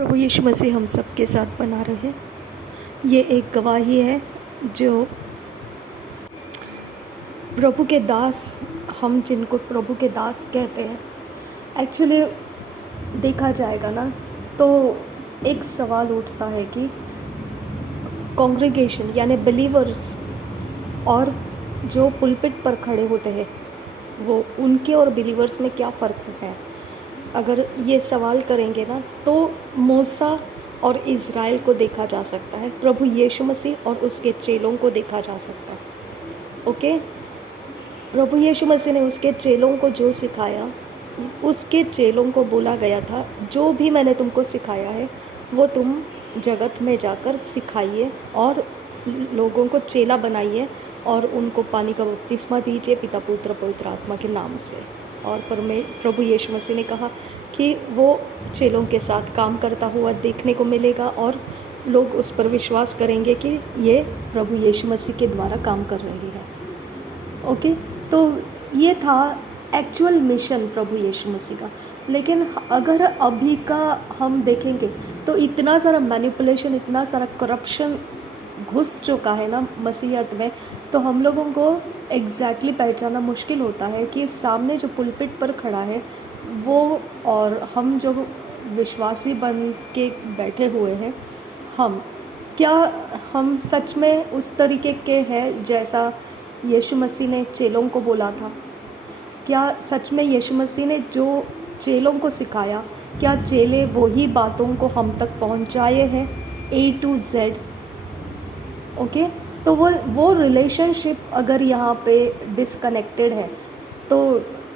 प्रभु यीशु मसीह हम सब के साथ बना रहे। ये एक गवाही है जो प्रभु के दास, हम जिनको प्रभु के दास कहते हैं, एक्चुअली देखा जाएगा ना तो एक सवाल उठता है कि कॉन्ग्रीगेशन यानी बिलीवर्स और जो पुलपिट पर खड़े होते हैं वो उनके और बिलीवर्स में क्या फ़र्क है। अगर ये सवाल करेंगे ना तो मूसा और इज़राइल को देखा जा सकता है, प्रभु यीशु मसीह और उसके चेलों को देखा जा सकता है। ओके, प्रभु यीशु मसीह ने उसके चेलों को जो सिखाया, उसके चेलों को बोला गया था जो भी मैंने तुमको सिखाया है वो तुम जगत में जाकर सिखाइए और लोगों को चेला बनाइए और उनको पानी का बपतिस्मा दीजिए पिता पुत्र पवित्र आत्मा के नाम से। और प्रभु यीशु मसीह ने कहा कि वो चेलों के साथ काम करता हुआ देखने को मिलेगा और लोग उस पर विश्वास करेंगे कि ये प्रभु यीशु मसीह के द्वारा काम कर रही है। ओके, तो ये था एक्चुअल मिशन प्रभु यीशु मसीह का। लेकिन अगर अभी का हम देखेंगे तो इतना सारा मैनिपुलेशन, इतना सारा करप्शन घुस चुका है ना मसीहत में, तो हम लोगों को एग्जैक्टली पहचानना मुश्किल होता है कि सामने जो पुलपिट पर खड़ा है वो और हम जो विश्वासी बन के बैठे हुए हैं, हम सच में उस तरीके के हैं जैसा यीशु मसीह ने चेलों को बोला था? क्या सच में यीशु मसीह ने जो चेलों को सिखाया, क्या चेले वही बातों को हम तक पहुंचाए हैं A to Z? ओके, तो वो रिलेशनशिप अगर यहाँ पे डिसकनेक्टेड है तो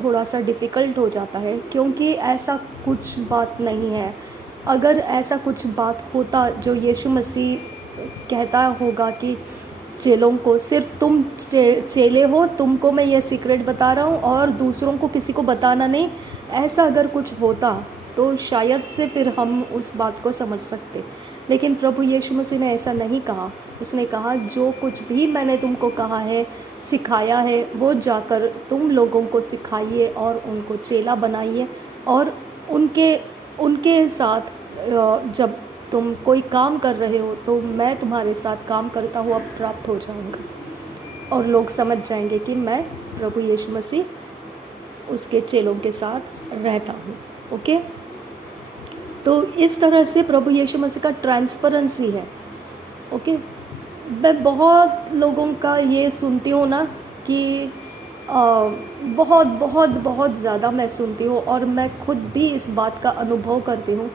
थोड़ा सा डिफ़िकल्ट हो जाता है, क्योंकि ऐसा कुछ बात नहीं है। अगर ऐसा कुछ बात होता जो यीशु मसीह कहता होगा कि चेलों को, सिर्फ तुम चेले हो, तुमको मैं ये सीक्रेट बता रहा हूँ और दूसरों को किसी को बताना नहीं, ऐसा अगर कुछ होता तो शायद से फिर हम उस बात को समझ सकते। लेकिन प्रभु यीशु मसीह ने ऐसा नहीं कहा। उसने कहा जो कुछ भी मैंने तुमको कहा है, सिखाया है, वो जाकर तुम लोगों को सिखाइए और उनको चेला बनाइए और उनके साथ जब तुम कोई काम कर रहे हो तो मैं तुम्हारे साथ काम करता हुआ प्राप्त हो जाऊंगा और लोग समझ जाएंगे कि मैं प्रभु यीशु मसीह उसके चेलों के साथ रहता हूँ। ओके, तो इस तरह से प्रभु यीशु मसीह का ट्रांसपेरेंसी है। ओके, मैं बहुत लोगों का ये सुनती हूँ ना कि बहुत बहुत बहुत ज़्यादा मैं सुनती हूँ और मैं खुद भी इस बात का अनुभव करती हूँ।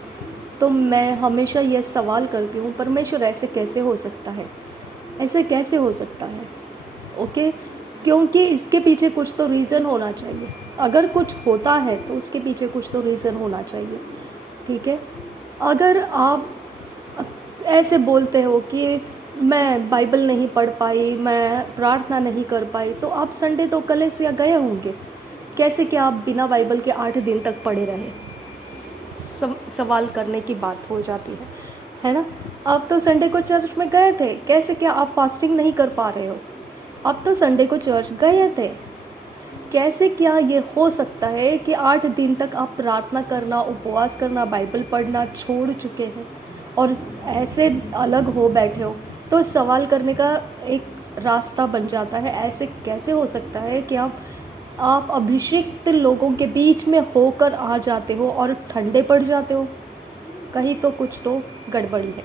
तो मैं हमेशा ये सवाल करती हूँ, परमेश्वर ऐसे कैसे हो सकता है, ऐसे कैसे हो सकता है? ओके, क्योंकि इसके पीछे कुछ तो रीज़न होना चाहिए। अगर कुछ होता है तो उसके पीछे कुछ तो रीज़न होना चाहिए। ठीक है, अगर आप ऐसे बोलते हो कि मैं बाइबल नहीं पढ़ पाई, मैं प्रार्थना नहीं कर पाई, तो आप संडे तो कलीसिया गए होंगे, कैसे कि आप बिना बाइबल के 8 दिन तक पढ़े रहे? सवाल करने की बात हो जाती है ना? आप तो संडे को चर्च में गए थे, कैसे क्या आप फास्टिंग नहीं कर पा रहे हो? आप तो संडे को चर्च गए थे, कैसे क्या ये हो सकता है कि 8 दिन तक आप प्रार्थना करना, उपवास करना, बाइबल पढ़ना छोड़ चुके हैं और ऐसे अलग हो बैठे हो? तो सवाल करने का एक रास्ता बन जाता है। ऐसे कैसे हो सकता है कि आप अभिषिक्त लोगों के बीच में होकर आ जाते हो और ठंडे पड़ जाते हो? कहीं तो कुछ तो गड़बड़ी है,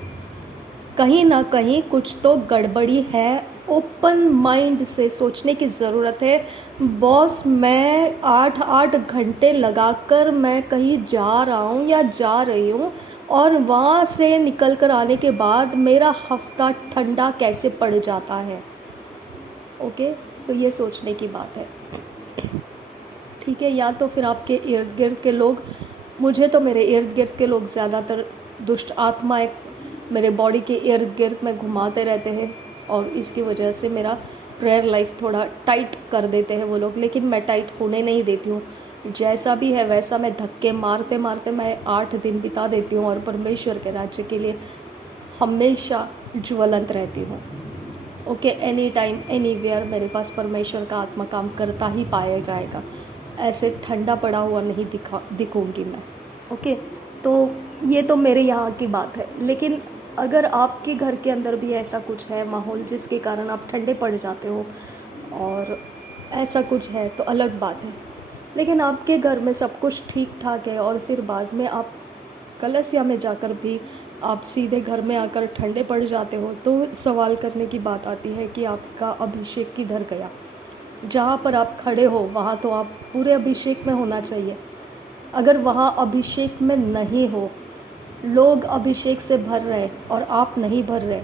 कहीं ना कहीं कुछ तो गड़बड़ी है। ओपन माइंड से सोचने की ज़रूरत है। बॉस, मैं 8 घंटे लगाकर मैं कहीं जा रहा हूँ या जा रही हूँ और वहाँ से निकल कर आने के बाद मेरा हफ्ता ठंडा कैसे पड़ जाता है? ओके, तो ये सोचने की बात है। ठीक है, या तो फिर आपके इर्द गिर्द के लोग, मुझे तो मेरे इर्द गिर्द के लोग ज़्यादातर दुष्ट आत्माएं मेरे बॉडी के इर्द गिर्द में घुमाते रहते हैं और इसकी वजह से मेरा प्रेयर लाइफ थोड़ा टाइट कर देते हैं वो लोग। लेकिन मैं टाइट होने नहीं देती हूँ, जैसा भी है वैसा मैं धक्के मारते मारते मैं 8 दिन बिता देती हूँ और परमेश्वर के राज्य के लिए हमेशा ज्वलंत रहती हूँ। ओके, एनी टाइम एनीवेयर मेरे पास परमेश्वर का आत्मा काम करता ही पाया जाएगा। ऐसे ठंडा पड़ा हुआ नहीं दिखूंगी मैं। ओके, तो ये तो मेरे यहाँ की बात है, लेकिन अगर आपके घर के अंदर भी ऐसा कुछ है माहौल जिसके कारण आप ठंडे पड़ जाते हो और ऐसा कुछ है तो अलग बात है। लेकिन आपके घर में सब कुछ ठीक ठाक है और फिर बाद में आप कलसिया में जाकर भी आप सीधे घर में आकर ठंडे पड़ जाते हो, तो सवाल करने की बात आती है कि आपका अभिषेक किधर गया। जहाँ पर आप खड़े हो वहाँ तो आप पूरे अभिषेक में होना चाहिए। अगर वहाँ अभिषेक में नहीं हो, लोग अभिषेक से भर रहे और आप नहीं भर रहे,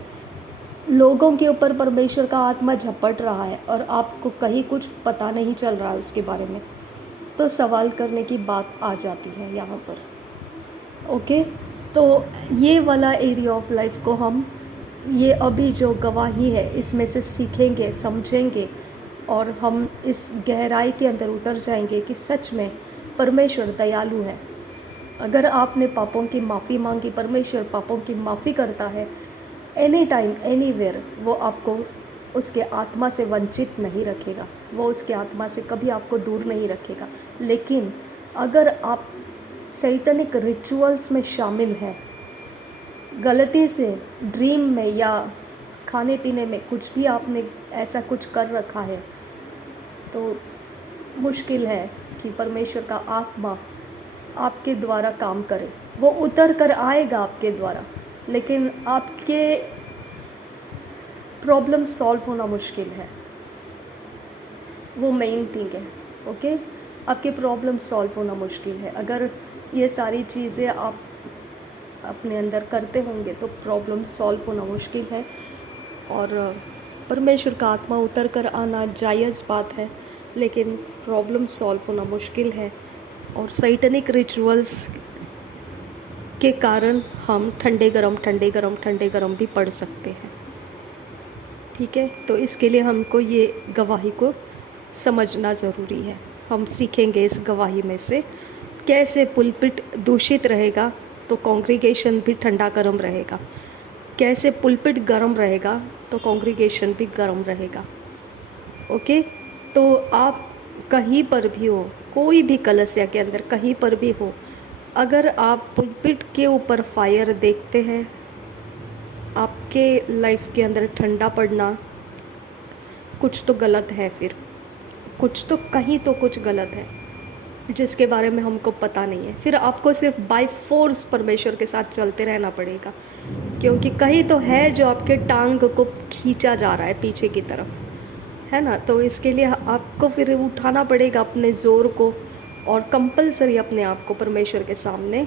लोगों के ऊपर परमेश्वर का आत्मा झपट रहा है और आपको कहीं कुछ पता नहीं चल रहा है उसके बारे में, तो सवाल करने की बात आ जाती है यहाँ पर। ओके, तो ये वाला एरिया ऑफ लाइफ को हम ये अभी जो गवाही है इसमें से सीखेंगे, समझेंगे और हम इस गहराई के अंदर उतर जाएंगे कि सच में परमेश्वर दयालु है। अगर आपने पापों की माफ़ी मांगी, परमेश्वर पापों की माफ़ी करता है एनी टाइम एनीवेयर। वो आपको उसके आत्मा से वंचित नहीं रखेगा, वो उसके आत्मा से कभी आपको दूर नहीं रखेगा। लेकिन अगर आप सैतानिक रिचुअल्स में शामिल हैं, गलती से ड्रीम में या खाने पीने में कुछ भी आपने ऐसा कुछ कर रखा है, तो मुश्किल है कि परमेश्वर का आत्मा आपके द्वारा काम करे। वो उतर कर आएगा आपके द्वारा, लेकिन आपके प्रॉब्लम सॉल्व होना मुश्किल है। वो मेन थिंग है। ओके, आपके प्रॉब्लम सॉल्व होना मुश्किल है। अगर ये सारी चीज़ें आप अपने अंदर करते होंगे तो प्रॉब्लम सॉल्व होना मुश्किल है। और परमेश्वर का आत्मा उतर कर आना जायज़ बात है, लेकिन प्रॉब्लम सॉल्व होना मुश्किल है। और सैतानिक रिचुअल्स के कारण हम ठंडे गरम भी पढ़ सकते हैं। ठीक है, तो इसके लिए हमको ये गवाही को समझना ज़रूरी है। हम सीखेंगे इस गवाही में से कैसे पुलपिट दूषित रहेगा तो कॉन्ग्रीगेशन भी ठंडा गरम रहेगा, कैसे पुलपिट गरम रहेगा तो कॉन्ग्रीगेशन भी गरम रहेगा। ओके, तो आप कहीं पर भी हो, कोई भी कलसिया के अंदर कहीं पर भी हो, अगर आप पुलपिट के ऊपर फायर देखते हैं, आपके लाइफ के अंदर ठंडा पड़ना, कुछ तो गलत है। फिर कुछ तो कहीं तो कुछ गलत है जिसके बारे में हमको पता नहीं है। फिर आपको सिर्फ बाय फोर्स परमेश्वर के साथ चलते रहना पड़ेगा, क्योंकि कहीं तो है जो आपके टांग को खींचा जा रहा है पीछे की तरफ, है ना। तो इसके लिए आपको फिर उठाना पड़ेगा अपने ज़ोर को और कंपलसरी अपने आप को परमेश्वर के सामने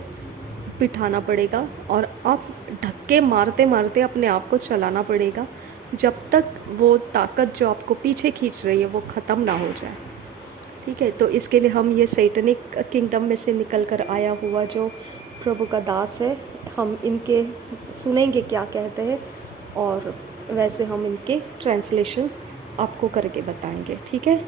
बिठाना पड़ेगा और आप धक्के मारते मारते अपने आप को चलाना पड़ेगा जब तक वो ताकत जो आपको पीछे खींच रही है वो ख़त्म ना हो जाए। ठीक है, तो इसके लिए हम ये सैतानिक किंगडम में से निकल कर आया हुआ जो प्रभु का दास है, हम इनके सुनेंगे क्या कहते हैं और वैसे हम इनके ट्रांसलेशन आपको करके बताएंगे। ठीक है,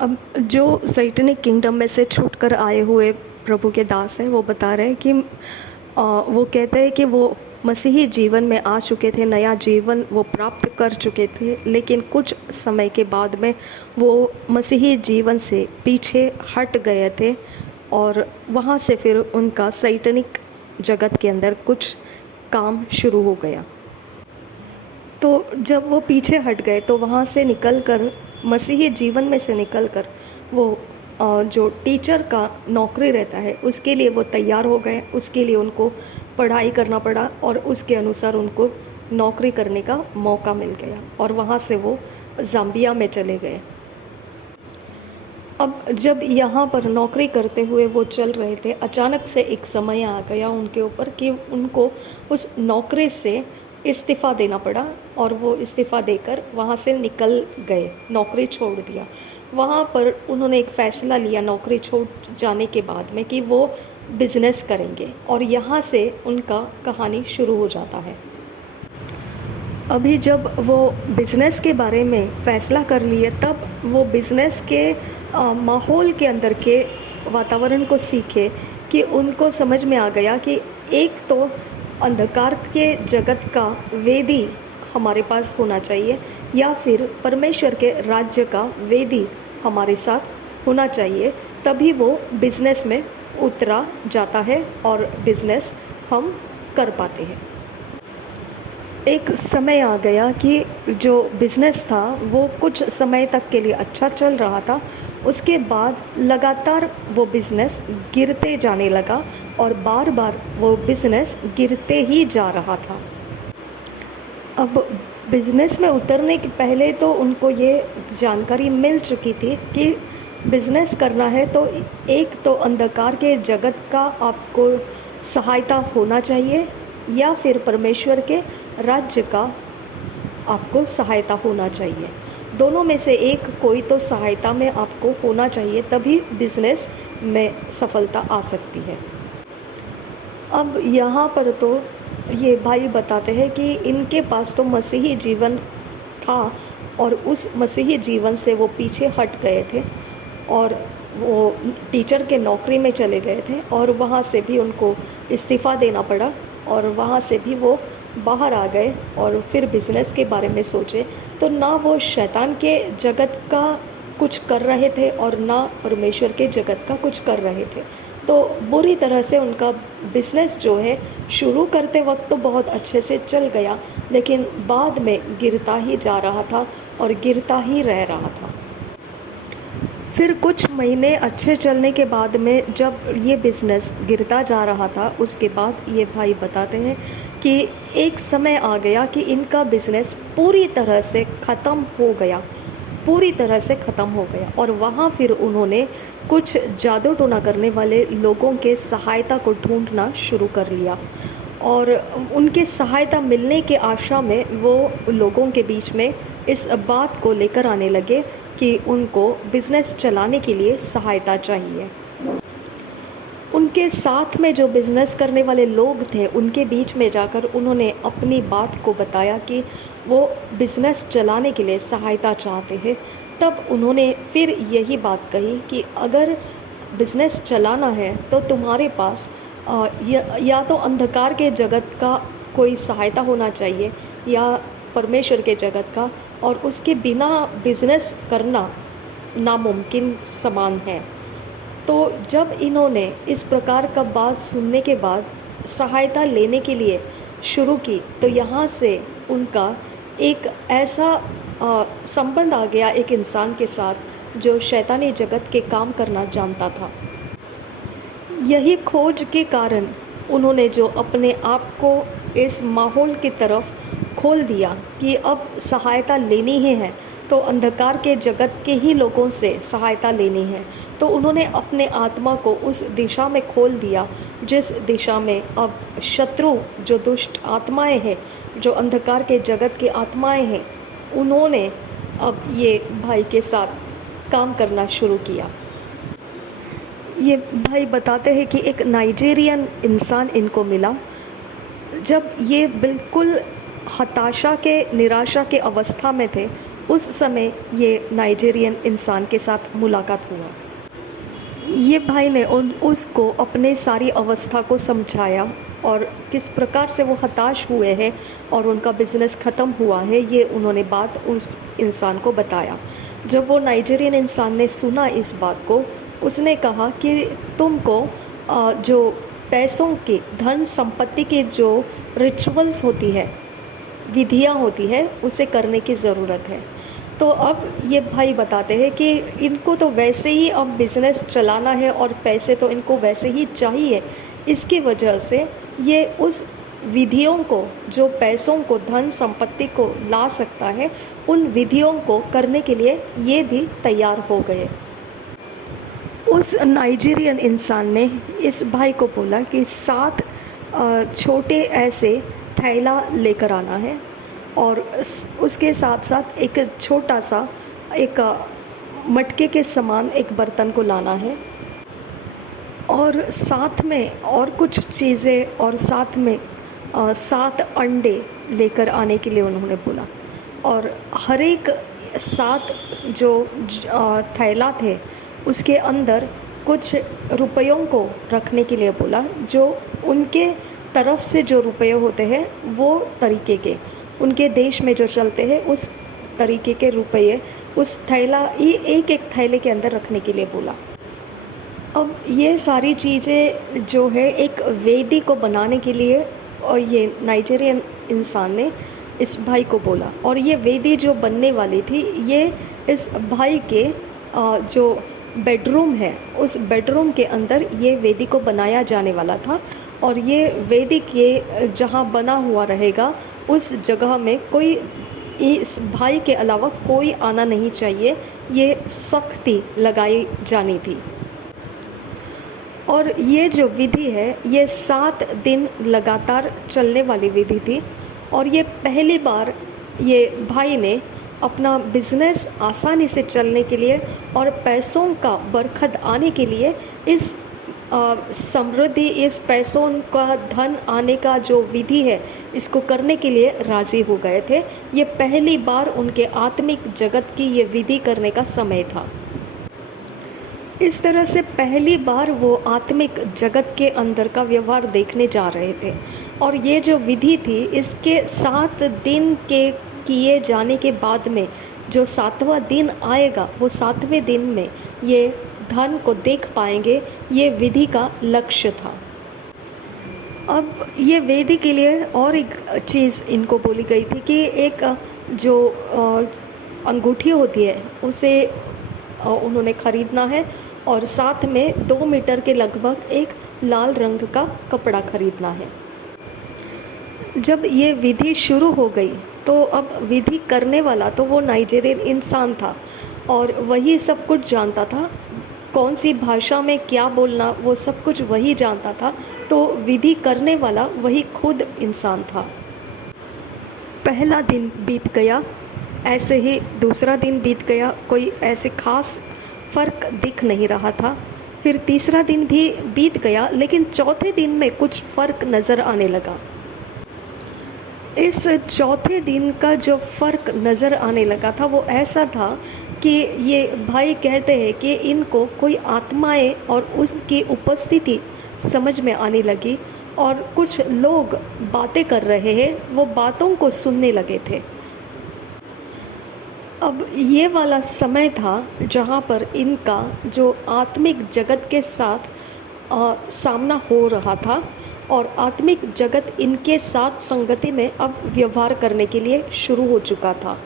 अब जो सैतानिक किंगडम में से छूटकर आए हुए प्रभु के दास हैं वो बता रहे हैं कि वो कहते हैं कि वो मसीही जीवन में आ चुके थे, नया जीवन वो प्राप्त कर चुके थे, लेकिन कुछ समय के बाद में वो मसीही जीवन से पीछे हट गए थे और वहाँ से फिर उनका सैतानिक जगत के अंदर कुछ काम शुरू हो गया। तो जब वो पीछे हट गए तो वहाँ से निकलकर, मसीही जीवन में से निकलकर वो जो टीचर का नौकरी रहता है उसके लिए वो तैयार हो गए। उसके लिए उनको पढ़ाई करना पड़ा और उसके अनुसार उनको नौकरी करने का मौका मिल गया और वहाँ से वो ज़ाम्बिया में चले गए। अब जब यहाँ पर नौकरी करते हुए वो चल रहे थे, अचानक से एक समय आ गया उनके ऊपर कि उनको उस नौकरी से इस्तीफ़ा देना पड़ा और वो इस्तीफ़ा देकर वहाँ से निकल गए, नौकरी छोड़ दिया। वहाँ पर उन्होंने एक फ़ैसला लिया नौकरी छोड़ जाने के बाद में कि वो बिज़नेस करेंगे और यहाँ से उनका कहानी शुरू हो जाता है। अभी जब वो बिज़नेस के बारे में फ़ैसला कर लिए तब वो बिज़नेस के माहौल के अंदर के वातावरण को सीखे कि उनको समझ में आ गया कि एक तो अंधकार के जगत का वेदी हमारे पास होना चाहिए या फिर परमेश्वर के राज्य का वेदी हमारे साथ होना चाहिए, तभी वो बिज़नेस में उतरा जाता है और बिज़नेस हम कर पाते हैं। एक समय आ गया कि जो बिज़नेस था वो कुछ समय तक के लिए अच्छा चल रहा था, उसके बाद लगातार वो बिज़नेस गिरते जाने लगा और बार-बार वो बिज़नेस गिरते ही जा रहा था। अब बिज़नेस में उतरने के पहले तो उनको ये जानकारी मिल चुकी थी कि बिज़नेस करना है तो एक तो अंधकार के जगत का आपको सहायता होना चाहिए या फिर परमेश्वर के राज्य का आपको सहायता होना चाहिए। दोनों में से एक कोई तो सहायता में आपको होना चाहिए, तभी बिज़नेस में सफलता आ सकती है। अब यहाँ पर तो ये भाई बताते हैं कि इनके पास तो मसीही जीवन था और उस मसीही जीवन से वो पीछे हट गए थे और वो टीचर के नौकरी में चले गए थे और वहाँ से भी उनको इस्तीफ़ा देना पड़ा और वहाँ से भी वो बाहर आ गए और फिर बिज़नेस के बारे में सोचे। तो ना वो शैतान के जगत का कुछ कर रहे थे और ना परमेश्वर के जगत का कुछ कर रहे थे। तो बुरी तरह से उनका बिज़नेस जो है शुरू करते वक्त तो बहुत अच्छे से चल गया, लेकिन बाद में गिरता ही जा रहा था और गिरता ही रह रहा था। फिर कुछ महीने अच्छे चलने के बाद में जब ये बिज़नेस गिरता जा रहा था, उसके बाद ये भाई बताते हैं कि एक समय आ गया कि इनका बिज़नेस पूरी तरह से ख़त्म हो गया, पूरी तरह से ख़त्म हो गया। और वहाँ फिर उन्होंने कुछ जादू टोना करने वाले लोगों के सहायता को ढूंढना शुरू कर लिया और उनके सहायता मिलने के आशा में वो लोगों के बीच में इस बात को लेकर आने लगे कि उनको बिज़नेस चलाने के लिए सहायता चाहिए। उनके साथ में जो बिज़नेस करने वाले लोग थे, उनके बीच में जाकर उन्होंने अपनी बात को बताया कि वो बिज़नेस चलाने के लिए सहायता चाहते हैं। तब उन्होंने फिर यही बात कही कि अगर बिज़नेस चलाना है तो तुम्हारे पास या तो अंधकार के जगत का कोई सहायता होना चाहिए या परमेश्वर के जगत का, और उसके बिना बिज़नेस करना नामुमकिन समान है। तो जब इन्होंने इस प्रकार का बात सुनने के बाद सहायता लेने के लिए शुरू की, तो यहाँ से उनका एक ऐसा संबंध आ गया एक इंसान के साथ जो शैतानी जगत के काम करना जानता था। यही खोज के कारण उन्होंने जो अपने आप को इस माहौल की तरफ खोल दिया कि अब सहायता लेनी ही है, तो अंधकार के जगत के ही लोगों से सहायता लेनी है। तो उन्होंने अपने आत्मा को उस दिशा में खोल दिया जिस दिशा में अब शत्रु, जो दुष्ट आत्माएं हैं, जो अंधकार के जगत की आत्माएं हैं, उन्होंने अब ये भाई के साथ काम करना शुरू किया। ये भाई बताते हैं कि एक नाइजीरियन इंसान इनको मिला। जब ये बिल्कुल हताशा के, निराशा के अवस्था में थे, उस समय ये नाइजीरियन इंसान के साथ मुलाकात हुआ। ये भाई ने उसको अपने सारी अवस्था को समझाया और किस प्रकार से वो हताश हुए हैं और उनका बिज़नेस ख़त्म हुआ है, ये उन्होंने बात उस इंसान को बताया। जब वो नाइजीरियन इंसान ने सुना इस बात को, उसने कहा कि तुमको जो पैसों की, धन संपत्ति की जो रिचुअल्स होती है, विधियाँ होती है, उसे करने की ज़रूरत है। तो अब ये भाई बताते हैं कि इनको तो वैसे ही अब बिज़नेस चलाना है और पैसे तो इनको वैसे ही चाहिए। इसकी वजह से ये उस विधियों को, जो पैसों को, धन संपत्ति को ला सकता है, उन विधियों को करने के लिए ये भी तैयार हो गए। उस नाइजीरियन इंसान ने इस भाई को बोला कि 7 छोटे ऐसे थैला लेकर आना है और उसके साथ साथ एक छोटा सा एक मटके के समान एक बर्तन को लाना है और साथ में और कुछ चीज़ें और साथ में 7 अंडे लेकर आने के लिए उन्होंने बोला। और हर एक 7 जो थैला थे उसके अंदर कुछ रुपयों को रखने के लिए बोला, जो उनके तरफ से जो रुपये होते हैं वो तरीके के, उनके देश में जो चलते हैं उस तरीके के रुपये उस थैला, एक एक थैले के अंदर रखने के लिए बोला। अब ये सारी चीज़ें जो है एक वेदी को बनाने के लिए, और ये नाइजीरियन इंसान ने इस भाई को बोला, और ये वेदी जो बनने वाली थी ये इस भाई के जो बेडरूम है उस बेडरूम के अंदर ये वेदी को बनाया जाने वाला था। और ये वेदी के जहाँ बना हुआ रहेगा उस जगह में कोई इस भाई के अलावा कोई आना नहीं चाहिए, ये सख्ती लगाई जानी थी। और ये जो विधि है ये 7 दिन लगातार चलने वाली विधि थी। और ये पहली बार ये भाई ने अपना बिज़नेस आसानी से चलने के लिए और पैसों का बरकत आने के लिए इस समृद्धि, इस पैसों का धन आने का जो विधि है इसको करने के लिए राज़ी हो गए थे। ये पहली बार उनके आत्मिक जगत की ये विधि करने का समय था। इस तरह से पहली बार वो आत्मिक जगत के अंदर का व्यवहार देखने जा रहे थे। और ये जो विधि थी इसके 7 दिन के किए जाने के बाद में जो 7वां दिन आएगा वो 7वें दिन में ये धन को देख पाएंगे, ये विधि का लक्ष्य था। अब ये वेदी के लिए और एक चीज़ इनको बोली गई थी कि एक जो अंगूठी होती है उसे उन्होंने ख़रीदना है, और साथ में 2 मीटर के लगभग एक लाल रंग का कपड़ा ख़रीदना है। जब ये विधि शुरू हो गई तो अब विधि करने वाला तो वो नाइजीरियन इंसान था और वही सब कुछ जानता था, कौन सी भाषा में क्या बोलना वो सब कुछ वही जानता था। तो विधि करने वाला वही खुद इंसान था। पहला दिन बीत गया, ऐसे ही दूसरा दिन बीत गया, कोई ऐसे ख़ास फ़र्क दिख नहीं रहा था। फिर तीसरा दिन भी बीत गया, लेकिन चौथे दिन में कुछ फ़र्क नज़र आने लगा। इस चौथे दिन का जो फ़र्क नज़र आने लगा था वो ऐसा था कि ये भाई कहते हैं कि इनको कोई आत्माएं और उसकी उपस्थिति समझ में आने लगी, और कुछ लोग बातें कर रहे हैं, वो बातों को सुनने लगे थे। अब ये वाला समय था जहाँ पर इनका जो आत्मिक जगत के साथ सामना हो रहा था, और आत्मिक जगत इनके साथ संगति में अब व्यवहार करने के लिए शुरू हो चुका था।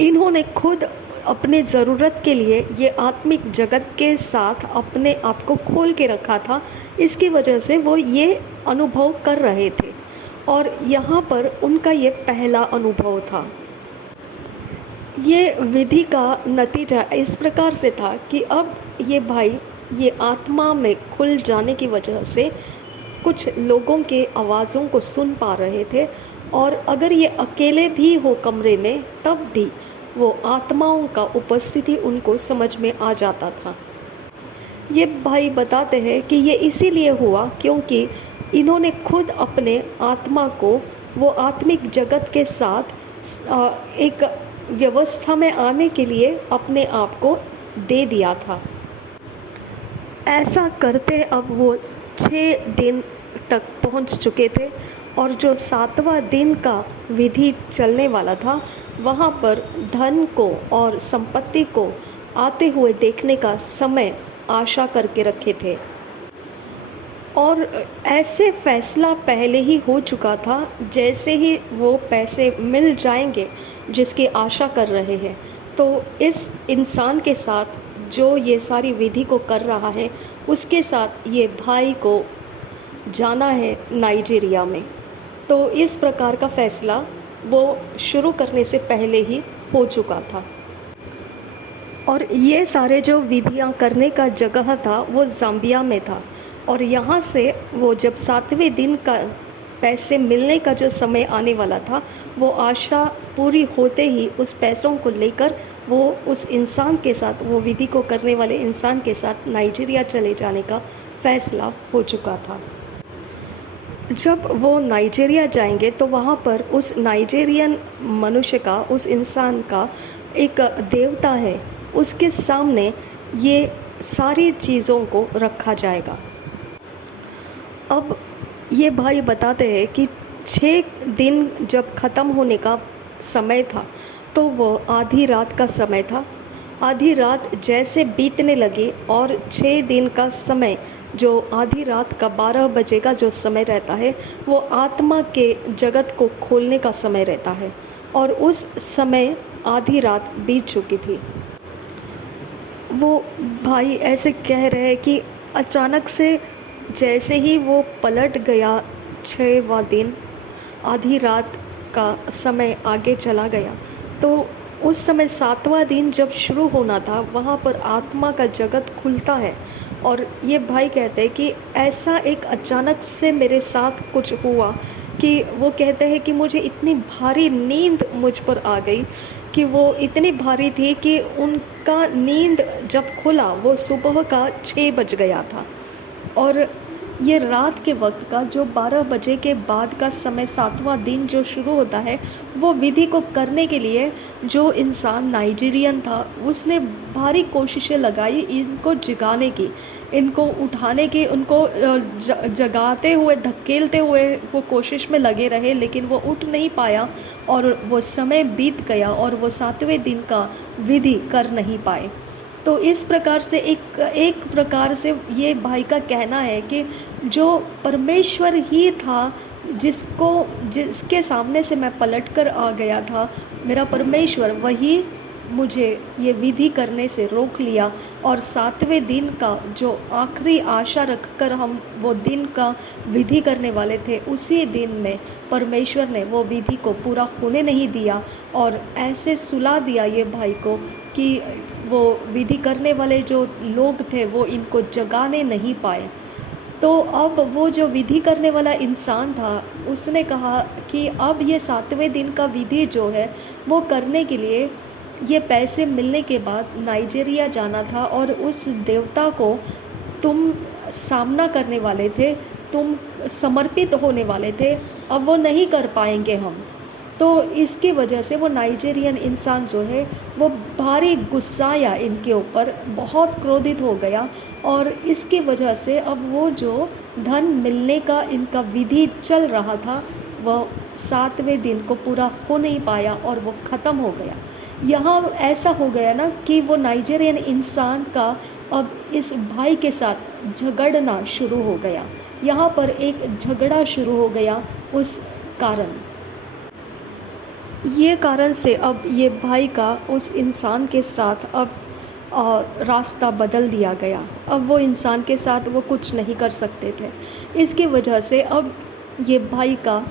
इन्होंने खुद अपने ज़रूरत के लिए ये आत्मिक जगत के साथ अपने आप को खोल के रखा था। इसकी वजह से वो ये अनुभव कर रहे थे, और यहाँ पर उनका ये पहला अनुभव था। ये विधि का नतीजा इस प्रकार से था कि अब ये भाई ये आत्मा में खुल जाने की वजह से कुछ लोगों के आवाज़ों को सुन पा रहे थे, और अगर ये अकेले भी हो कमरे में तब भी वो आत्माओं का उपस्थिति उनको समझ में आ जाता था। ये भाई बताते हैं कि ये इसीलिए हुआ क्योंकि इन्होंने खुद अपने आत्मा को वो आत्मिक जगत के साथ एक व्यवस्था में आने के लिए अपने आप को दे दिया था। ऐसा करते अब वो 6 दिन तक पहुंच चुके थे, और जो 7वां दिन का विधि चलने वाला था वहाँ पर धन को और संपत्ति को आते हुए देखने का समय आशा करके रखे थे। और ऐसे फैसला पहले ही हो चुका था, जैसे ही वो पैसे मिल जाएंगे जिसकी आशा कर रहे हैं, तो इस इंसान के साथ जो ये सारी विधि को कर रहा है उसके साथ ये भाई को जाना है नाइजीरिया में। तो इस प्रकार का फ़ैसला वो शुरू करने से पहले ही हो चुका था। और ये सारे जो विधियां करने का जगह था वो ज़ाम्बिया में था, और यहाँ से वो जब 7वें दिन का पैसे मिलने का जो समय आने वाला था, वो आशा पूरी होते ही उस पैसों को लेकर वो उस इंसान के साथ, वो विधि को करने वाले इंसान के साथ नाइजीरिया चले जाने का फ़ैसला हो चुका था। जब वो नाइजीरिया जाएंगे तो वहाँ पर उस नाइजीरियन मनुष्य का, उस इंसान का एक देवता है, उसके सामने ये सारी चीज़ों को रखा जाएगा। अब ये भाई बताते हैं कि 6 दिन जब ख़त्म होने का समय था तो वो आधी रात का समय था, आधी रात जैसे बीतने लगी और 6 दिन का समय, जो आधी रात का 12 बजे का जो समय रहता है, वो आत्मा के जगत को खोलने का समय रहता है। और उस समय आधी रात बीत चुकी थी। वो भाई ऐसे कह रहे हैं कि अचानक से जैसे ही वो पलट गया, 6वां दिन, आधी रात का समय आगे चला गया, तो उस समय 7वां दिन जब शुरू होना था, वहाँ पर आत्मा का जगत खुलता है। और ये भाई कहते हैं कि ऐसा एक अचानक से मेरे साथ कुछ हुआ कि वो कहते हैं कि मुझे इतनी भारी नींद मुझ पर आ गई कि वो इतनी भारी थी कि उनका नींद जब खुला वो सुबह का 6 बज गया था। और ये रात के वक्त का जो 12 बजे के बाद का समय, 7वां दिन जो शुरू होता है, वो विधि को करने के लिए जो इंसान नाइजीरियन था, उसने भारी कोशिशें लगाई इनको जगाने की, इनको उठाने की, उनको जगाते हुए, धकेलते हुए वो कोशिश में लगे रहे, लेकिन वो उठ नहीं पाया और वो समय बीत गया और वो 7वें दिन का विधि कर नहीं पाए। तो इस प्रकार से एक प्रकार से ये भाई का कहना है कि जो परमेश्वर ही था, जिसके सामने से मैं पलट कर आ गया था, मेरा परमेश्वर वही मुझे ये विधि करने से रोक लिया। और 7वें दिन का जो आखिरी आशा रखकर हम वो दिन का विधि करने वाले थे, उसी दिन में परमेश्वर ने वो विधि को पूरा होने नहीं दिया और ऐसे सुला दिया ये भाई को कि वो विधि करने वाले जो लोग थे वो इनको जगाने नहीं पाए। तो अब वो जो विधि करने वाला इंसान था, उसने कहा कि अब ये 7वें दिन का विधि जो है वो करने के लिए ये पैसे मिलने के बाद नाइजीरिया जाना था और उस देवता को तुम सामना करने वाले थे, तुम समर्पित होने वाले थे, अब वो नहीं कर पाएंगे हम। तो इसकी वजह से वो नाइजीरियन इंसान जो है वो भारी गुस्साया इनके ऊपर, बहुत क्रोधित हो गया और इसकी वजह से अब वो जो धन मिलने का इनका विधि चल रहा था, वह 7वें दिन को पूरा हो नहीं पाया और वो ख़त्म हो गया। यहाँ ऐसा हो गया ना कि वो नाइजीरियन इंसान का अब इस भाई के साथ झगड़ना शुरू हो गया। यहाँ पर एक झगड़ा शुरू हो गया उस कारण। ये कारण से अब ये भाई का उस इंसान के साथ अब रास्ता बदल दिया गया। अब वो इंसान के साथ वो कुछ नहीं कर सकते थे। इसकी वजह से अब ये भाई का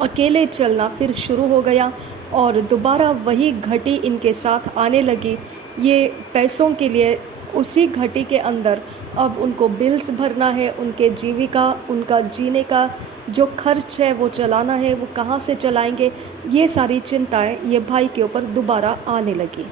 अकेले चलना फिर शुरू हो गया और दोबारा वही घटी इनके साथ आने लगी। ये पैसों के लिए उसी घटी के अंदर अब उनको बिल्स भरना है, उनके जीविका, उनका जीने का जो खर्च है वो चलाना है, वो कहाँ से चलाएंगे, ये सारी चिंताएं ये भाई के ऊपर दोबारा आने लगी।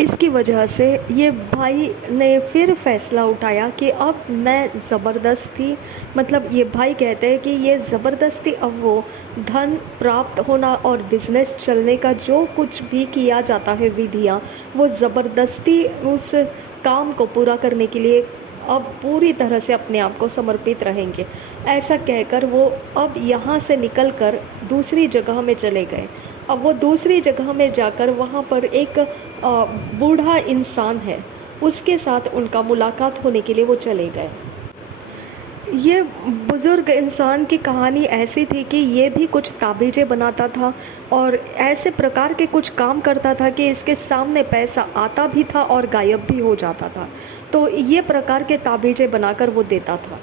इसकी वजह से ये भाई ने फिर फ़ैसला उठाया कि अब मैं ज़बरदस्ती, मतलब ये भाई कहते हैं कि ये ज़बरदस्ती अब वो धन प्राप्त होना और बिज़नेस चलने का जो कुछ भी किया जाता है विधियाँ, वो ज़बरदस्ती उस काम को पूरा करने के लिए अब पूरी तरह से अपने आप को समर्पित रहेंगे। ऐसा कहकर वो अब यहाँ से निकलकर दूसरी जगह में चले गए। अब वो दूसरी जगह में जाकर वहाँ पर एक बूढ़ा इंसान है, उसके साथ उनका मुलाकात होने के लिए वो चले गए। ये बुज़ुर्ग इंसान की कहानी ऐसी थी कि ये भी कुछ ताबीज़ें बनाता था और ऐसे प्रकार के कुछ काम करता था कि इसके सामने पैसा आता भी था और गायब भी हो जाता था। तो ये प्रकार के ताबीज़ें बनाकर वो देता था।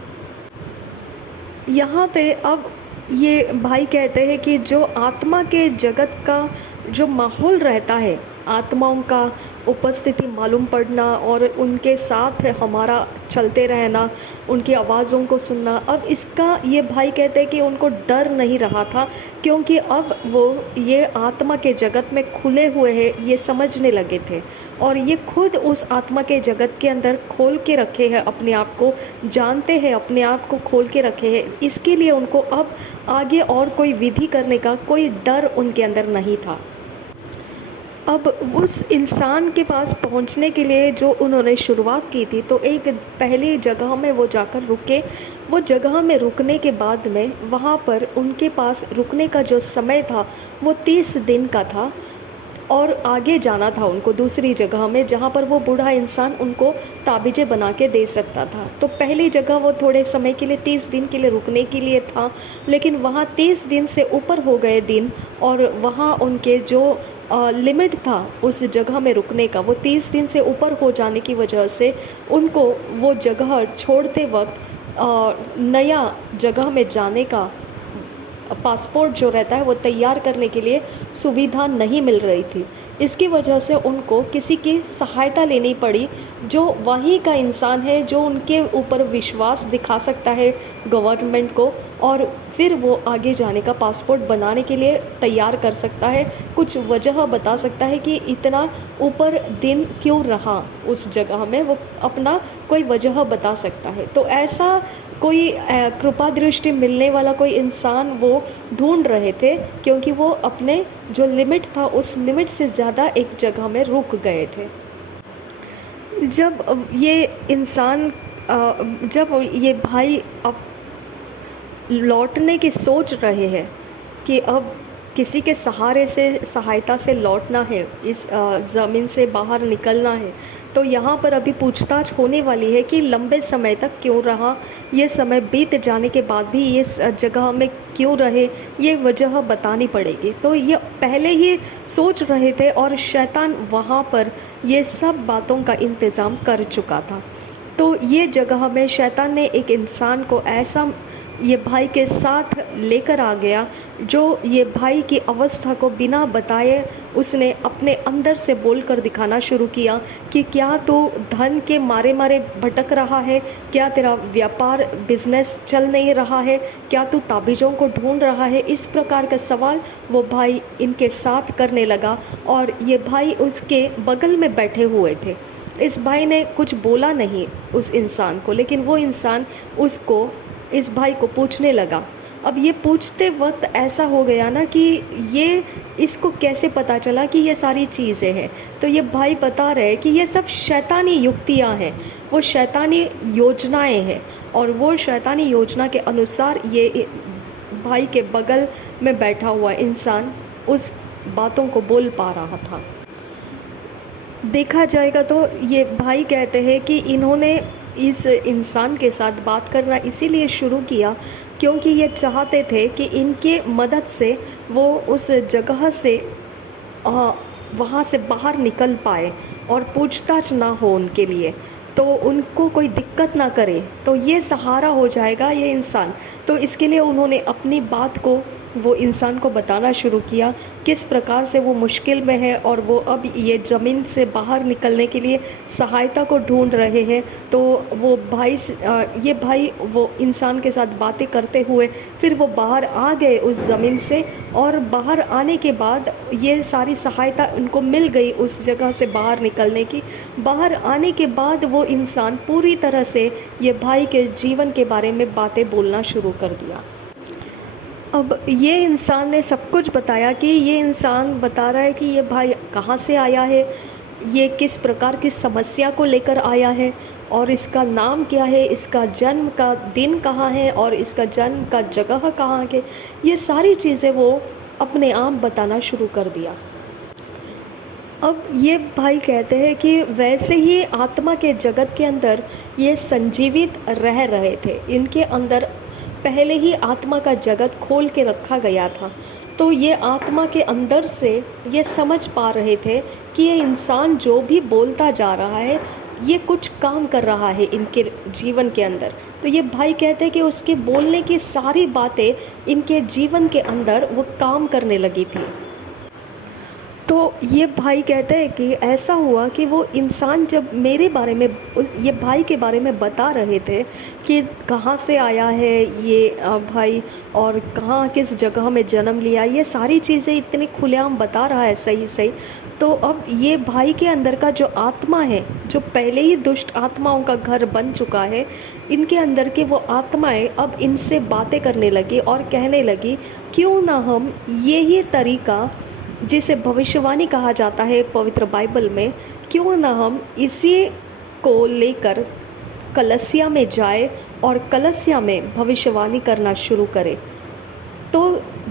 यहाँ पे अब ये भाई कहते हैं कि जो आत्मा के जगत का जो माहौल रहता है, आत्माओं का उपस्थिति मालूम पड़ना और उनके साथ हमारा चलते रहना, उनकी आवाज़ों को सुनना, अब इसका ये भाई कहते हैं कि उनको डर नहीं रहा था, क्योंकि अब वो ये आत्मा के जगत में खुले हुए हैं, ये समझने लगे थे और ये खुद उस आत्मा के जगत के अंदर खोल के रखे हैं, अपने आप को जानते हैं, अपने आप को खोल के रखे हैं। इसके लिए उनको अब आगे और कोई विधि करने का कोई डर उनके अंदर नहीं था। अब उस इंसान के पास पहुंचने के लिए जो उन्होंने शुरुआत की थी, तो एक पहली जगह में वो जाकर रुके। वो जगह में रुकने के बाद में वहाँ पर उनके पास रुकने का जो समय था वो 30 दिन का था। और आगे जाना था उनको दूसरी जगह में, जहाँ पर वो बूढ़ा इंसान उनको ताबीज़ें बना के दे सकता था। तो पहली जगह वो थोड़े समय के लिए 30 दिन के लिए रुकने के लिए था, लेकिन वहाँ 30 दिन से ऊपर हो गए दिन, और वहाँ उनके जो लिमिट था उस जगह में रुकने का, वो 30 दिन से ऊपर हो जाने की वजह से उनको वो जगह छोड़ते वक्त नया जगह में जाने का पासपोर्ट जो रहता है वो तैयार करने के लिए सुविधा नहीं मिल रही थी। इसकी वजह से उनको किसी की सहायता लेनी पड़ी, जो वहीं का इंसान है, जो उनके ऊपर विश्वास दिखा सकता है गवर्नमेंट को, और फिर वो आगे जाने का पासपोर्ट बनाने के लिए तैयार कर सकता है, कुछ वजह बता सकता है कि इतना ऊपर दिन क्यों रहा उस जगह में, वो अपना कोई वजह बता सकता है। तो ऐसा कोई कृपा दृष्टि मिलने वाला कोई इंसान वो ढूंढ रहे थे, क्योंकि वो अपने जो लिमिट था उस लिमिट से ज़्यादा एक जगह में रुक गए थे। जब ये इंसान जब ये भाई अब लौटने की सोच रहे हैं कि अब किसी के सहारे से, सहायता से लौटना है, इस ज़मीन से बाहर निकलना है, तो यहाँ पर अभी पूछताछ होने वाली है कि लंबे समय तक क्यों रहा, ये समय बीत जाने के बाद भी ये जगह में क्यों रहे, ये वजह बतानी पड़ेगी। तो ये पहले ही सोच रहे थे और शैतान वहाँ पर ये सब बातों का इंतज़ाम कर चुका था। तो ये जगह में शैतान ने एक इंसान को ऐसा ये भाई के साथ लेकर आ गया, जो ये भाई की अवस्था को बिना बताए उसने अपने अंदर से बोलकर दिखाना शुरू किया कि क्या तू धन के मारे मारे भटक रहा है, क्या तेरा व्यापार बिजनेस चल नहीं रहा है, क्या तू ताबीज़ों को ढूंढ रहा है। इस प्रकार का सवाल वो भाई इनके साथ करने लगा, और ये भाई उसके बगल में बैठे हुए थे। इस भाई ने कुछ बोला नहीं उस इंसान को, लेकिन वो इंसान उसको, इस भाई को पूछने लगा। अब ये पूछते वक्त ऐसा हो गया ना कि ये इसको कैसे पता चला कि ये सारी चीज़ें हैं। तो ये भाई बता रहे कि ये सब शैतानी युक्तियाँ हैं, वो शैतानी योजनाएं हैं, और वो शैतानी योजना के अनुसार ये भाई के बगल में बैठा हुआ इंसान उस बातों को बोल पा रहा था। देखा जाएगा तो ये भाई कहते हैं कि इन्होंने इस इंसान के साथ बात करना इसीलिए शुरू किया क्योंकि ये चाहते थे कि इनके मदद से वो उस जगह से वहाँ से बाहर निकल पाए और पूछताछ ना हो उनके लिए, तो उनको कोई दिक्कत ना करे, तो ये सहारा हो जाएगा ये इंसान। तो इसके लिए उन्होंने अपनी बात को वो इंसान को बताना शुरू किया, किस प्रकार से वो मुश्किल में है और वो अब ये ज़मीन से बाहर निकलने के लिए सहायता को ढूंढ रहे हैं। तो वो ये भाई वो इंसान के साथ बातें करते हुए फिर वो बाहर आ गए उस ज़मीन से, और बाहर आने के बाद ये सारी सहायता उनको मिल गई उस जगह से बाहर निकलने की। बाहर आने के बाद वो इंसान पूरी तरह से ये भाई के जीवन के बारे में बातें बोलना शुरू कर दिया। अब ये इंसान ने सब कुछ बताया कि ये इंसान बता रहा है कि ये भाई कहाँ से आया है, ये किस प्रकार की समस्या को लेकर आया है, और इसका नाम क्या है, इसका जन्म का दिन कहाँ है, और इसका जन्म का जगह कहाँ है। ये सारी चीज़ें वो अपने आप बताना शुरू कर दिया। अब ये भाई कहते हैं कि वैसे ही आत्मा के जगत के अंदर ये संजीवित रह रहे थे, इनके अंदर पहले ही आत्मा का जगत खोल के रखा गया था। तो ये आत्मा के अंदर से ये समझ पा रहे थे कि ये इंसान जो भी बोलता जा रहा है ये कुछ काम कर रहा है इनके जीवन के अंदर। तो ये भाई कहते हैं कि उसके बोलने की सारी बातें इनके जीवन के अंदर वो काम करने लगी थी। तो ये भाई कहते हैं कि ऐसा हुआ कि वो इंसान जब मेरे बारे में, ये भाई के बारे में बता रहे थे कि कहाँ से आया है ये भाई और कहाँ किस जगह में जन्म लिया, ये सारी चीज़ें इतनी खुलेआम बता रहा है सही सही। तो अब ये भाई के अंदर का जो आत्मा है, जो पहले ही दुष्ट आत्माओं का घर बन चुका है, इनके अंदर के वो आत्माएं अब इनसे बातें करने लगी और कहने लगी क्यों ना हम यही तरीका जिसे भविष्यवाणी कहा जाता है पवित्र बाइबल में, क्यों ना हम इसी को लेकर कलसिया में जाए और कलसिया में भविष्यवाणी करना शुरू करें। तो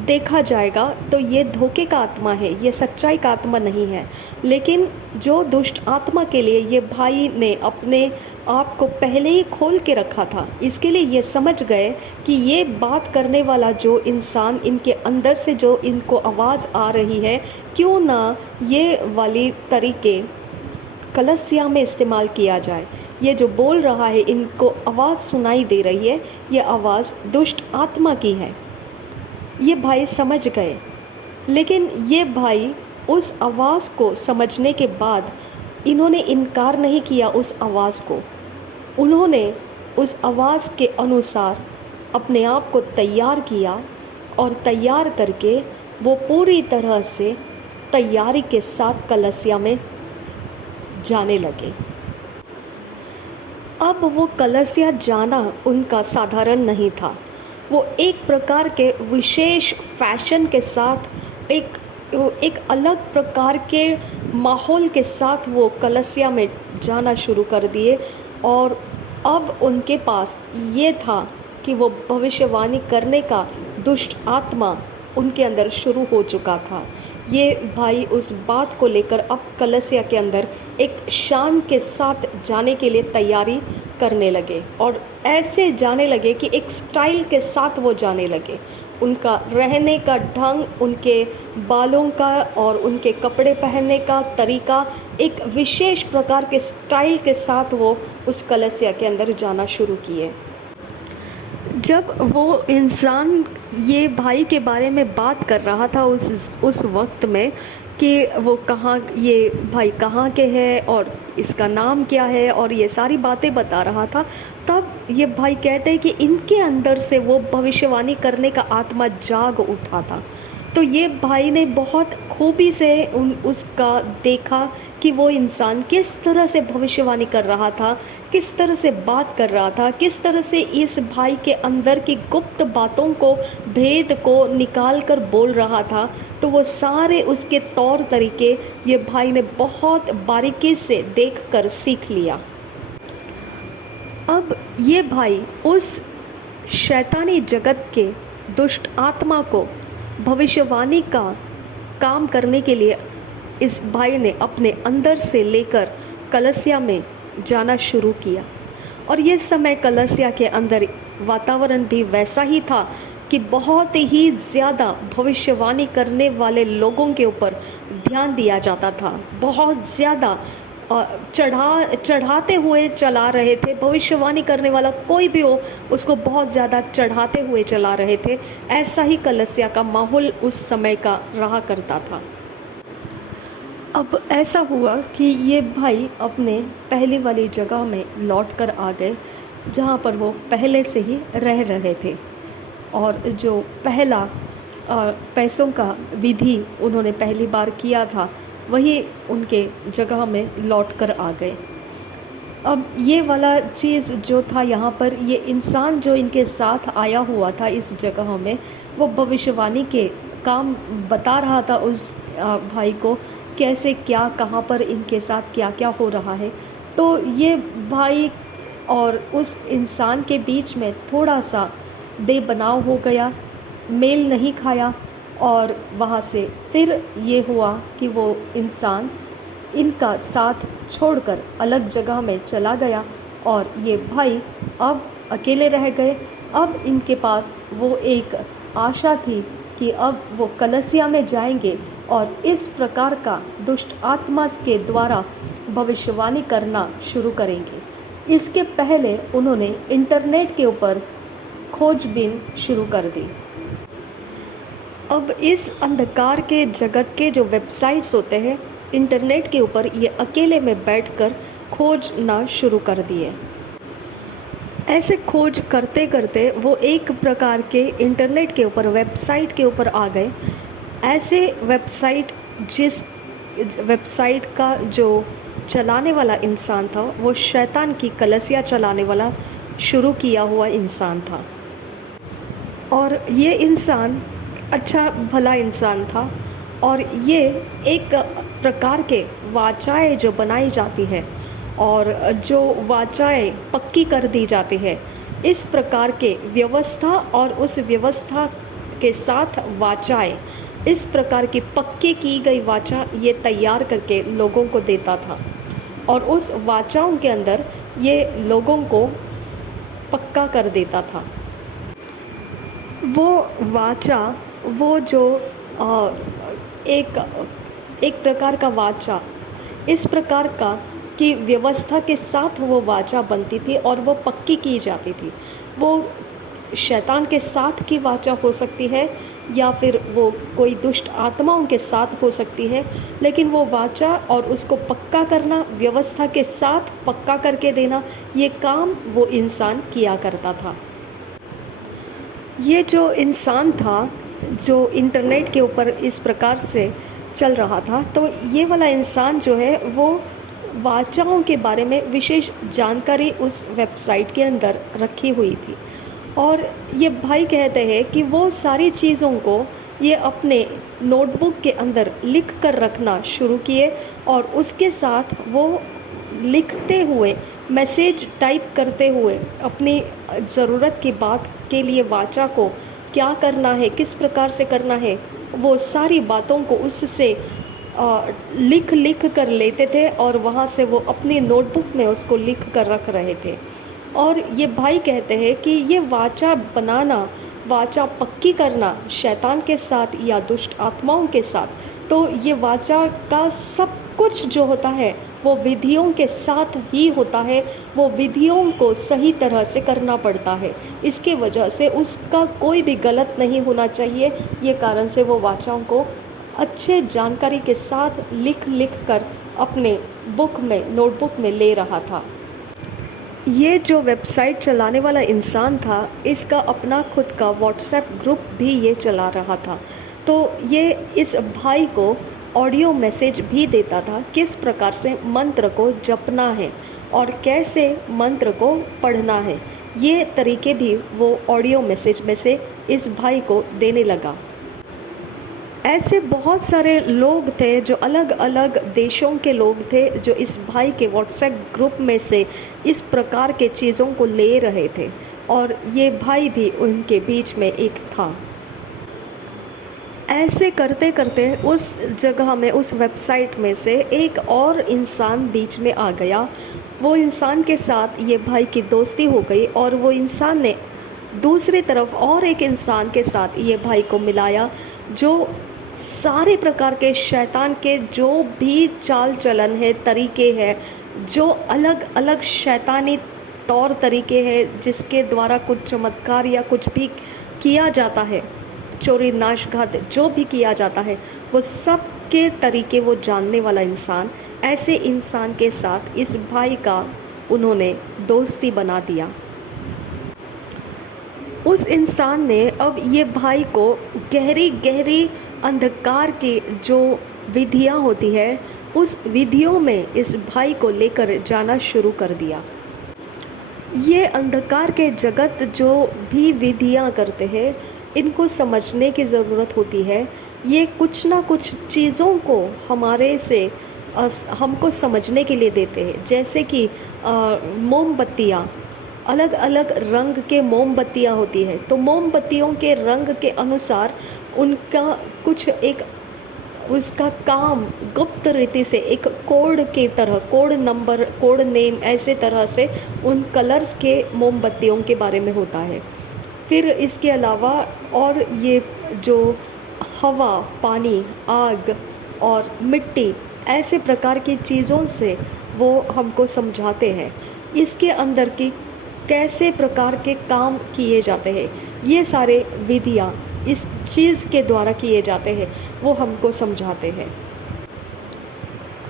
देखा जाएगा तो ये धोखे का आत्मा है, ये सच्चाई का आत्मा नहीं है। लेकिन जो दुष्ट आत्मा के लिए ये भाई ने अपने आप को पहले ही खोल के रखा था, इसके लिए ये समझ गए कि ये बात करने वाला जो इंसान इनके अंदर से जो इनको आवाज़ आ रही है, क्यों ना ये वाली तरीके कलसिया में इस्तेमाल किया जाए। ये जो बोल रहा है, इनको आवाज़ सुनाई दे रही है, ये आवाज़ दुष्ट आत्मा की है। ये भाई समझ गए, लेकिन ये भाई उस आवाज़ को समझने के बाद इन्होंने इनकार नहीं किया उस आवाज़ को। उन्होंने उस आवाज़ के अनुसार अपने आप को तैयार किया और तैयार करके वो पूरी तरह से तैयारी के साथ कलसिया में जाने लगे। अब वो कलसिया जाना उनका साधारण नहीं था। वो एक प्रकार के विशेष फैशन के साथ एक अलग प्रकार के माहौल के साथ वो कलसिया में जाना शुरू कर दिए। और अब उनके पास ये था कि वो भविष्यवाणी करने का दुष्ट आत्मा उनके अंदर शुरू हो चुका था। ये भाई उस बात को लेकर अब कलसिया के अंदर एक शान के साथ जाने के लिए तैयारी करने लगे और ऐसे जाने लगे कि एक स्टाइल के साथ वो जाने लगे। उनका रहने का ढंग, उनके बालों का और उनके कपड़े पहनने का तरीका एक विशेष प्रकार के स्टाइल के साथ वो उस कलसिया के अंदर जाना शुरू किए। जब वो इंसान ये भाई के बारे में बात कर रहा था उस वक्त में कि वो कहाँ, ये भाई कहाँ के हैं और इसका नाम क्या है और ये सारी बातें बता रहा था, तब ये भाई कहते हैं कि इनके अंदर से वो भविष्यवाणी करने का आत्मा जाग उठा था। तो ये भाई ने बहुत खूबी से उसका देखा कि वो इंसान किस तरह से भविष्यवाणी कर रहा था, किस तरह से बात कर रहा था, किस तरह से इस भाई के अंदर की गुप्त बातों को, भेद को निकाल कर बोल रहा था। तो वो सारे उसके तौर तरीके ये भाई ने बहुत बारीकी से देखकर सीख लिया। अब ये भाई उस शैतानी जगत के दुष्ट आत्मा को भविष्यवाणी का काम करने के लिए इस भाई ने अपने अंदर से लेकर कलसिया में जाना शुरू किया। और ये समय कलसिया के अंदर वातावरण भी वैसा ही था कि बहुत ही ज़्यादा भविष्यवाणी करने वाले लोगों के ऊपर ध्यान दिया जाता था। बहुत ज़्यादा चढ़ाते हुए चला रहे थे। भविष्यवाणी करने वाला कोई भी हो, उसको बहुत ज़्यादा चढ़ाते हुए चला रहे थे। ऐसा ही कलसिया का माहौल उस समय का रहा करता था। अब ऐसा हुआ कि ये भाई अपने पहली वाली जगह में लौट कर आ गए, जहाँ पर वो पहले से ही रह रहे थे। और जो पहला पैसों का विधि उन्होंने पहली बार किया था, वही उनके जगह में लौट कर आ गए। अब ये वाला चीज़ जो था यहाँ पर, ये इंसान जो इनके साथ आया हुआ था इस जगह में, वो भविष्यवाणी के काम बता रहा था उस भाई को, कैसे क्या, कहाँ पर इनके साथ क्या क्या हो रहा है। तो ये भाई और उस इंसान के बीच में थोड़ा सा बेबनाव हो गया, मेल नहीं खाया। और वहाँ से फिर ये हुआ कि वो इंसान इनका साथ छोड़कर अलग जगह में चला गया और ये भाई अब अकेले रह गए। अब इनके पास वो एक आशा थी कि अब वो कलसिया में जाएंगे और इस प्रकार का दुष्ट आत्मा के द्वारा भविष्यवाणी करना शुरू करेंगे। इसके पहले उन्होंने इंटरनेट के ऊपर खोजबीन शुरू कर दी। अब इस अंधकार के जगत के जो वेबसाइट्स होते हैं, इंटरनेट के ऊपर ये अकेले में बैठकर खोजना शुरू कर दिए। ऐसे खोज करते करते वो एक प्रकार के इंटरनेट के ऊपर, वेबसाइट के ऊपर आ गए। ऐसे वेबसाइट, जिस वेबसाइट का जो चलाने वाला इंसान था, वो शैतान की कलसिया चलाने वाला शुरू किया हुआ इंसान था। और ये इंसान अच्छा भला इंसान था। और ये एक प्रकार के वाचाएँ जो बनाई जाती है और जो वाचाएँ पक्की कर दी जाती है, इस प्रकार के व्यवस्था और उस व्यवस्था के साथ वाचाएं, इस प्रकार की पक्की की गई वाचा ये तैयार करके लोगों को देता था और उस वाचाओं के अंदर ये लोगों को पक्का कर देता था। वो वाचा, वो जो एक एक प्रकार का वाचा, इस प्रकार का कि व्यवस्था के साथ वो वाचा बनती थी और वो पक्की की जाती थी। वो शैतान के साथ की वाचा हो सकती है या फिर वो कोई दुष्ट आत्माओं के साथ हो सकती है, लेकिन वो वाचा और उसको पक्का करना, व्यवस्था के साथ पक्का करके देना, ये काम वो इंसान किया करता था। ये जो इंसान था, जो इंटरनेट के ऊपर इस प्रकार से चल रहा था, तो ये वाला इंसान जो है वो वाचाओं के बारे में विशेष जानकारी उस वेबसाइट के अंदर रखी हुई थी और ये भाई कहते हैं कि वो सारी चीज़ों को ये अपने नोटबुक के अंदर लिख कर रखना शुरू किए और उसके साथ वो लिखते हुए, मैसेज टाइप करते हुए अपनी ज़रूरत की बात के लिए वाचा को क्या करना है, किस प्रकार से करना है, वो सारी बातों को उससे लिख कर लेते थे और वहाँ से वो अपनी नोटबुक में उसको लिख कर रख रहे थे। और ये भाई कहते हैं कि ये वाचा बनाना, वाचा पक्की करना शैतान के साथ या दुष्ट आत्माओं के साथ, तो ये वाचा का सब कुछ जो होता है वो विधियों के साथ ही होता है। वो विधियों को सही तरह से करना पड़ता है, इसके वजह से उसका कोई भी गलत नहीं होना चाहिए। ये कारण से वो वाचाओं को अच्छे जानकारी के साथ लिख कर अपने बुक में, नोटबुक में ले रहा था। ये जो वेबसाइट चलाने वाला इंसान था, इसका अपना खुद का व्हाट्सएप ग्रुप भी ये चला रहा था। तो ये इस भाई को ऑडियो मैसेज भी देता था किस प्रकार से मंत्र को जपना है और कैसे मंत्र को पढ़ना है। ये तरीके भी वो ऑडियो मैसेज में से इस भाई को देने लगा। ऐसे बहुत सारे लोग थे जो अलग अलग देशों के लोग थे, जो इस भाई के व्हाट्सएप ग्रुप में से इस प्रकार के चीज़ों को ले रहे थे और ये भाई भी उनके बीच में एक था। ऐसे करते करते उस जगह में, उस वेबसाइट में से एक और इंसान बीच में आ गया। वो इंसान के साथ ये भाई की दोस्ती हो गई और वो इंसान ने दूसरी तरफ और एक इंसान के साथ ये भाई को मिलाया, जो सारे प्रकार के शैतान के जो भी चाल चलन है, तरीके हैं, जो अलग अलग शैतानी तौर तरीके हैं जिसके द्वारा कुछ चमत्कार या कुछ भी किया जाता है, चोरी नाशघात जो भी किया जाता है, वो सब के तरीके वो जानने वाला इंसान, ऐसे इंसान के साथ इस भाई का उन्होंने दोस्ती बना दिया। उस इंसान ने अब ये भाई को गहरी गहरी अंधकार की जो विधियाँ होती है, उस विधियों में इस भाई को लेकर जाना शुरू कर दिया। ये अंधकार के जगत जो भी विधियाँ करते हैं, इनको समझने की ज़रूरत होती है। ये कुछ ना कुछ चीज़ों को हमारे से हमको समझने के लिए देते हैं, जैसे कि मोमबत्तियाँ, अलग अलग रंग के मोमबत्तियाँ होती है, तो मोमबत्तियों के रंग के अनुसार उनका कुछ एक उसका काम गुप्त रीति से एक कोड के तरह, कोड नंबर, कोड नेम, ऐसे तरह से उन कलर्स के मोमबत्तियों के बारे में होता है। फिर इसके अलावा और ये जो हवा, पानी, आग और मिट्टी, ऐसे प्रकार की चीज़ों से वो हमको समझाते हैं इसके अंदर की कैसे प्रकार के काम किए जाते हैं। ये सारे विधियाँ इस चीज़ के द्वारा किए जाते हैं, वो हमको समझाते हैं।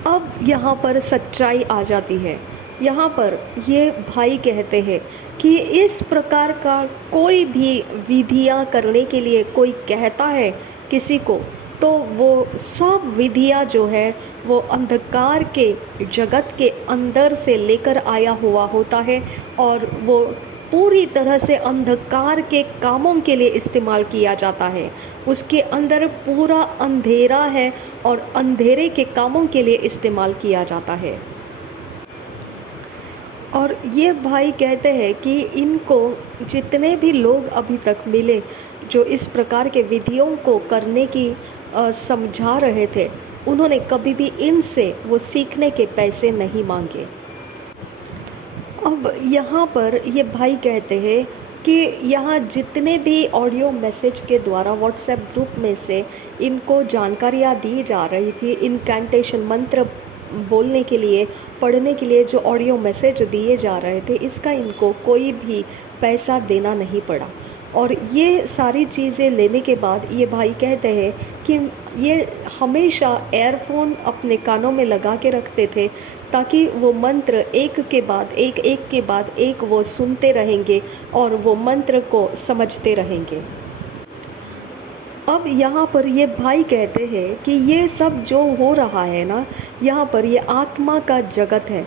अब यहाँ पर सच्चाई आ जाती है। यहाँ पर ये भाई कहते हैं कि इस प्रकार का कोई भी विधियाँ करने के लिए कोई कहता है किसी को, तो वो सब विधियाँ जो है वो अंधकार के जगत के अंदर से लेकर आया हुआ होता है और वो पूरी तरह से अंधकार के कामों के लिए इस्तेमाल किया जाता है। उसके अंदर पूरा अंधेरा है और अंधेरे के कामों के लिए इस्तेमाल किया जाता है। और ये भाई कहते हैं कि इनको जितने भी लोग अभी तक मिले जो इस प्रकार के विधियों को करने की समझा रहे थे, उन्होंने कभी भी इनसे वो सीखने के पैसे नहीं मांगे। अब यहाँ पर ये भाई कहते हैं कि यहाँ जितने भी ऑडियो मैसेज के द्वारा व्हाट्सएप ग्रुप में से इनको जानकारियाँ दी जा रही थी, इनकैंटेशन मंत्र बोलने के लिए, पढ़ने के लिए जो ऑडियो मैसेज दिए जा रहे थे, इसका इनको कोई भी पैसा देना नहीं पड़ा। और ये सारी चीज़ें लेने के बाद ये भाई कहते हैं कि ये हमेशा एयरफोन अपने कानों में लगा के रखते थे ताकि वो मंत्र एक के बाद एक वो सुनते रहेंगे और वो मंत्र को समझते रहेंगे। अब यहाँ पर ये भाई कहते हैं कि ये सब जो हो रहा है ना, यहाँ पर ये आत्मा का जगत है।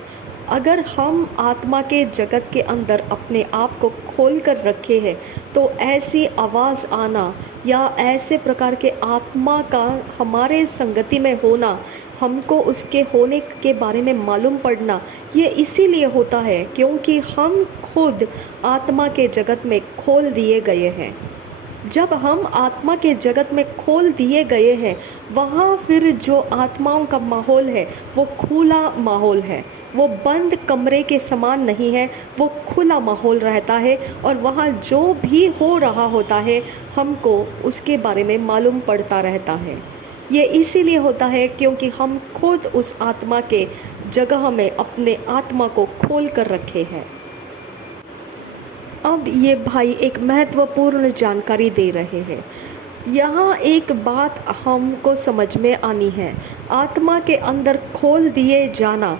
अगर हम आत्मा के जगत के अंदर अपने आप को खोल कर रखे हैं तो ऐसी आवाज़ आना या ऐसे प्रकार के आत्मा का हमारे संगति में होना, हमको उसके होने के बारे में मालूम पड़ना, ये इसीलिए होता है क्योंकि हम खुद आत्मा के जगत में खोल दिए गए हैं। जब हम आत्मा के जगत में खोल दिए गए हैं, वहाँ फिर जो आत्माओं का माहौल है वो खुला माहौल है, वो बंद कमरे के समान नहीं है, वो खुला माहौल रहता है और वहाँ जो भी हो रहा होता है हमको उसके बारे में मालूम पड़ता रहता है। ये इसीलिए होता है क्योंकि हम खुद उस आत्मा के जगह में अपने आत्मा को खोल कर रखे हैं। अब ये भाई एक महत्वपूर्ण जानकारी दे रहे हैं। यहाँ एक बात हमको समझ में आनी है, आत्मा के अंदर खोल दिए जाना,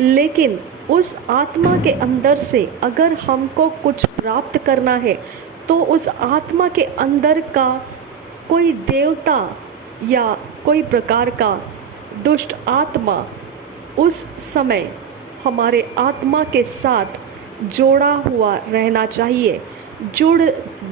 लेकिन उस आत्मा के अंदर से अगर हमको कुछ प्राप्त करना है तो उस आत्मा के अंदर का कोई देवता या कोई प्रकार का दुष्ट आत्मा उस समय हमारे आत्मा के साथ जोड़ा हुआ रहना चाहिए, जुड़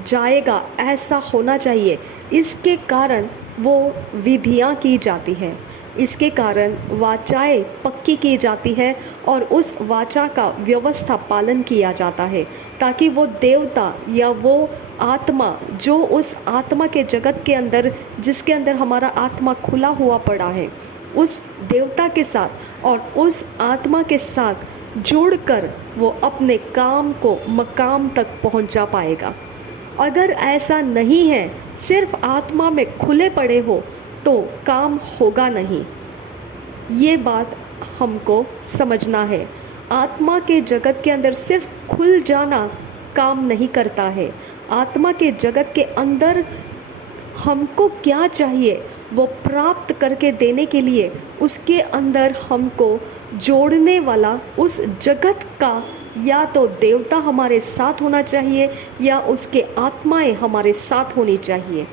जाएगा ऐसा होना चाहिए। इसके कारण वो विधियाँ की जाती हैं, इसके कारण वाचाएं पक्की की जाती है और उस वाचा का व्यवस्था पालन किया जाता है ताकि वो देवता या वो आत्मा जो उस आत्मा के जगत के अंदर, जिसके अंदर हमारा आत्मा खुला हुआ पड़ा है, उस देवता के साथ और उस आत्मा के साथ जुड़कर वो अपने काम को मकाम तक पहुंचा पाएगा। अगर ऐसा नहीं है, सिर्फ आत्मा में खुले पड़े हो तो काम होगा नहीं। ये बात हमको समझना है। आत्मा के जगत के अंदर सिर्फ खुल जाना काम नहीं करता है। आत्मा के जगत के अंदर हमको क्या चाहिए वो प्राप्त करके देने के लिए उसके अंदर हमको जोड़ने वाला उस जगत का या तो देवता हमारे साथ होना चाहिए या उसके आत्माएं हमारे साथ होनी चाहिए।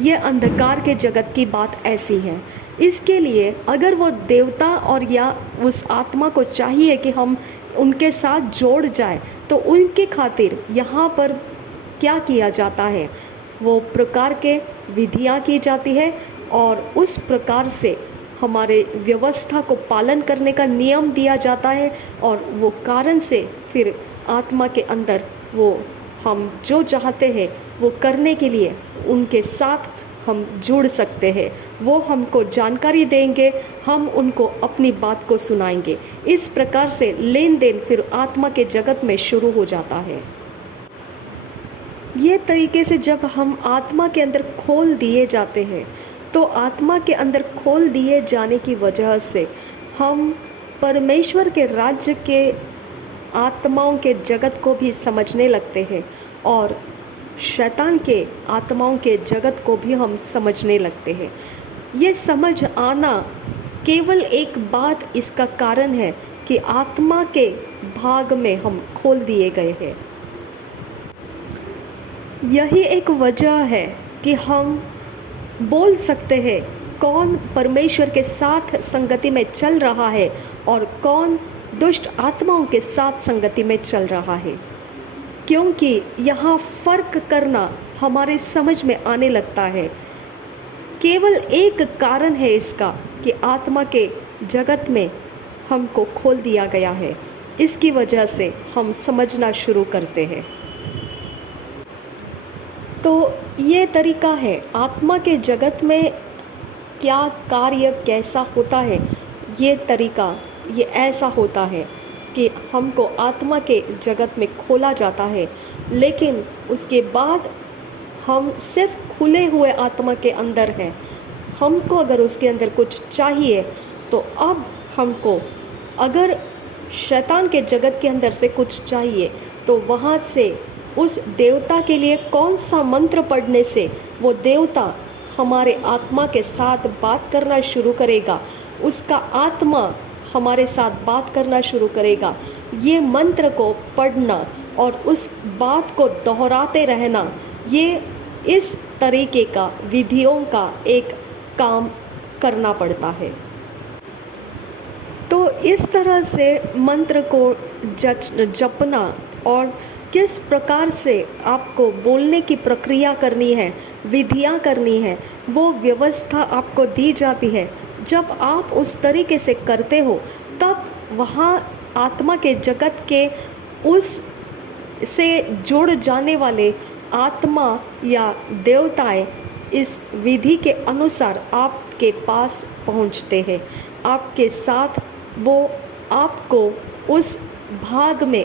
ये अंधकार के जगत की बात ऐसी है। इसके लिए अगर वो देवता और या उस आत्मा को चाहिए कि हम उनके साथ जोड़ जाए तो उनके खातिर यहाँ पर क्या किया जाता है, वो प्रकार के विधियाँ की जाती है और उस प्रकार से हमारे व्यवस्था को पालन करने का नियम दिया जाता है और वो कारण से फिर आत्मा के अंदर वो हम जो चाहते हैं वो करने के लिए उनके साथ हम जुड़ सकते हैं। वो हमको जानकारी देंगे, हम उनको अपनी बात को सुनाएंगे। इस प्रकार से लेन देन फिर आत्मा के जगत में शुरू हो जाता है। ये तरीके से जब हम आत्मा के अंदर खोल दिए जाते हैं तो आत्मा के अंदर खोल दिए जाने की वजह से हम परमेश्वर के राज्य के आत्माओं के जगत को भी समझने लगते हैं और शैतान के आत्माओं के जगत को भी हम समझने लगते हैं। ये समझ आना केवल एक बात इसका कारण है कि आत्मा के भाग में हम खोल दिए गए हैं। यही एक वजह है कि हम बोल सकते हैं कौन परमेश्वर के साथ संगति में चल रहा है और कौन दुष्ट आत्माओं के साथ संगति में चल रहा है, क्योंकि यहाँ फ़र्क करना हमारे समझ में आने लगता है। केवल एक कारण है इसका कि आत्मा के जगत में हमको खोल दिया गया है। इसकी वजह से हम समझना शुरू करते हैं। तो ये तरीका है आत्मा के जगत में क्या कार्य कैसा होता है। ये तरीका ये ऐसा होता है कि हमको आत्मा के जगत में खोला जाता है, लेकिन उसके बाद हम सिर्फ खुले हुए आत्मा के अंदर हैं। हमको अगर उसके अंदर कुछ चाहिए तो अब हमको अगर शैतान के जगत के अंदर से कुछ चाहिए तो वहाँ से उस देवता के लिए कौन सा मंत्र पढ़ने से वो देवता हमारे आत्मा के साथ बात करना शुरू करेगा, उसका आत्मा हमारे साथ बात करना शुरू करेगा। ये मंत्र को पढ़ना और उस बात को दोहराते रहना, ये इस तरीके का विधियों का एक काम करना पड़ता है। तो इस तरह से मंत्र को जपना और किस प्रकार से आपको बोलने की प्रक्रिया करनी है, विधियाँ करनी है, वो व्यवस्था आपको दी जाती है। जब आप उस तरीके से करते हो तब वहाँ आत्मा के जगत के उस से जुड़ जाने वाले आत्मा या देवताएं इस विधि के अनुसार आपके पास पहुँचते हैं। आपके साथ वो आपको उस भाग में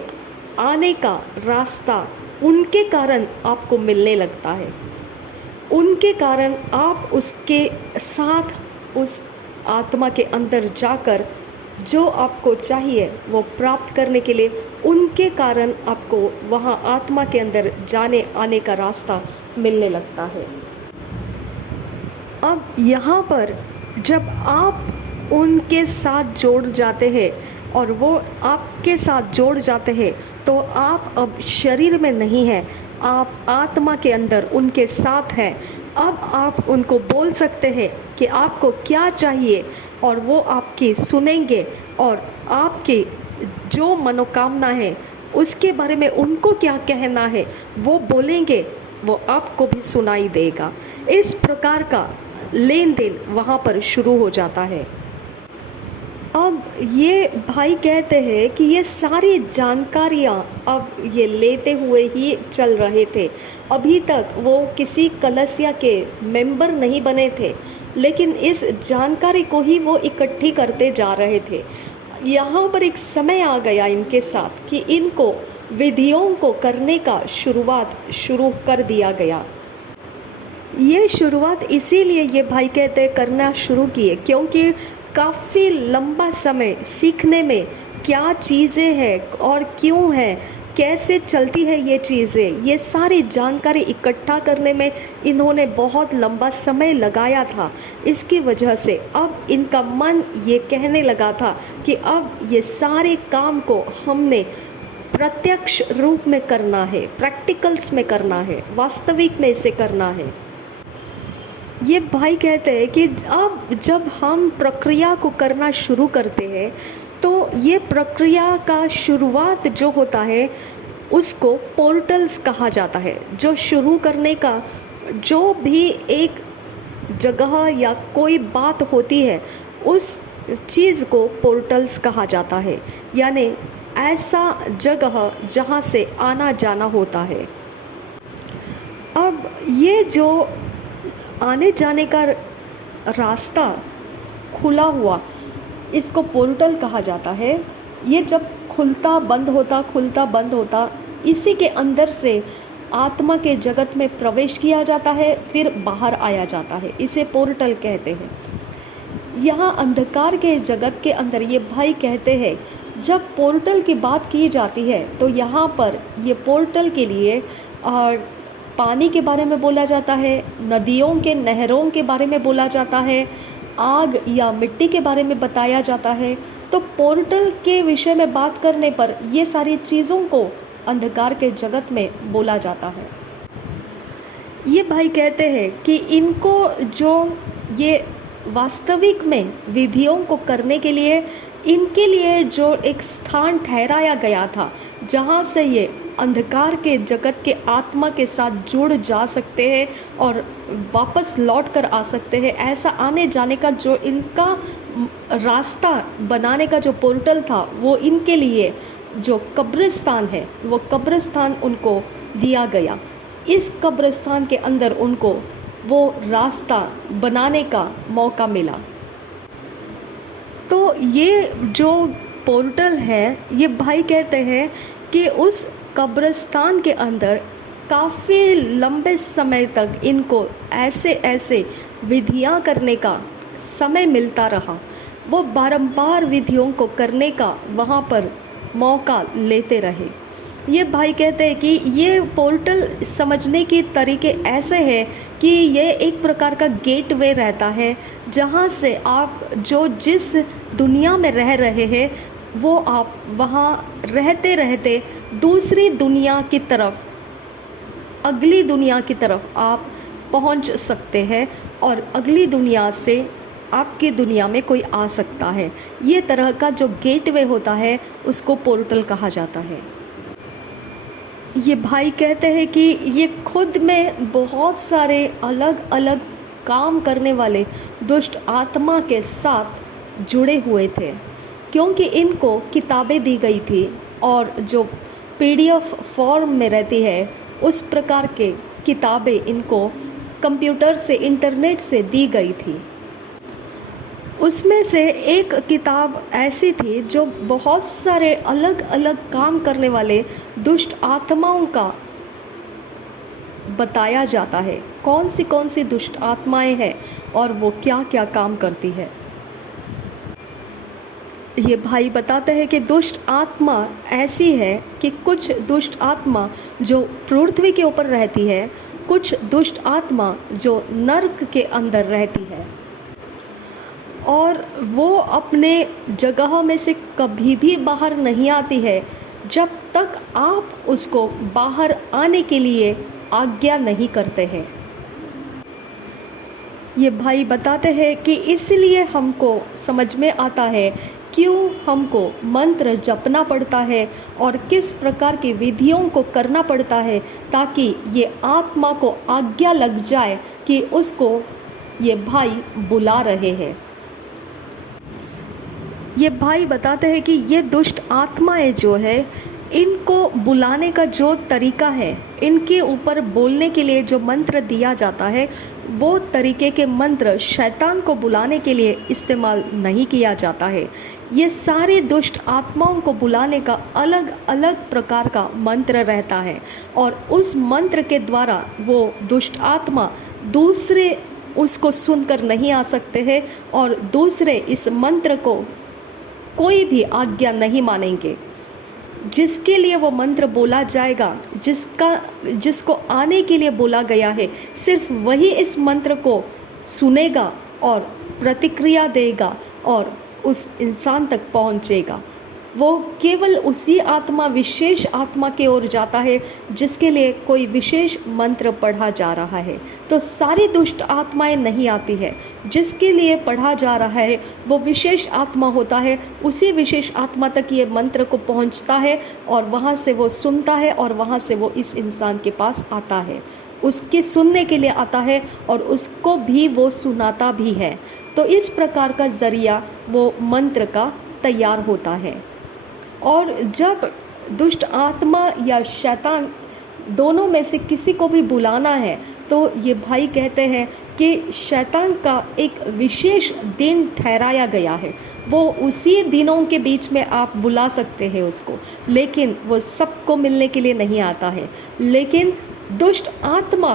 आने का रास्ता उनके कारण आपको मिलने लगता है। उनके कारण आप उसके साथ उस आत्मा के अंदर जाकर जो आपको चाहिए वो प्राप्त करने के लिए उनके कारण आपको वहाँ आत्मा के अंदर जाने आने का रास्ता मिलने लगता है। अब यहाँ पर जब आप उनके साथ जोड़ जाते हैं और वो आपके साथ जोड़ जाते हैं तो आप अब शरीर में नहीं हैं, आप आत्मा के अंदर उनके साथ हैं। अब आप उनको बोल सकते हैं कि आपको क्या चाहिए और वो आपकी सुनेंगे और आपकी जो मनोकामना है उसके बारे में उनको क्या कहना है वो बोलेंगे, वो आपको भी सुनाई देगा। इस प्रकार का लेन देन वहाँ पर शुरू हो जाता है। अब ये भाई कहते हैं कि ये सारी जानकारियाँ अब ये लेते हुए ही चल रहे थे। अभी तक वो किसी कलसिया के मेंबर नहीं बने थे, लेकिन इस जानकारी को ही वो इकट्ठी करते जा रहे थे। यहाँ पर एक समय आ गया इनके साथ कि इनको विधियों को करने का शुरू कर दिया गया। ये शुरुआत इसीलिए ये भाई कहते करना शुरू किए क्योंकि काफ़ी लंबा समय सीखने में क्या चीज़ें हैं और क्यों हैं, कैसे चलती है ये चीज़ें, ये सारी जानकारी इकट्ठा करने में इन्होंने बहुत लंबा समय लगाया था। इसकी वजह से अब इनका मन ये कहने लगा था कि अब ये सारे काम को हमने प्रत्यक्ष रूप में करना है, प्रैक्टिकल्स में करना है, वास्तविक में इसे करना है। ये भाई कहते हैं कि अब जब हम प्रक्रिया को करना शुरू करते हैं तो ये प्रक्रिया का शुरुआत जो होता है उसको पोर्टल्स कहा जाता है। जो शुरू करने का जो भी एक जगह या कोई बात होती है उस चीज़ को पोर्टल्स कहा जाता है, यानी ऐसा जगह जहाँ से आना जाना होता है। अब ये जो आने जाने का रास्ता खुला हुआ इसको पोर्टल कहा जाता है। ये जब खुलता बंद होता इसी के अंदर से आत्मा के जगत में प्रवेश किया जाता है, फिर बाहर आया जाता है, इसे पोर्टल कहते हैं। यहाँ अंधकार के जगत के अंदर ये भाई कहते हैं जब पोर्टल की बात की जाती है तो यहाँ पर ये पोर्टल के लिए पानी के बारे में बोला जाता है, नदियों के नहरों के बारे में बोला जाता है, आग या मिट्टी के बारे में बताया जाता है। तो पोर्टल के विषय में बात करने पर ये सारी चीज़ों को अंधकार के जगत में बोला जाता है। ये भाई कहते हैं कि इनको जो ये वास्तविक में विधियों को करने के लिए इनके लिए जो एक स्थान ठहराया गया था जहाँ से ये अंधकार के जगत के आत्मा के साथ जुड़ जा सकते हैं और वापस लौट कर आ सकते हैं, ऐसा आने जाने का जो इनका रास्ता बनाने का जो पोर्टल था वो इनके लिए जो कब्रिस्तान है वो कब्रिस्तान उनको दिया गया। इस कब्रिस्तान के अंदर उनको वो रास्ता बनाने का मौका मिला। तो ये जो पोर्टल है, ये भाई कहते हैं कि उस कब्रिस्तान के अंदर काफ़ी लंबे समय तक इनको ऐसे ऐसे विधियां करने का समय मिलता रहा। वो बारंबार विधियों को करने का वहाँ पर मौका लेते रहे। ये भाई कहते हैं कि ये पोर्टल समझने के तरीके ऐसे हैं कि ये एक प्रकार का गेटवे रहता है, जहाँ से आप जो जिस दुनिया में रह रहे हैं वो आप वहाँ रहते रहते दूसरी दुनिया की तरफ, अगली दुनिया की तरफ आप पहुँच सकते हैं और अगली दुनिया से आपकी दुनिया में कोई आ सकता है। ये तरह का जो गेटवे होता है उसको पोर्टल कहा जाता है। ये भाई कहते हैं कि ये खुद में बहुत सारे अलग अलग काम करने वाले दुष्ट आत्मा के साथ जुड़े हुए थे, क्योंकि इनको किताबें दी गई थी और जो PDF फॉर्म में रहती है उस प्रकार के किताबें इनको कंप्यूटर से, इंटरनेट से दी गई थी। उसमें से एक किताब ऐसी थी जो बहुत सारे अलग अलग काम करने वाले दुष्ट आत्माओं का बताया जाता है, कौन सी दुष्ट आत्माएं हैं और वो क्या क्या काम करती है। ये भाई बताते हैं कि दुष्ट आत्मा ऐसी है कि कुछ दुष्ट आत्मा जो पृथ्वी के ऊपर रहती है, कुछ दुष्ट आत्मा जो नर्क के अंदर रहती है, और वो अपने जगह में से कभी भी बाहर नहीं आती है जब तक आप उसको बाहर आने के लिए आज्ञा नहीं करते हैं। ये भाई बताते हैं कि इसलिए हमको समझ में आता है क्यों हमको मंत्र जपना पड़ता है और किस प्रकार की विधियों को करना पड़ता है, ताकि ये आत्मा को आज्ञा लग जाए कि उसको ये भाई बुला रहे हैं। ये भाई बताते हैं कि ये दुष्ट आत्माएं जो है, इनको बुलाने का जो तरीका है, इनके ऊपर बोलने के लिए जो मंत्र दिया जाता है, वो तरीके के मंत्र शैतान को बुलाने के लिए इस्तेमाल नहीं किया जाता है। ये सारे दुष्ट आत्माओं को बुलाने का अलग अलग प्रकार का मंत्र रहता है और उस मंत्र के द्वारा वो दुष्ट आत्मा दूसरे उसको सुनकर नहीं आ सकते हैं और दूसरे इस मंत्र को कोई भी आज्ञा नहीं मानेंगे। जिसके लिए वो मंत्र बोला जाएगा, जिसको आने के लिए बोला गया है, सिर्फ वही इस मंत्र को सुनेगा और प्रतिक्रिया देगा और उस इंसान तक पहुंचेगा। वो केवल उसी आत्मा, विशेष आत्मा की ओर जाता है जिसके लिए कोई विशेष मंत्र पढ़ा जा रहा है। तो सारी दुष्ट आत्माएं नहीं आती है, जिसके लिए पढ़ा जा रहा है वो विशेष आत्मा होता है, उसी विशेष आत्मा तक ये मंत्र को पहुंचता है और वहाँ से वो सुनता है और वहाँ से वो इस इंसान के पास आता है, उसके सुनने के लिए आता है और उसको भी वो सुनाता भी है। तो इस प्रकार का ज़रिया वो मंत्र का तैयार होता है। और जब दुष्ट आत्मा या शैतान दोनों में से किसी को भी बुलाना है, तो ये भाई कहते हैं कि शैतान का एक विशेष दिन ठहराया गया है। वो उसी दिनों के बीच में आप बुला सकते हैं उसको, लेकिन वो सबको मिलने के लिए नहीं आता है। लेकिन दुष्ट आत्मा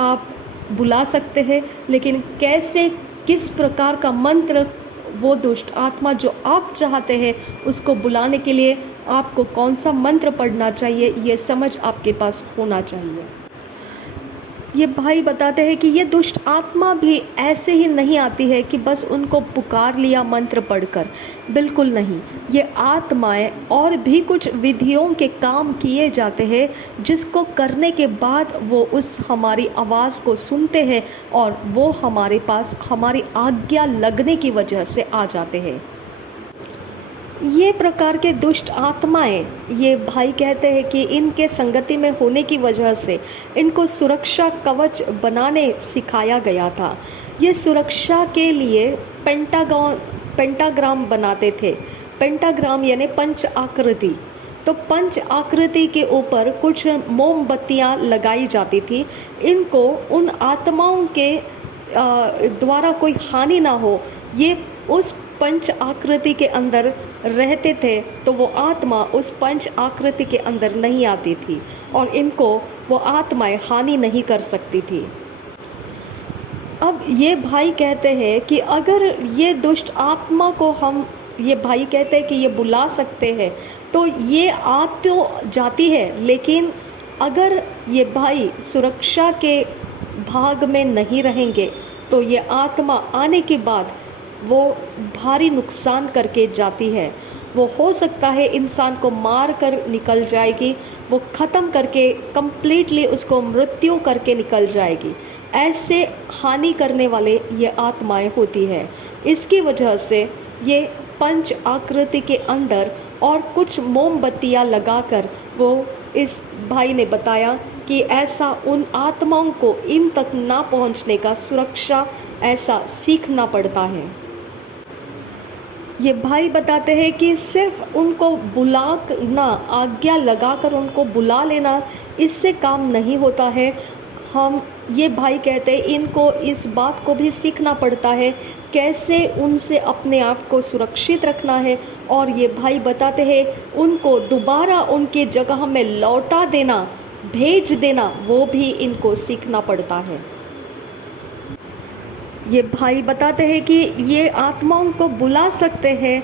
आप बुला सकते हैं, लेकिन कैसे, किस प्रकार का मंत्र वो दुष्ट आत्मा जो आप चाहते हैं उसको बुलाने के लिए आपको कौन सा मंत्र पढ़ना चाहिए, ये समझ आपके पास होना चाहिए। ये भाई बताते हैं कि ये दुष्ट आत्मा भी ऐसे ही नहीं आती है कि बस उनको पुकार लिया मंत्र पढ़कर, बिल्कुल नहीं। ये आत्माएं और भी कुछ विधियों के काम किए जाते हैं, जिसको करने के बाद वो उस हमारी आवाज़ को सुनते हैं और वो हमारे पास हमारी आज्ञा लगने की वजह से आ जाते हैं। ये प्रकार के दुष्ट आत्माएं, ये भाई कहते हैं कि इनके संगति में होने की वजह से इनको सुरक्षा कवच बनाने सिखाया गया था। ये सुरक्षा के लिए पेंटाग्राम बनाते थे। पेंटाग्राम यानी पंच आकृति। तो पंच आकृति के ऊपर कुछ मोमबत्तियाँ लगाई जाती थी। इनको उन आत्माओं के द्वारा कोई हानि ना हो, ये उस पंच आकृति के अंदर रहते थे, तो वो आत्मा उस पंच आकृति के अंदर नहीं आती थी और इनको वो आत्माएं हानि नहीं कर सकती थी। अब ये भाई कहते हैं कि अगर ये दुष्ट आत्मा को हम, ये भाई कहते हैं कि ये बुला सकते हैं, तो ये आ तो जाती है, लेकिन अगर ये भाई सुरक्षा के भाग में नहीं रहेंगे तो ये आत्मा आने के बाद वो भारी नुकसान करके जाती है। वो हो सकता है इंसान को मार कर निकल जाएगी, वो ख़त्म करके कंप्लीटली उसको मृत्यु करके निकल जाएगी। ऐसे हानि करने वाले ये आत्माएं होती है। इसकी वजह से ये पंच आकृति के अंदर और कुछ मोमबत्तियाँ लगाकर, वो इस भाई ने बताया कि ऐसा उन आत्माओं को इन तक ना पहुंचने का सुरक्षा ऐसा सीखना पड़ता है। ये भाई बताते हैं कि सिर्फ उनको बुलाना, आज्ञा लगाकर उनको बुला लेना, इससे काम नहीं होता है। हम, ये भाई कहते हैं, इनको इस बात को भी सीखना पड़ता है कैसे उनसे अपने आप को सुरक्षित रखना है। और ये भाई बताते हैं उनको दोबारा उनके जगह में लौटा देना, भेज देना, वो भी इनको सीखना पड़ता है। ये भाई बताते हैं कि ये आत्माओं को बुला सकते हैं,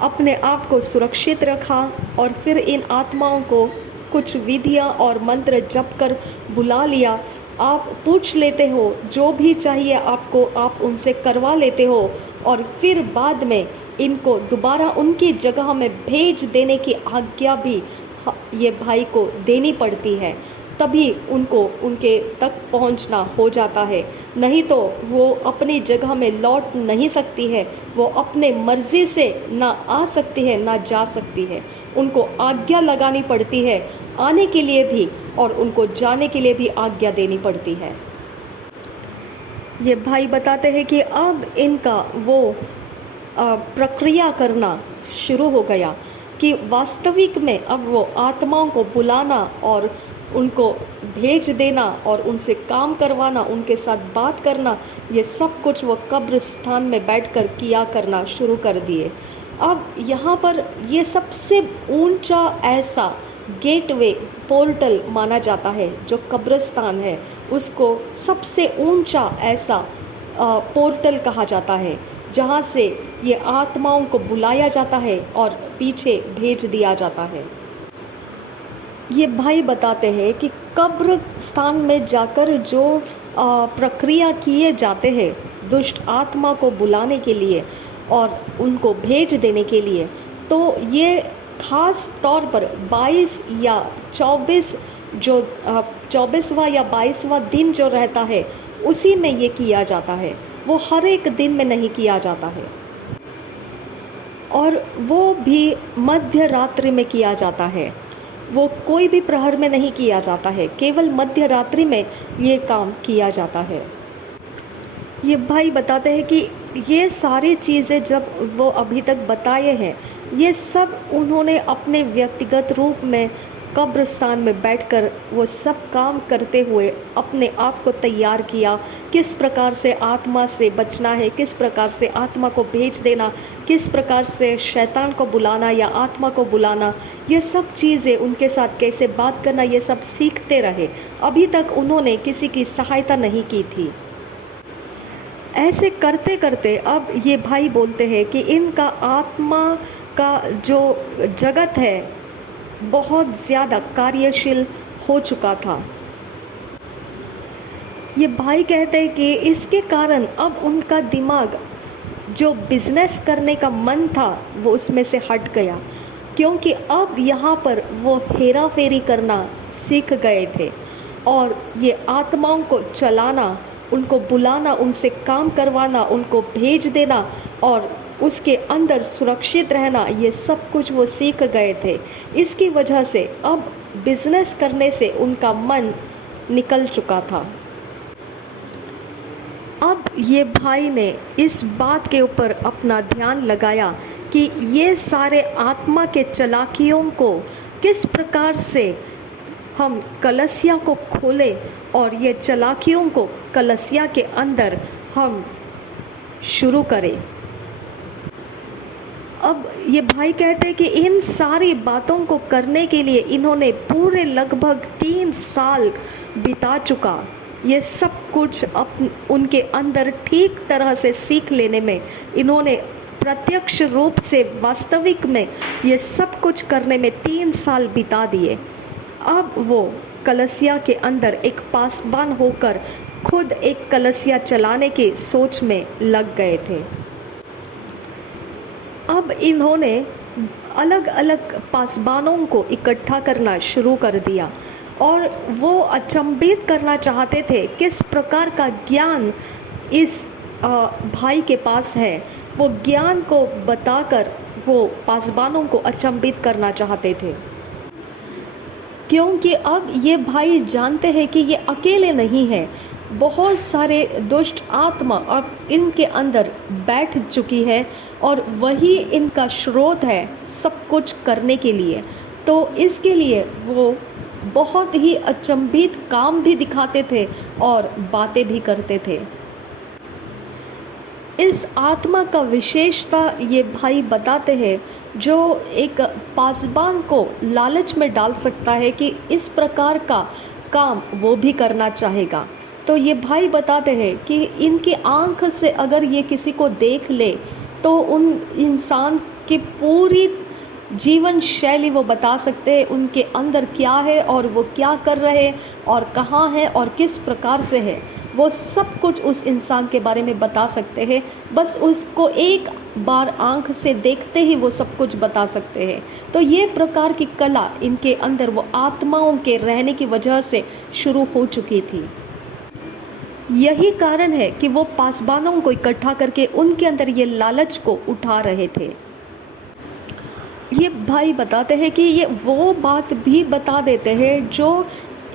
अपने आप को सुरक्षित रखा और फिर इन आत्माओं को कुछ विधियाँ और मंत्र जप कर बुला लिया। आप पूछ लेते हो जो भी चाहिए आपको, आप उनसे करवा लेते हो और फिर बाद में इनको दोबारा उनकी जगह में भेज देने की आज्ञा भी ये भाई को देनी पड़ती है, तभी उनको उनके तक पहुंचना हो जाता है। नहीं तो वो अपनी जगह में लौट नहीं सकती है, वो अपने मर्ज़ी से ना आ सकती है ना जा सकती है। उनको आज्ञा लगानी पड़ती है आने के लिए भी और उनको जाने के लिए भी आज्ञा देनी पड़ती है। ये भाई बताते हैं कि अब इनका वो प्रक्रिया करना शुरू हो गया कि वास्तविक में अब वो आत्माओं को बुलाना और उनको भेज देना और उनसे काम करवाना, उनके साथ बात करना, ये सब कुछ वो कब्रिस्तान में बैठकर किया करना शुरू कर दिए। अब यहाँ पर ये सबसे ऊंचा ऐसा गेटवे पोर्टल माना जाता है, जो कब्रिस्तान है उसको सबसे ऊंचा ऐसा पोर्टल कहा जाता है, जहाँ से ये आत्माओं को बुलाया जाता है और पीछे भेज दिया जाता है। ये भाई बताते हैं कि कब्रिस्तान में जाकर जो प्रक्रिया किए जाते हैं दुष्ट आत्मा को बुलाने के लिए और उनको भेज देने के लिए, तो ये ख़ास तौर पर 22 या 24 जो 24वां या 22वां दिन जो रहता है उसी में ये किया जाता है। वो हर एक दिन में नहीं किया जाता है और वो भी मध्य रात्रि में किया जाता है। वो कोई भी प्रहर में नहीं किया जाता है, केवल मध्य रात्रि में ये काम किया जाता है। ये भाई बताते हैं कि ये सारी चीज़ें जब वो अभी तक बताए हैं, ये सब उन्होंने अपने व्यक्तिगत रूप में कब्रिस्तान में बैठकर वो सब काम करते हुए अपने आप को तैयार किया। किस प्रकार से आत्मा से बचना है, किस प्रकार से आत्मा को भेज देना, किस प्रकार से शैतान को बुलाना या आत्मा को बुलाना, ये सब चीज़ें उनके साथ कैसे बात करना, ये सब सीखते रहे। अभी तक उन्होंने किसी की सहायता नहीं की थी। ऐसे करते करते अब ये भाई बोलते हैं कि इनका आत्मा का जो जगत है बहुत ज़्यादा कार्यशील हो चुका था। ये भाई कहते हैं कि इसके कारण अब उनका दिमाग, जो बिज़नेस करने का मन था, वो उसमें से हट गया, क्योंकि अब यहाँ पर वो हेरा फेरी करना सीख गए थे और ये आत्माओं को चलाना, उनको बुलाना, उनसे काम करवाना, उनको भेज देना और उसके अंदर सुरक्षित रहना, ये सब कुछ वो सीख गए थे। इसकी वजह से अब बिज़नेस करने से उनका मन निकल चुका था। अब ये भाई ने इस बात के ऊपर अपना ध्यान लगाया कि ये सारे आत्मा के चालाकियों को किस प्रकार से हम कलसिया को खोलें और ये चालाकियों को कलसिया के अंदर हम शुरू करें। अब ये भाई कहते हैं कि इन सारी बातों को करने के लिए इन्होंने पूरे लगभग 3 साल बिता चुका। ये सब कुछ उनके अंदर ठीक तरह से सीख लेने में, इन्होंने प्रत्यक्ष रूप से वास्तविक में ये सब कुछ करने में 3 साल बिता दिए। अब वो कलसिया के अंदर एक पासबान होकर खुद एक कलसिया चलाने की सोच में लग गए थे। अब इन्होंने अलग अलग पासबानों को इकट्ठा करना शुरू कर दिया और वो अचंभित करना चाहते थे किस प्रकार का ज्ञान इस भाई के पास है। वो ज्ञान को बताकर वो पासबानों को अचंभित करना चाहते थे, क्योंकि अब ये भाई जानते हैं कि ये अकेले नहीं हैं। बहुत सारे दुष्ट आत्मा अब इनके अंदर बैठ चुकी है और वही इनका स्रोत है सब कुछ करने के लिए। तो इसके लिए वो बहुत ही अचंभित काम भी दिखाते थे और बातें भी करते थे। इस आत्मा का विशेषता ये भाई बताते हैं जो एक पासबान को लालच में डाल सकता है कि इस प्रकार का काम वो भी करना चाहेगा। तो ये भाई बताते हैं कि इनकी आंख से अगर ये किसी को देख ले तो उन इंसान की पूरी जीवन शैली वो बता सकते हैं, उनके अंदर क्या है और वो क्या कर रहे और कहाँ है और किस प्रकार से है, वो सब कुछ उस इंसान के बारे में बता सकते हैं। बस उसको एक बार आंख से देखते ही वो सब कुछ बता सकते हैं। तो ये प्रकार की कला इनके अंदर वो आत्माओं के रहने की वजह से शुरू हो चुकी थी। यही कारण है कि वो पासबानों को इकट्ठा करके उनके अंदर ये लालच को उठा रहे थे। ये भाई बताते हैं कि ये वो बात भी बता देते हैं जो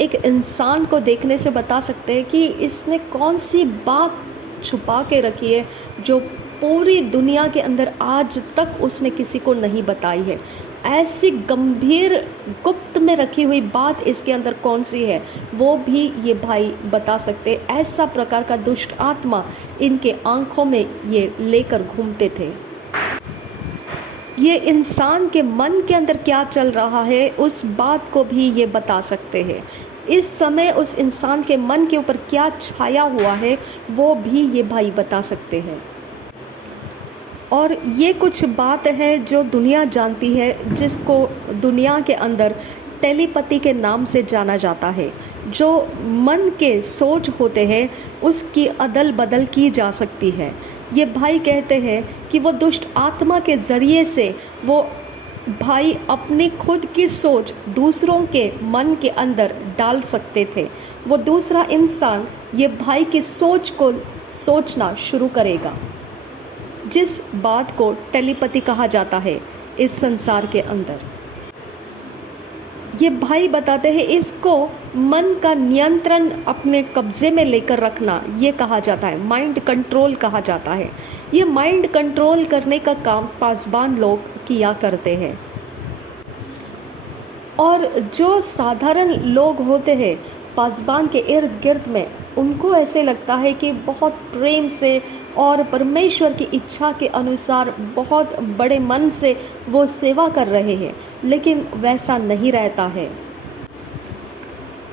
एक इंसान को देखने से बता सकते हैं कि इसने कौन सी बात छुपा के रखी है जो पूरी दुनिया के अंदर आज तक उसने किसी को नहीं बताई है। ऐसी गंभीर गुप्त में रखी हुई बात इसके अंदर कौन सी है वो भी ये भाई बता सकते। ऐसा प्रकार का दुष्ट आत्मा इनके आँखों में ये लेकर घूमते थे। ये इंसान के मन के अंदर क्या चल रहा है उस बात को भी ये बता सकते हैं। इस समय उस इंसान के मन के ऊपर क्या छाया हुआ है वो भी ये भाई बता सकते हैं। और ये कुछ बात है जो दुनिया जानती है, जिसको दुनिया के अंदर टेलीपैथी के नाम से जाना जाता है। जो मन के सोच होते हैं उसकी अदल बदल की जा सकती है। ये भाई कहते हैं कि वो दुष्ट आत्मा के ज़रिए से वो भाई अपनी खुद की सोच दूसरों के मन के अंदर डाल सकते थे। वो दूसरा इंसान ये भाई की सोच को सोचना शुरू करेगा, जिस बात को टेलीपैथी कहा जाता है इस संसार के अंदर। ये भाई बताते हैं इसको मन का नियंत्रण अपने कब्जे में लेकर रखना ये कहा जाता है, माइंड कंट्रोल कहा जाता है। ये माइंड कंट्रोल करने का काम पासबान लोग किया करते हैं। और जो साधारण लोग होते हैं पासबान के इर्द गिर्द में, उनको ऐसे लगता है कि बहुत प्रेम से और परमेश्वर की इच्छा के अनुसार बहुत बड़े मन से वो सेवा कर रहे हैं, लेकिन वैसा नहीं रहता है।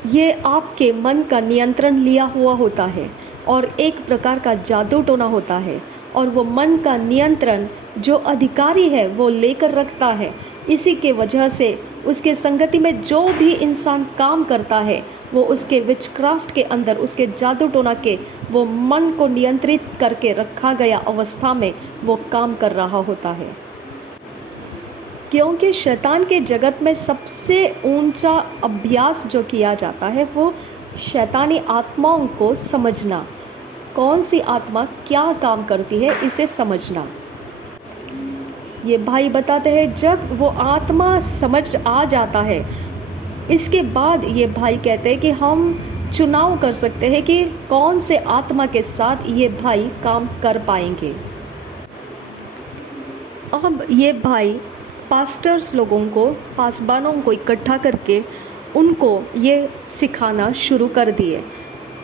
ये आपके मन का नियंत्रण लिया हुआ होता है और एक प्रकार का जादू टोना होता है, और वो मन का नियंत्रण जो अधिकारी है वो लेकर रखता है। इसी के वजह से उसके संगति में जो भी इंसान काम करता है वो उसके विचक्राफ्ट के अंदर, उसके जादू टोना के वो मन को नियंत्रित करके रखा गया अवस्था में वो काम कर रहा होता है। क्योंकि शैतान के जगत में सबसे ऊंचा अभ्यास जो किया जाता है वो शैतानी आत्माओं को समझना, कौन सी आत्मा क्या काम करती है इसे समझना। ये भाई बताते हैं जब वो आत्मा समझ आ जाता है, इसके बाद ये भाई कहते हैं कि हम चुनाव कर सकते हैं कि कौन से आत्मा के साथ ये भाई काम कर पाएंगे। अब ये भाई पास्टर्स लोगों को, पासबानों को इकट्ठा करके उनको ये सिखाना शुरू कर दिए।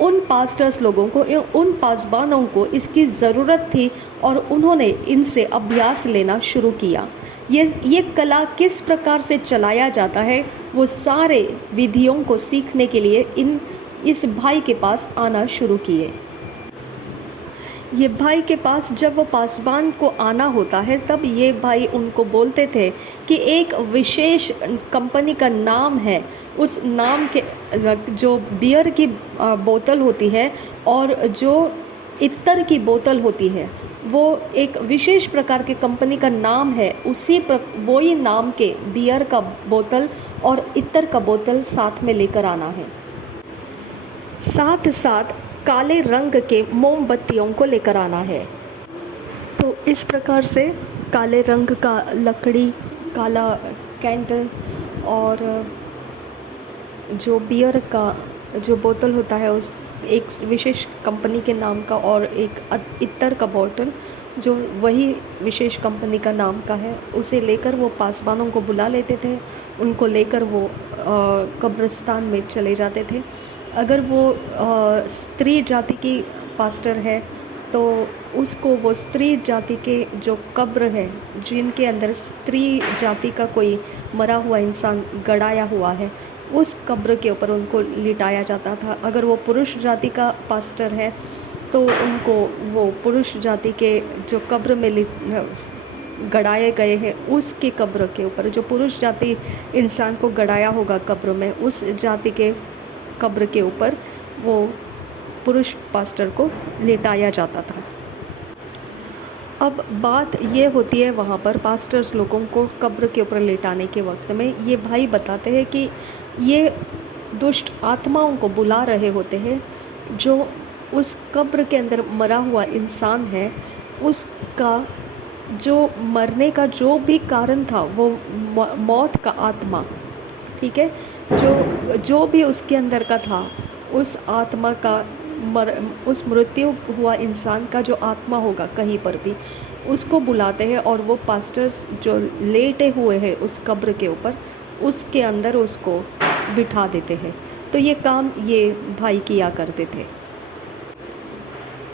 उन पास्टर्स लोगों को, उन पासबानों को इसकी ज़रूरत थी और उन्होंने इनसे अभ्यास लेना शुरू किया। ये कला किस प्रकार से चलाया जाता है, वो सारे विधियों को सीखने के लिए इस भाई के पास आना शुरू किए। ये भाई के पास जब वो पासबान को आना होता है, तब ये भाई उनको बोलते थे कि एक विशेष कंपनी का नाम है, उस नाम के जो बियर की बोतल होती है और जो इत्तर की बोतल होती है, वो एक विशेष प्रकार की कंपनी का नाम है। वही नाम के बियर का बोतल और इत्तर का बोतल साथ में लेकर आना है। साथ साथ काले रंग के मोमबत्तियों को लेकर आना है। तो इस प्रकार से काले रंग का लकड़ी, काला कैंडल और जो बियर का जो बोतल होता है उस एक विशेष कंपनी के नाम का, और एक इत्तर का बोतल जो वही विशेष कंपनी का नाम का है, उसे लेकर वो पासबानों को बुला लेते थे। उनको लेकर वो कब्रिस्तान में चले जाते थे। अगर वो स्त्री जाति की पास्टर है तो उसको वो स्त्री जाति के जो कब्र है, जिनके अंदर स्त्री जाति का कोई मरा हुआ इंसान गड़ाया हुआ है, उस कब्र के ऊपर उनको लिटाया जाता था। अगर वो पुरुष जाति का पास्टर है तो उनको वो पुरुष जाति के जो कब्र में गड़ाए गए हैं, उसके कब्र के ऊपर, जो पुरुष जाति इंसान को गड़ाया होगा कब्र में, उस जाति के कब्र के ऊपर वो पुरुष पास्टर को लेटाया जाता था। अब बात ये होती है, वहाँ पर पास्टर्स लोगों को कब्र के ऊपर लेटाने के वक्त में ये भाई बताते हैं कि ये दुष्ट आत्माओं को बुला रहे होते हैं, जो उस कब्र के अंदर मरा हुआ इंसान है, उसका जो मरने का जो भी कारण था, वो मौत का आत्मा, ठीक है, जो भी उसके अंदर का था, उस आत्मा का उस मृत्यु हुआ इंसान का जो आत्मा होगा कहीं पर भी, उसको बुलाते हैं और वो पास्टर्स जो लेटे हुए हैं उस कब्र के ऊपर, उसके अंदर उसको बिठा देते हैं। तो ये काम ये भाई किया करते थे।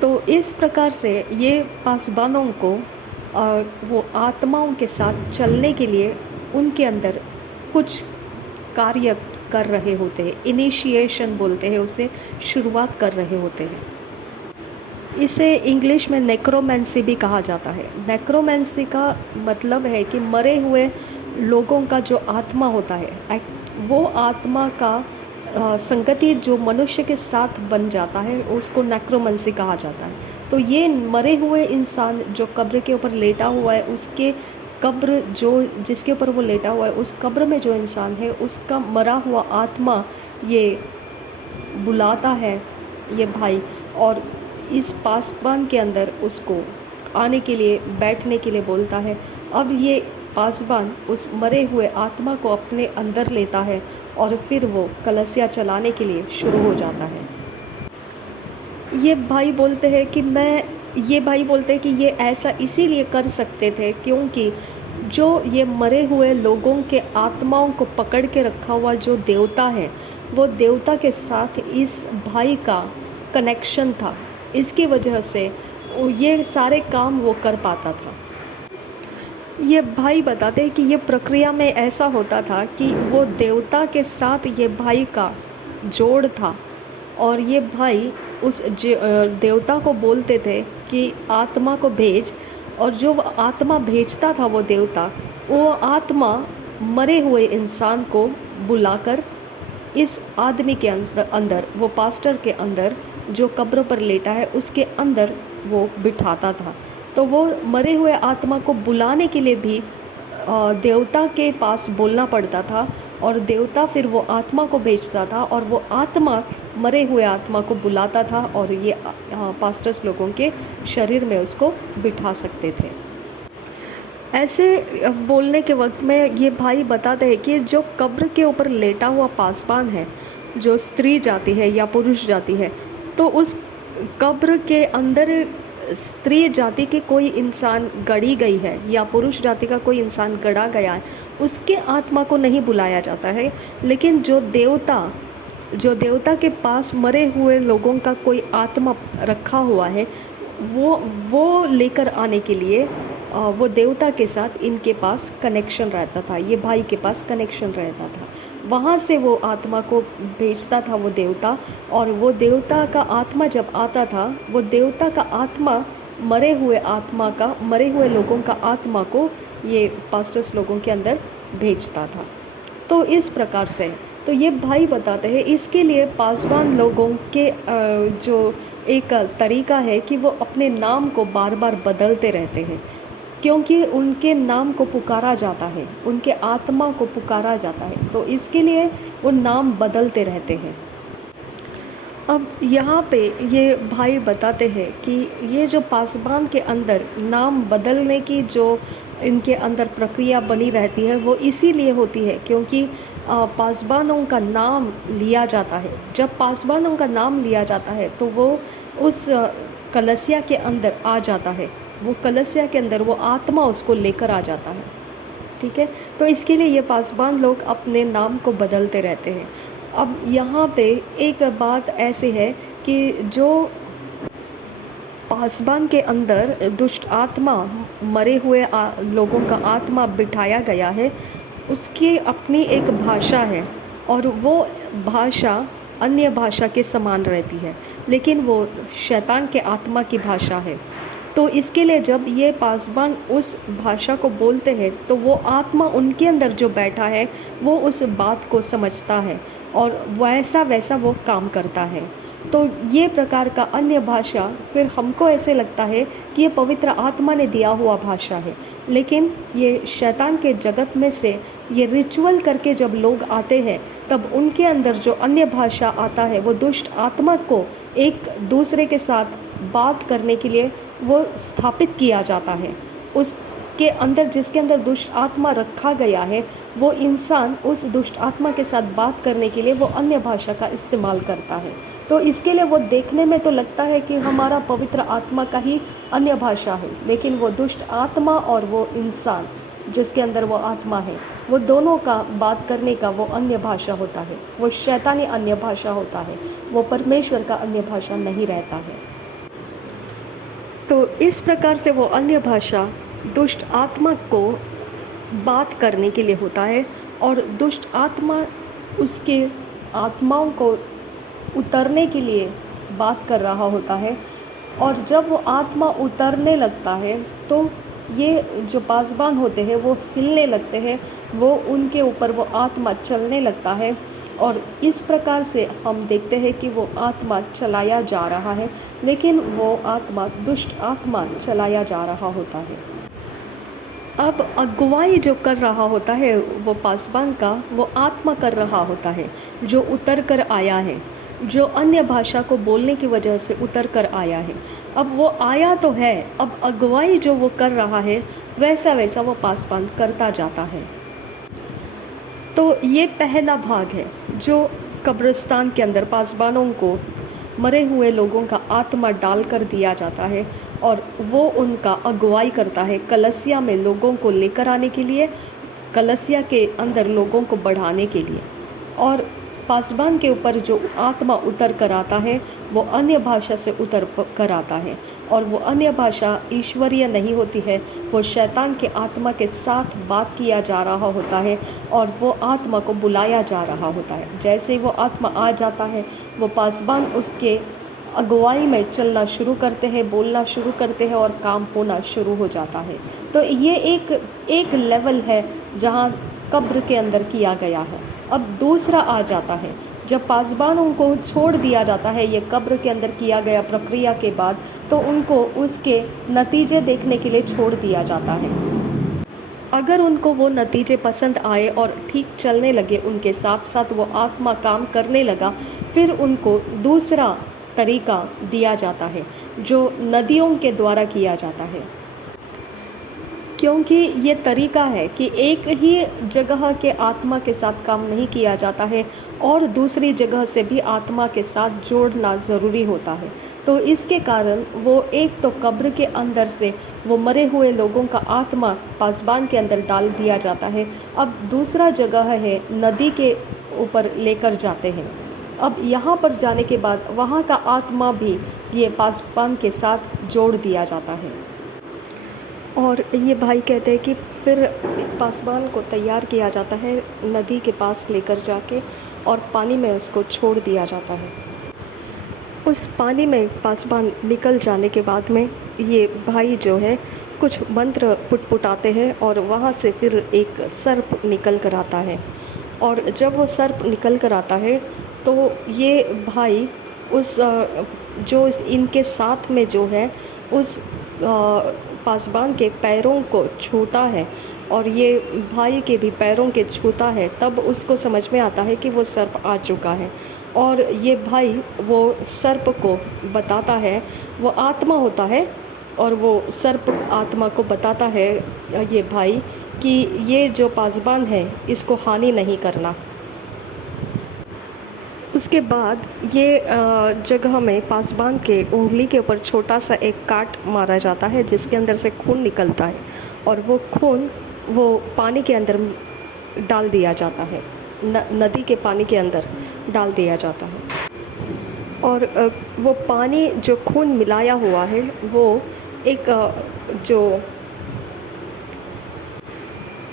तो इस प्रकार से ये पासबानों को वो आत्माओं के साथ चलने के लिए उनके अंदर कुछ कार्य कर रहे होते हैं। इनिशिएशन बोलते हैं उसे, शुरुआत कर रहे होते हैं। इसे इंग्लिश में नेक्रोमेंसी भी कहा जाता है। नेक्रोमेंसी का मतलब है कि मरे हुए लोगों का जो आत्मा होता है, वो आत्मा का संगति जो मनुष्य के साथ बन जाता है, उसको नेक्रोमेंसी कहा जाता है। तो ये मरे हुए इंसान जो कब्र के ऊपर लेटा हुआ है, उसके कब्र जो जिसके ऊपर वो लेटा हुआ है, उस कब्र में जो इंसान है, उसका मरा हुआ आत्मा ये बुलाता है ये भाई, और इस पासबान के अंदर उसको आने के लिए, बैठने के लिए बोलता है। अब ये पासबान उस मरे हुए आत्मा को अपने अंदर लेता है और फिर वो कलसिया चलाने के लिए शुरू हो जाता है। ये भाई बोलते हैं कि ये ऐसा इसीलिए कर सकते थे क्योंकि जो ये मरे हुए लोगों के आत्माओं को पकड़ के रखा हुआ जो देवता है, वो देवता के साथ इस भाई का कनेक्शन था। इसकी वजह से ये सारे काम वो कर पाता था। ये भाई बताते हैं कि ये प्रक्रिया में ऐसा होता था कि वो देवता के साथ ये भाई का जोड़ था, और ये भाई उस देवता को बोलते थे कि आत्मा को भेज, और जो आत्मा भेजता था वो देवता, वो आत्मा मरे हुए इंसान को बुलाकर इस आदमी के अंदर, वो पास्टर के अंदर जो कब्र पर लेटा है उसके अंदर वो बिठाता था। तो वो मरे हुए आत्मा को बुलाने के लिए भी देवता के पास बोलना पड़ता था, और देवता फिर वो आत्मा को भेजता था, और वो आत्मा मरे हुए आत्मा को बुलाता था, और ये पास्टर्स लोगों के शरीर में उसको बिठा सकते थे। ऐसे बोलने के वक्त में ये भाई बताते हैं कि जो कब्र के ऊपर लेटा हुआ पासबान है, जो स्त्री जाति है या पुरुष जाति है, तो उस कब्र के अंदर स्त्री जाति के कोई इंसान गढ़ी गई है या पुरुष जाति का कोई इंसान गढ़ा गया है, उसके आत्मा को नहीं बुलाया जाता है। लेकिन जो देवता के पास मरे हुए लोगों का कोई आत्मा रखा हुआ है, वो लेकर आने के लिए वो देवता के साथ इनके पास कनेक्शन रहता था, ये भाई के पास कनेक्शन रहता था। वहाँ से वो आत्मा को भेजता था वो देवता, और वो देवता का आत्मा जब आता था, वो देवता का आत्मा मरे हुए लोगों का आत्मा को ये पास्टर्स लोगों के अंदर भेजता था। तो इस प्रकार से तो ये भाई बताते हैं, इसके लिए पासवान लोगों के जो एक तरीका है कि वो अपने नाम को बार बार बदलते रहते हैं, क्योंकि उनके नाम को पुकारा जाता है, उनके आत्मा को पुकारा जाता है, तो इसके लिए वो नाम बदलते रहते हैं। अब यहाँ पे ये भाई बताते हैं कि ये जो पासबान के अंदर नाम बदलने की जो इनके अंदर प्रक्रिया बनी रहती है, वो इसीलिए होती है क्योंकि पासबानों का नाम लिया जाता है। जब पासबानों का नाम लिया जाता है तो वो उस कलसिया के अंदर आ जाता है, वो कलसिया के अंदर वो आत्मा उसको लेकर आ जाता है। ठीक है, तो इसके लिए ये पासबान लोग अपने नाम को बदलते रहते हैं। अब यहाँ पे एक बात ऐसे है कि जो पासबान के अंदर दुष्ट आत्मा, मरे हुए लोगों का आत्मा बिठाया गया है, उसकी अपनी एक भाषा है, और वो भाषा अन्य भाषा के समान रहती है, लेकिन वो शैतान के आत्मा की भाषा है। तो इसके लिए जब ये पासबान उस भाषा को बोलते हैं तो वो आत्मा उनके अंदर जो बैठा है वो उस बात को समझता है और वैसा वो काम करता है। तो ये प्रकार का अन्य भाषा फिर हमको ऐसे लगता है कि ये पवित्र आत्मा ने दिया हुआ भाषा है, लेकिन ये शैतान के जगत में से ये रिचुअल करके जब लोग आते हैं तब उनके अंदर जो अन्य भाषा आता है वो दुष्ट आत्मा को एक दूसरे के साथ बात करने के लिए वो स्थापित किया जाता है। उसके अंदर जिसके अंदर दुष्ट आत्मा रखा गया है वो इंसान उस दुष्ट आत्मा के साथ बात करने के लिए वो अन्य भाषा का इस्तेमाल करता है। तो इसके लिए वो देखने में तो लगता है कि हमारा पवित्र आत्मा का ही अन्य भाषा है, लेकिन वो दुष्ट आत्मा और वो इंसान जिसके अंदर वो आत्मा है, वो दोनों का बात करने का वो अन्य भाषा होता है, वो शैतानी अन्य भाषा होता है, वो परमेश्वर का अन्य भाषा नहीं रहता है। तो इस प्रकार से वो अन्य भाषा दुष्ट आत्मा को बात करने के लिए होता है, और दुष्ट आत्मा उसके आत्माओं को उतरने के लिए बात कर रहा होता है। और जब वो आत्मा उतरने लगता है तो ये जो पासबान होते हैं वो हिलने लगते हैं, वो उनके ऊपर वो आत्मा चलने लगता है, और इस प्रकार से हम देखते हैं कि वो आत्मा चलाया जा रहा है, लेकिन वो आत्मा दुष्ट आत्मा चलाया जा रहा होता है। अब अगुवाई जो कर रहा होता है वो पासबान का, वो आत्मा कर रहा होता है जो उतर कर आया है, जो अन्य भाषा को बोलने की वजह से उतर कर आया है। अब वो आया तो है, अब अगुवाई जो वो कर रहा है वैसा वो पासबान करता जाता है। तो ये पहला भाग है जो कब्रिस्तान के अंदर पासबानों को मरे हुए लोगों का आत्मा डाल कर दिया जाता है, और वो उनका अगुवाई करता है कलसिया में लोगों को लेकर आने के लिए, कलसिया के अंदर लोगों को बढ़ाने के लिए। और पासबान के ऊपर जो आत्मा उतर कर आता है वो अन्य भाषा से उतर कर आता है, और वो अन्य भाषा ईश्वरीय नहीं होती है, वो शैतान के आत्मा के साथ बात किया जा रहा होता है, और वो आत्मा को बुलाया जा रहा होता है। जैसे ही वो आत्मा आ जाता है वो पासबान उसके अगुवाई में चलना शुरू करते हैं, बोलना शुरू करते हैं, और काम होना शुरू हो जाता है। तो ये एक लेवल है जहाँ कब्र के अंदर किया गया है। अब दूसरा आ जाता है जब पासबानों को छोड़ दिया जाता है ये कब्र के अंदर किया गया प्रक्रिया के बाद, तो उनको उसके नतीजे देखने के लिए छोड़ दिया जाता है। अगर उनको वो नतीजे पसंद आए और ठीक चलने लगे, उनके साथ साथ वो आत्मा काम करने लगा, फिर उनको दूसरा तरीका दिया जाता है जो नदियों के द्वारा किया जाता है। क्योंकि ये तरीका है कि एक ही जगह के आत्मा के साथ काम नहीं किया जाता है और दूसरी जगह से भी आत्मा के साथ जोड़ना ज़रूरी होता है। तो इसके कारण वो एक तो कब्र के अंदर से वो मरे हुए लोगों का आत्मा पासबान के अंदर डाल दिया जाता है। अब दूसरा जगह है नदी के ऊपर लेकर जाते हैं। अब यहाँ पर जाने के बाद वहाँ का आत्मा भी ये पासबान के साथ जोड़ दिया जाता है। और ये भाई कहते हैं कि फिर पासबान को तैयार किया जाता है नदी के पास लेकर जाके और पानी में उसको छोड़ दिया जाता है। उस पानी में पासबान निकल जाने के बाद में ये भाई जो है कुछ मंत्र पुटपुटाते हैं और वहाँ से फिर एक सर्प निकल कर आता है। और जब वो सर्प निकल कर आता है तो ये भाई उस जो इनके साथ में जो है उस पासबान के पैरों को छूता है और ये भाई के भी पैरों के छूता है। तब उसको समझ में आता है कि वो सर्प आ चुका है और ये भाई वो सर्प को बताता है, वो आत्मा होता है और वो सर्प आत्मा को बताता है ये भाई कि ये जो पासबान है इसको हानि नहीं करना। उसके बाद ये जगह में पासबान के उंगली के ऊपर छोटा सा एक काट मारा जाता है जिसके अंदर से खून निकलता है और वो खून वो पानी के अंदर डाल दिया जाता है, नदी के पानी के अंदर डाल दिया जाता है। और वो पानी जो खून मिलाया हुआ है वो एक जो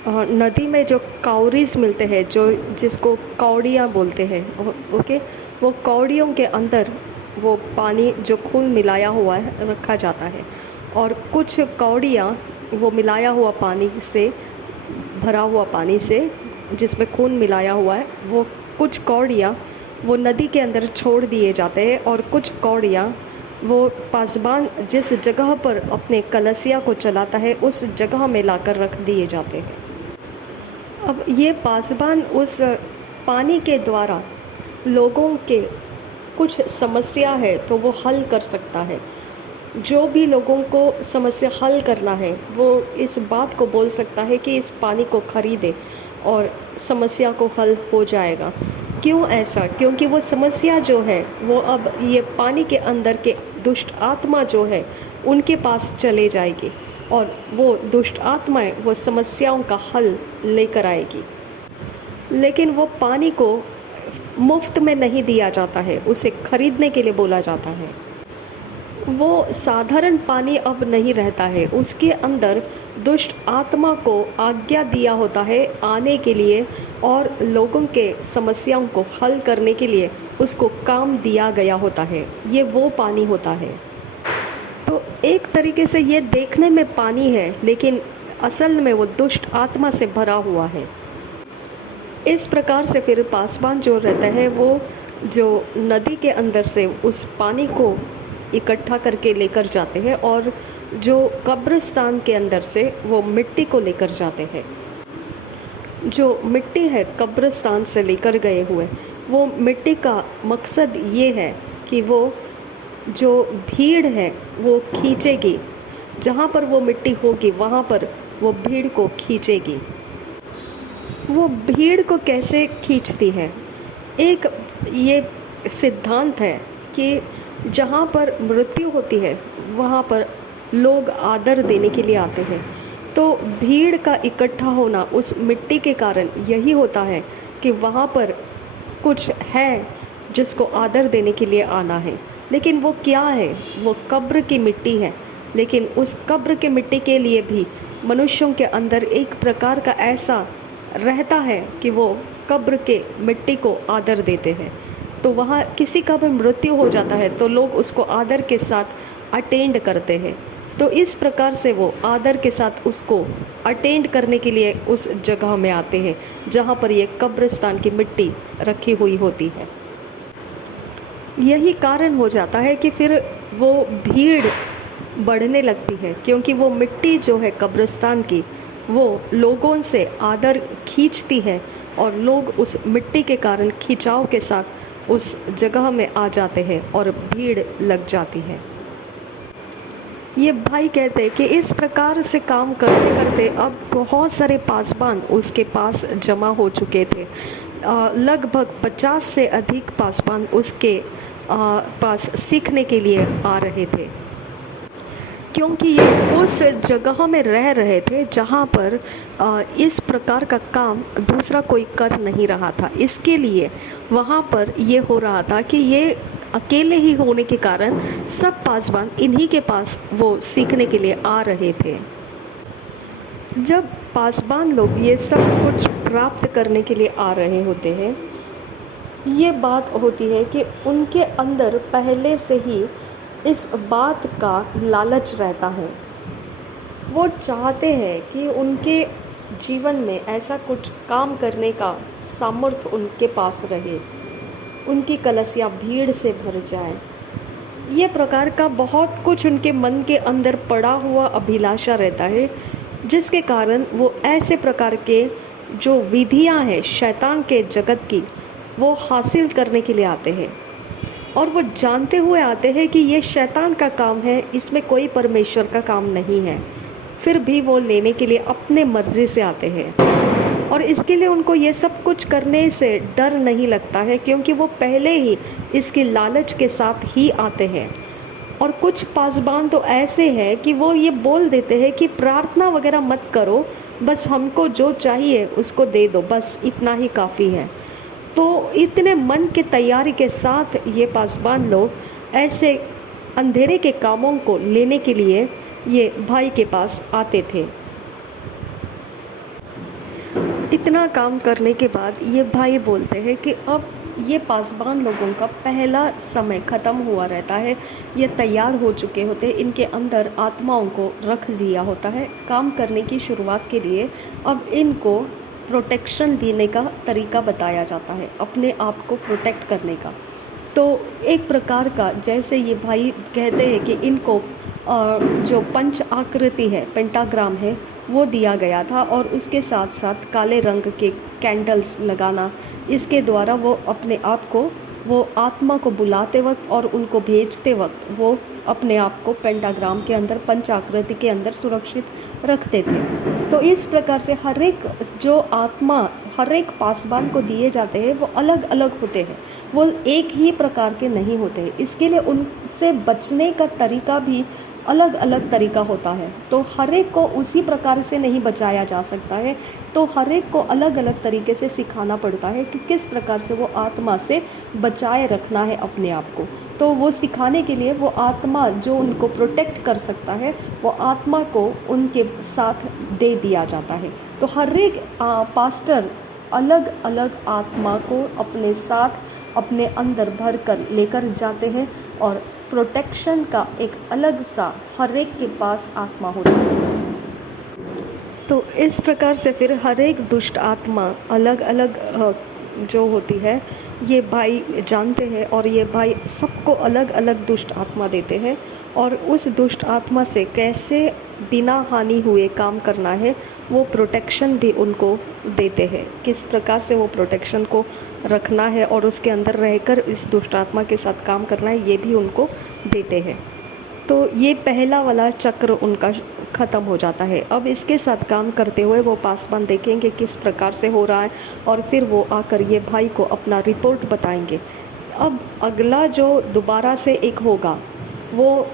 नदी में जो काउरीज मिलते हैं जो जिसको कौड़ियाँ बोलते हैं, ओके, वो कौड़ियों के अंदर वो पानी जो खून मिलाया हुआ है रखा जाता है और कुछ कौड़ियाँ वो मिलाया हुआ पानी से भरा हुआ पानी से जिसमें खून मिलाया हुआ है वो कुछ कौड़ियाँ वो नदी के अंदर छोड़ दिए जाते हैं और कुछ कौड़ियाँ वो पासबान जिस जगह पर अपने कलसिया को चलाता है उस जगह में लाकर रख दिए जाते हैं। अब ये पासबान उस पानी के द्वारा लोगों के कुछ समस्या है तो वो हल कर सकता है। जो भी लोगों को समस्या हल करना है वो इस बात को बोल सकता है कि इस पानी को खरीदे और समस्या को हल हो जाएगा। क्यों ऐसा? क्योंकि वो समस्या जो है वो अब ये पानी के अंदर के दुष्ट आत्मा जो है उनके पास चले जाएगी और वो दुष्ट आत्माएं वो समस्याओं का हल लेकर आएगी। लेकिन वो पानी को मुफ्त में नहीं दिया जाता है, उसे खरीदने के लिए बोला जाता है। वो साधारण पानी अब नहीं रहता है, उसके अंदर दुष्ट आत्मा को आज्ञा दिया होता है आने के लिए और लोगों के समस्याओं को हल करने के लिए उसको काम दिया गया होता है। ये वो पानी होता है। तो एक तरीके से ये देखने में पानी है लेकिन असल में वो दुष्ट आत्मा से भरा हुआ है। इस प्रकार से फिर पासबान जो रहता है वो जो नदी के अंदर से उस पानी को इकट्ठा करके लेकर जाते हैं और जो कब्रिस्तान के अंदर से वो मिट्टी को लेकर जाते हैं। जो मिट्टी है कब्रिस्तान से लेकर गए हुए वो मिट्टी का मकसद ये है कि वो जो भीड़ है वो खींचेगी, जहाँ पर वो मिट्टी होगी वहाँ पर वो भीड़ को खींचेगी। वो भीड़ को कैसे खींचती है? एक ये सिद्धांत है कि जहाँ पर मृत्यु होती है वहाँ पर लोग आदर देने के लिए आते हैं। तो भीड़ का इकट्ठा होना उस मिट्टी के कारण यही होता है कि वहाँ पर कुछ है जिसको आदर देने के लिए आना है। लेकिन वो क्या है? वो कब्र की मिट्टी है। लेकिन उस कब्र के मिट्टी के लिए भी मनुष्यों के अंदर एक प्रकार का ऐसा रहता है कि वो कब्र के मिट्टी को आदर देते हैं। तो वहाँ किसी का भी मृत्यु हो जाता है तो लोग उसको आदर के साथ अटेंड करते हैं। तो इस प्रकार से वो आदर के साथ उसको अटेंड करने के लिए उस जगह में आते हैं जहाँ पर ये कब्रिस्तान की मिट्टी रखी हुई होती है। यही कारण हो जाता है कि फिर वो भीड़ बढ़ने लगती है क्योंकि वो मिट्टी जो है कब्रिस्तान की वो लोगों से आदर खींचती है और लोग उस मिट्टी के कारण खिंचाव के साथ उस जगह में आ जाते हैं और भीड़ लग जाती है। ये भाई कहते हैं कि इस प्रकार से काम करते करते अब बहुत सारे पासबान उसके पास जमा हो चुके थे। लगभग 50 से अधिक पासबान उसके पास सीखने के लिए आ रहे थे, क्योंकि ये उस जगह में रह रहे थे जहाँ पर इस प्रकार का काम दूसरा कोई कर नहीं रहा था। इसके लिए वहाँ पर ये हो रहा था कि ये अकेले ही होने के कारण सब पासबान इन्हीं के पास वो सीखने के लिए आ रहे थे। जब पासबान लोग ये सब कुछ प्राप्त करने के लिए आ रहे होते हैं, ये बात होती है कि उनके अंदर पहले से ही इस बात का लालच रहता है। वो चाहते हैं कि उनके जीवन में ऐसा कुछ काम करने का सामर्थ्य उनके पास रहे, उनकी कलसियाँ भीड़ से भर जाए। ये प्रकार का बहुत कुछ उनके मन के अंदर पड़ा हुआ अभिलाषा रहता है, जिसके कारण वो ऐसे प्रकार के जो विधियाँ हैं शैतान के जगत की, वो हासिल करने के लिए आते हैं। और वो जानते हुए आते हैं कि ये शैतान का काम है, इसमें कोई परमेश्वर का काम नहीं है, फिर भी वो लेने के लिए अपने मर्ज़ी से आते हैं। और इसके लिए उनको ये सब कुछ करने से डर नहीं लगता है, क्योंकि वो पहले ही इसकी लालच के साथ ही आते हैं। और कुछ पासबान तो ऐसे हैं कि वो ये बोल देते हैं कि प्रार्थना वगैरह मत करो, बस हमको जो चाहिए उसको दे दो, बस इतना ही काफ़ी है। तो इतने मन के तैयारी के साथ ये पासबान लोग ऐसे अंधेरे के कामों को लेने के लिए ये भाई के पास आते थे। इतना काम करने के बाद ये भाई बोलते हैं कि अब ये पासबान लोगों का पहला समय ख़त्म हुआ रहता है, ये तैयार हो चुके होते, इनके अंदर आत्माओं को रख दिया होता है काम करने की शुरुआत के लिए। अब इनको प्रोटेक्शन देने का तरीका बताया जाता है, अपने आप को प्रोटेक्ट करने का। तो एक प्रकार का, जैसे ये भाई कहते हैं कि इनको जो पंच आकृति है, पेंटाग्राम है, वो दिया गया था, और उसके साथ साथ काले रंग के कैंडल्स लगाना, इसके द्वारा वो अपने आप को, वो आत्मा को बुलाते वक्त और उनको भेजते वक्त वो अपने आप को पेंटाग्राम के अंदर, पंच आकृति के अंदर सुरक्षित रखते थे। तो इस प्रकार से हर एक जो आत्मा हर एक पासबान को दिए जाते हैं वो अलग अलग होते हैं, वो एक ही प्रकार के नहीं होते। इसके लिए उनसे बचने का तरीका भी अलग अलग तरीका होता है। तो हर एक को उसी प्रकार से नहीं बचाया जा सकता है, तो हर एक को अलग अलग तरीके से सिखाना पड़ता है कि किस प्रकार से वो आत्मा से बचाए रखना है अपने आप को। तो वो सिखाने के लिए वो आत्मा जो उनको प्रोटेक्ट कर सकता है, वो आत्मा को उनके साथ दे दिया जाता है। तो हर एक पास्टर अलग अलग आत्मा को अपने साथ, अपने अंदर भर कर लेकर जाते हैं, और प्रोटेक्शन का एक अलग सा हर एक के पास आत्मा होती है। तो इस प्रकार से फिर हर एक दुष्ट आत्मा अलग अलग जो होती है, ये भाई जानते हैं, और ये भाई सबको अलग अलग दुष्ट आत्मा देते हैं, और उस दुष्ट आत्मा से कैसे बिना हानि हुए काम करना है वो प्रोटेक्शन भी उनको देते हैं, किस प्रकार से वो प्रोटेक्शन को रखना है और उसके अंदर रहकर इस दुष्ट आत्मा के साथ काम करना है, ये भी उनको देते हैं। तो ये पहला वाला चक्र उनका ख़त्म हो जाता है। अब इसके साथ काम करते हुए वो पासबान देखेंगे किस प्रकार से हो रहा है, और फिर वो आकर ये भाई को अपना रिपोर्ट बताएंगे। अब अगला जो दोबारा से एक होगा, वो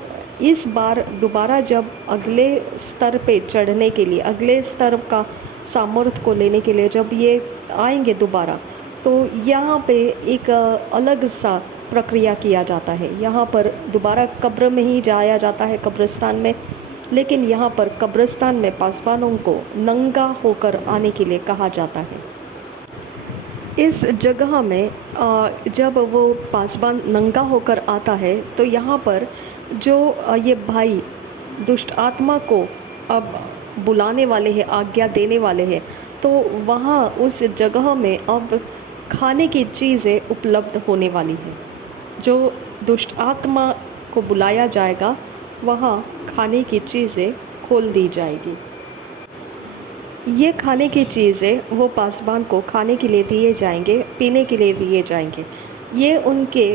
इस बार दोबारा जब अगले स्तर पे चढ़ने के लिए, अगले स्तर का सामर्थ्य को लेने के लिए जब ये आएंगे दोबारा, तो यहाँ पे एक अलग सा प्रक्रिया किया जाता है। यहाँ पर दोबारा कब्र में ही जाया जाता है, कब्रिस्तान में, लेकिन यहाँ पर कब्रिस्तान में पासबानों को नंगा होकर आने के लिए कहा जाता है। इस जगह में जब वो पासबान नंगा होकर आता है, तो यहाँ पर जो ये भाई दुष्ट आत्मा को अब बुलाने वाले हैं, आज्ञा देने वाले हैं, तो वहाँ उस जगह में अब खाने की चीज़ें उपलब्ध होने वाली हैं। जो दुष्ट आत्मा को बुलाया जाएगा, वहाँ खाने की चीज़ें खोल दी जाएगी। ये खाने की चीज़ें वो पासबान को खाने के लिए दिए जाएंगे, पीने के लिए दिए जाएंगे। ये उनके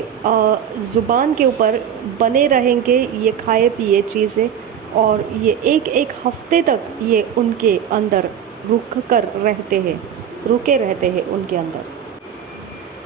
ज़ुबान के ऊपर बने रहेंगे, ये खाए पिए चीज़ें और ये एक एक हफ्ते तक ये उनके अंदर रुके रहते हैं उनके अंदर।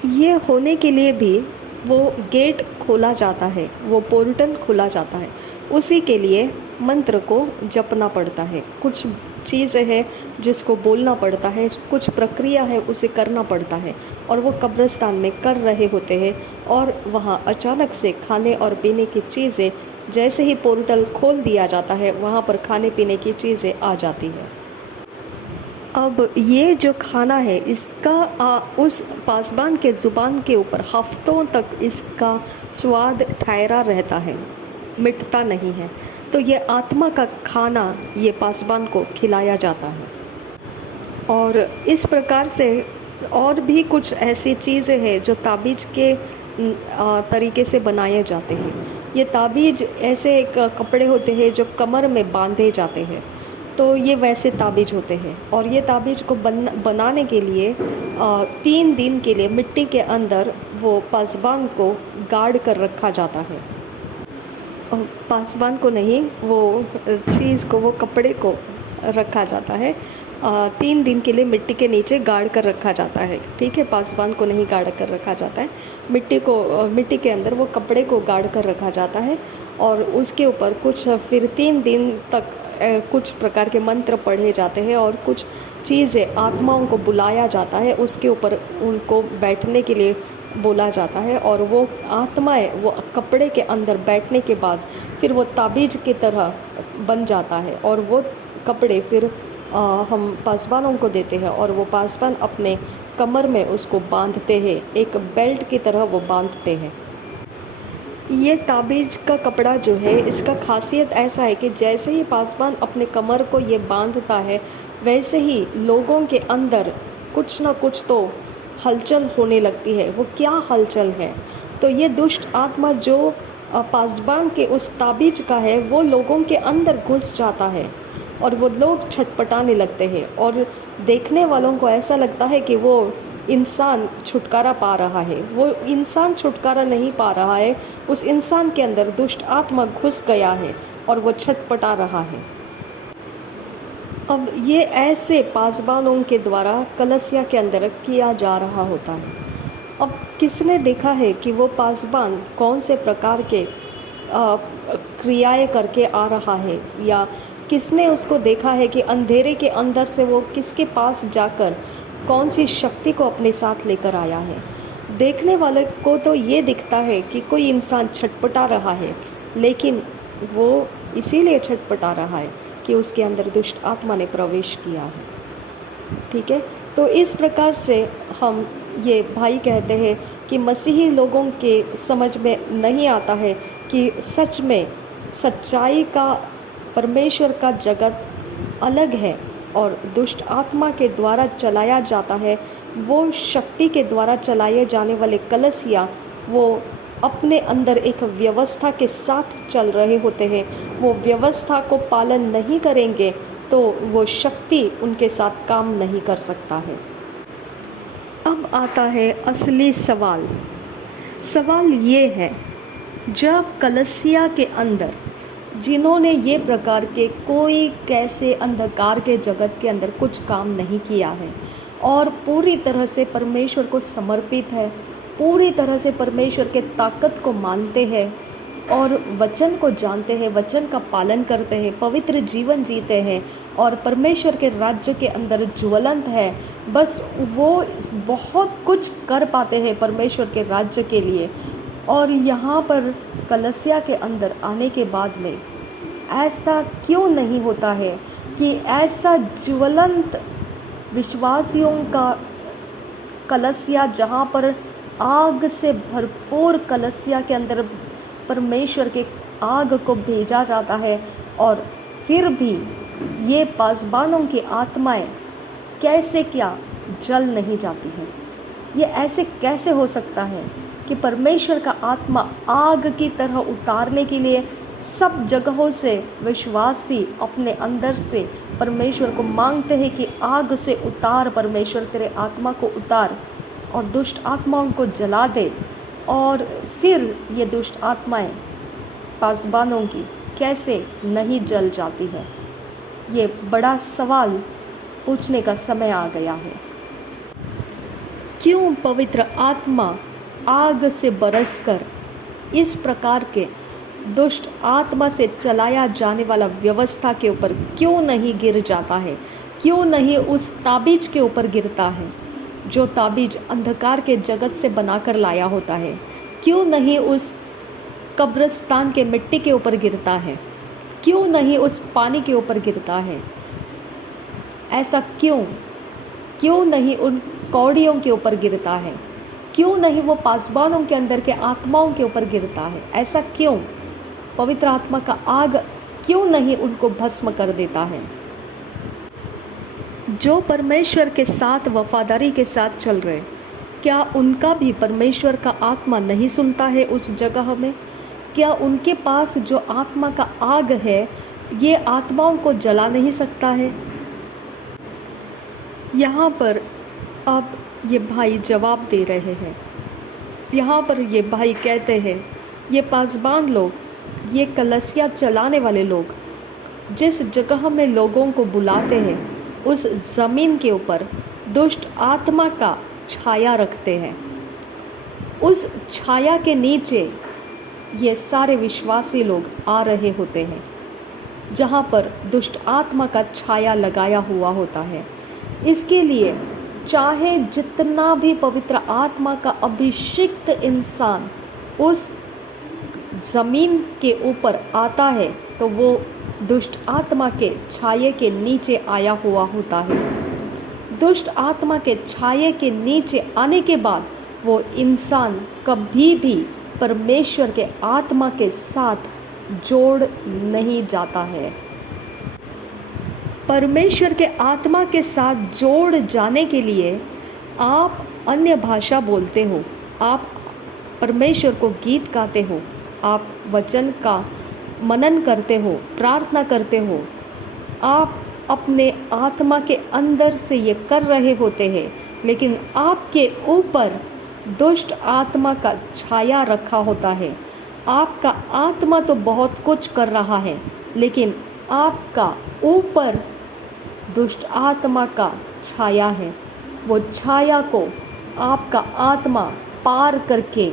ये होने के लिए भी वो गेट खोला जाता है, वो पोर्टल खोला जाता है, उसी के लिए मंत्र को जपना पड़ता है। कुछ चीज़ें हैं जिसको बोलना पड़ता है, कुछ प्रक्रिया है उसे करना पड़ता है, और वो कब्रिस्तान में कर रहे होते हैं। और वहाँ अचानक से खाने और पीने की चीज़ें, जैसे ही पोर्टल खोल दिया जाता है वहाँ पर खाने पीने की चीज़ें आ जाती है। अब ये जो खाना है इसका उस पासबान के ज़ुबान के ऊपर हफ्तों तक इसका स्वाद ठहरा रहता है, मिटता नहीं है। तो ये आत्मा का खाना ये पासबान को खिलाया जाता है। और इस प्रकार से और भी कुछ ऐसी चीज़ें हैं जो ताबीज़ के तरीके से बनाए जाते हैं। ये ताबीज़ ऐसे एक कपड़े होते हैं जो कमर में बांधे जाते हैं, तो ये वैसे ताबीज़ होते हैं। और ये ताबीज़ को बनाने के लिए 3 दिन के लिए मिट्टी के अंदर वो पासबान को गाड़ कर रखा जाता है। पासबान को नहीं, वो चीज़ को, वो कपड़े को रखा जाता है। 3 दिन के लिए मिट्टी के नीचे गाड़ कर रखा जाता है, ठीक है। पासबान को नहीं गाड़ कर रखा जाता है, मिट्टी के अंदर वो कपड़े को गाड़ कर रखा जाता है। और उसके ऊपर कुछ फिर 3 दिन तक कुछ प्रकार के मंत्र पढ़े जाते हैं और कुछ चीज़ें, आत्माओं को बुलाया जाता है, उसके ऊपर उनको बैठने के लिए बोला जाता है। और वो आत्माएं वो कपड़े के अंदर बैठने के बाद फिर वो ताबीज़ की तरह बन जाता है, और वो कपड़े फिर हम पासबानों को देते हैं, और वो पासबान अपने कमर में उसको बांधते हैं, एक बेल्ट की तरह वो बांधते हैं। ये ताबीज़ का कपड़ा जो है, इसका खासियत ऐसा है कि जैसे ही पासबान अपने कमर को ये बांधता है, वैसे ही लोगों के अंदर कुछ ना कुछ तो हलचल होने लगती है। वो क्या हलचल है? तो ये दुष्ट आत्मा जो पासबान के उस ताबीज़ का है, वो लोगों के अंदर घुस जाता है, और वो लोग छटपटाने लगते हैं, और देखने वालों को ऐसा लगता है कि वो इंसान छुटकारा पा रहा है। वो इंसान छुटकारा नहीं पा रहा है, उस इंसान के अंदर दुष्ट आत्मा घुस गया है और वो छटपटा रहा है। अब ये ऐसे पासबानों के द्वारा कलसिया के अंदर किया जा रहा होता है। अब किसने देखा है कि वो पासबान कौन से प्रकार के क्रियाएं करके आ रहा है, या किसने उसको देखा है कि अंधेरे के अंदर से वो किसके पास जाकर कौन सी शक्ति को अपने साथ लेकर आया है? देखने वाले को तो ये दिखता है कि कोई इंसान छटपटा रहा है, लेकिन वो इसीलिए छटपटा रहा है कि उसके अंदर दुष्ट आत्मा ने प्रवेश किया है, ठीक है। तो इस प्रकार से हम ये भाई कहते हैं कि मसीही लोगों के समझ में नहीं आता है कि सच में सच्चाई का, परमेश्वर का जगत अलग है, और दुष्ट आत्मा के द्वारा चलाया जाता है। वो शक्ति के द्वारा चलाए जाने वाले कलसिया, वो अपने अंदर एक व्यवस्था के साथ चल रहे होते हैं। वो व्यवस्था को पालन नहीं करेंगे तो वो शक्ति उनके साथ काम नहीं कर सकता है। अब आता है असली सवाल। सवाल ये है, जब कलसिया के अंदर जिन्होंने ये प्रकार के कोई कैसे अंधकार के जगत के अंदर कुछ काम नहीं किया है, और पूरी तरह से परमेश्वर को समर्पित है, पूरी तरह से परमेश्वर के ताकत को मानते हैं, और वचन को जानते हैं, वचन का पालन करते हैं, पवित्र जीवन जीते हैं, और परमेश्वर के राज्य के अंदर ज्वलंत है, बस वो बहुत कुछ कर पाते हैं परमेश्वर के राज्य के लिए। और यहाँ पर कलसिया के अंदर आने के बाद में ऐसा क्यों नहीं होता है कि ऐसा ज्वलंत विश्वासियों का कलसिया, जहाँ पर आग से भरपूर कलसिया के अंदर परमेश्वर के आग को भेजा जाता है, और फिर भी ये पासबानों की आत्माएं कैसे क्या जल नहीं जाती हैं? ये ऐसे कैसे हो सकता है कि परमेश्वर का आत्मा आग की तरह उतारने के लिए सब जगहों से विश्वासी अपने अंदर से परमेश्वर को मांगते हैं कि आग से उतार, परमेश्वर तेरे आत्मा को उतार और दुष्ट आत्माओं को जला दे, और फिर ये दुष्ट आत्माएं पासबानों की कैसे नहीं जल जाती है? ये बड़ा सवाल पूछने का समय आ गया है। क्यों पवित्र आत्मा आग से बरसकर इस प्रकार के दुष्ट आत्मा से चलाया जाने वाला व्यवस्था के ऊपर क्यों नहीं गिर जाता है? क्यों नहीं उस ताबीज के ऊपर गिरता है जो ताबीज अंधकार के जगत से बनाकर लाया होता है? क्यों नहीं उस कब्रिस्तान के मिट्टी के ऊपर गिरता है? क्यों नहीं उस पानी के ऊपर गिरता है? ऐसा क्यों? क्यों नहीं उन कौड़ियों के ऊपर गिरता है? क्यों नहीं वो पासबानों के अंदर के आत्माओं के ऊपर गिरता है? ऐसा क्यों? पवित्र आत्मा का आग क्यों नहीं उनको भस्म कर देता है? जो परमेश्वर के साथ वफादारी के साथ चल रहे, क्या उनका भी परमेश्वर का आत्मा नहीं सुनता है उस जगह में? क्या उनके पास जो आत्मा का आग है ये आत्माओं को जला नहीं सकता है? यहाँ पर अब ये भाई जवाब दे रहे हैं। यहाँ पर ये भाई कहते हैं, ये पासबान लोग, ये कलसिया चलाने वाले लोग जिस जगह में लोगों को बुलाते हैं उस ज़मीन के ऊपर दुष्ट आत्मा का छाया रखते हैं। उस छाया के नीचे ये सारे विश्वासी लोग आ रहे होते हैं जहाँ पर दुष्ट आत्मा का छाया लगाया हुआ होता है। इसके लिए चाहे जितना भी पवित्र आत्मा का अभिषिक्त इंसान उस ज़मीन के ऊपर आता है तो वो दुष्ट आत्मा के छाये के नीचे आया हुआ होता है। दुष्ट आत्मा के छाये के नीचे आने के बाद वो इंसान कभी भी परमेश्वर के आत्मा के साथ जोड़ नहीं जाता है। परमेश्वर के आत्मा के साथ जोड़ जाने के लिए आप अन्य भाषा बोलते हो, आप परमेश्वर को गीत गाते हो, आप वचन का मनन करते हो, प्रार्थना करते हो, आप अपने आत्मा के अंदर से ये कर रहे होते हैं, लेकिन आपके ऊपर दुष्ट आत्मा का छाया रखा होता है। आपका आत्मा तो बहुत कुछ कर रहा है, लेकिन आपका ऊपर दुष्ट आत्मा का छाया है। वो छाया को आपका आत्मा पार करके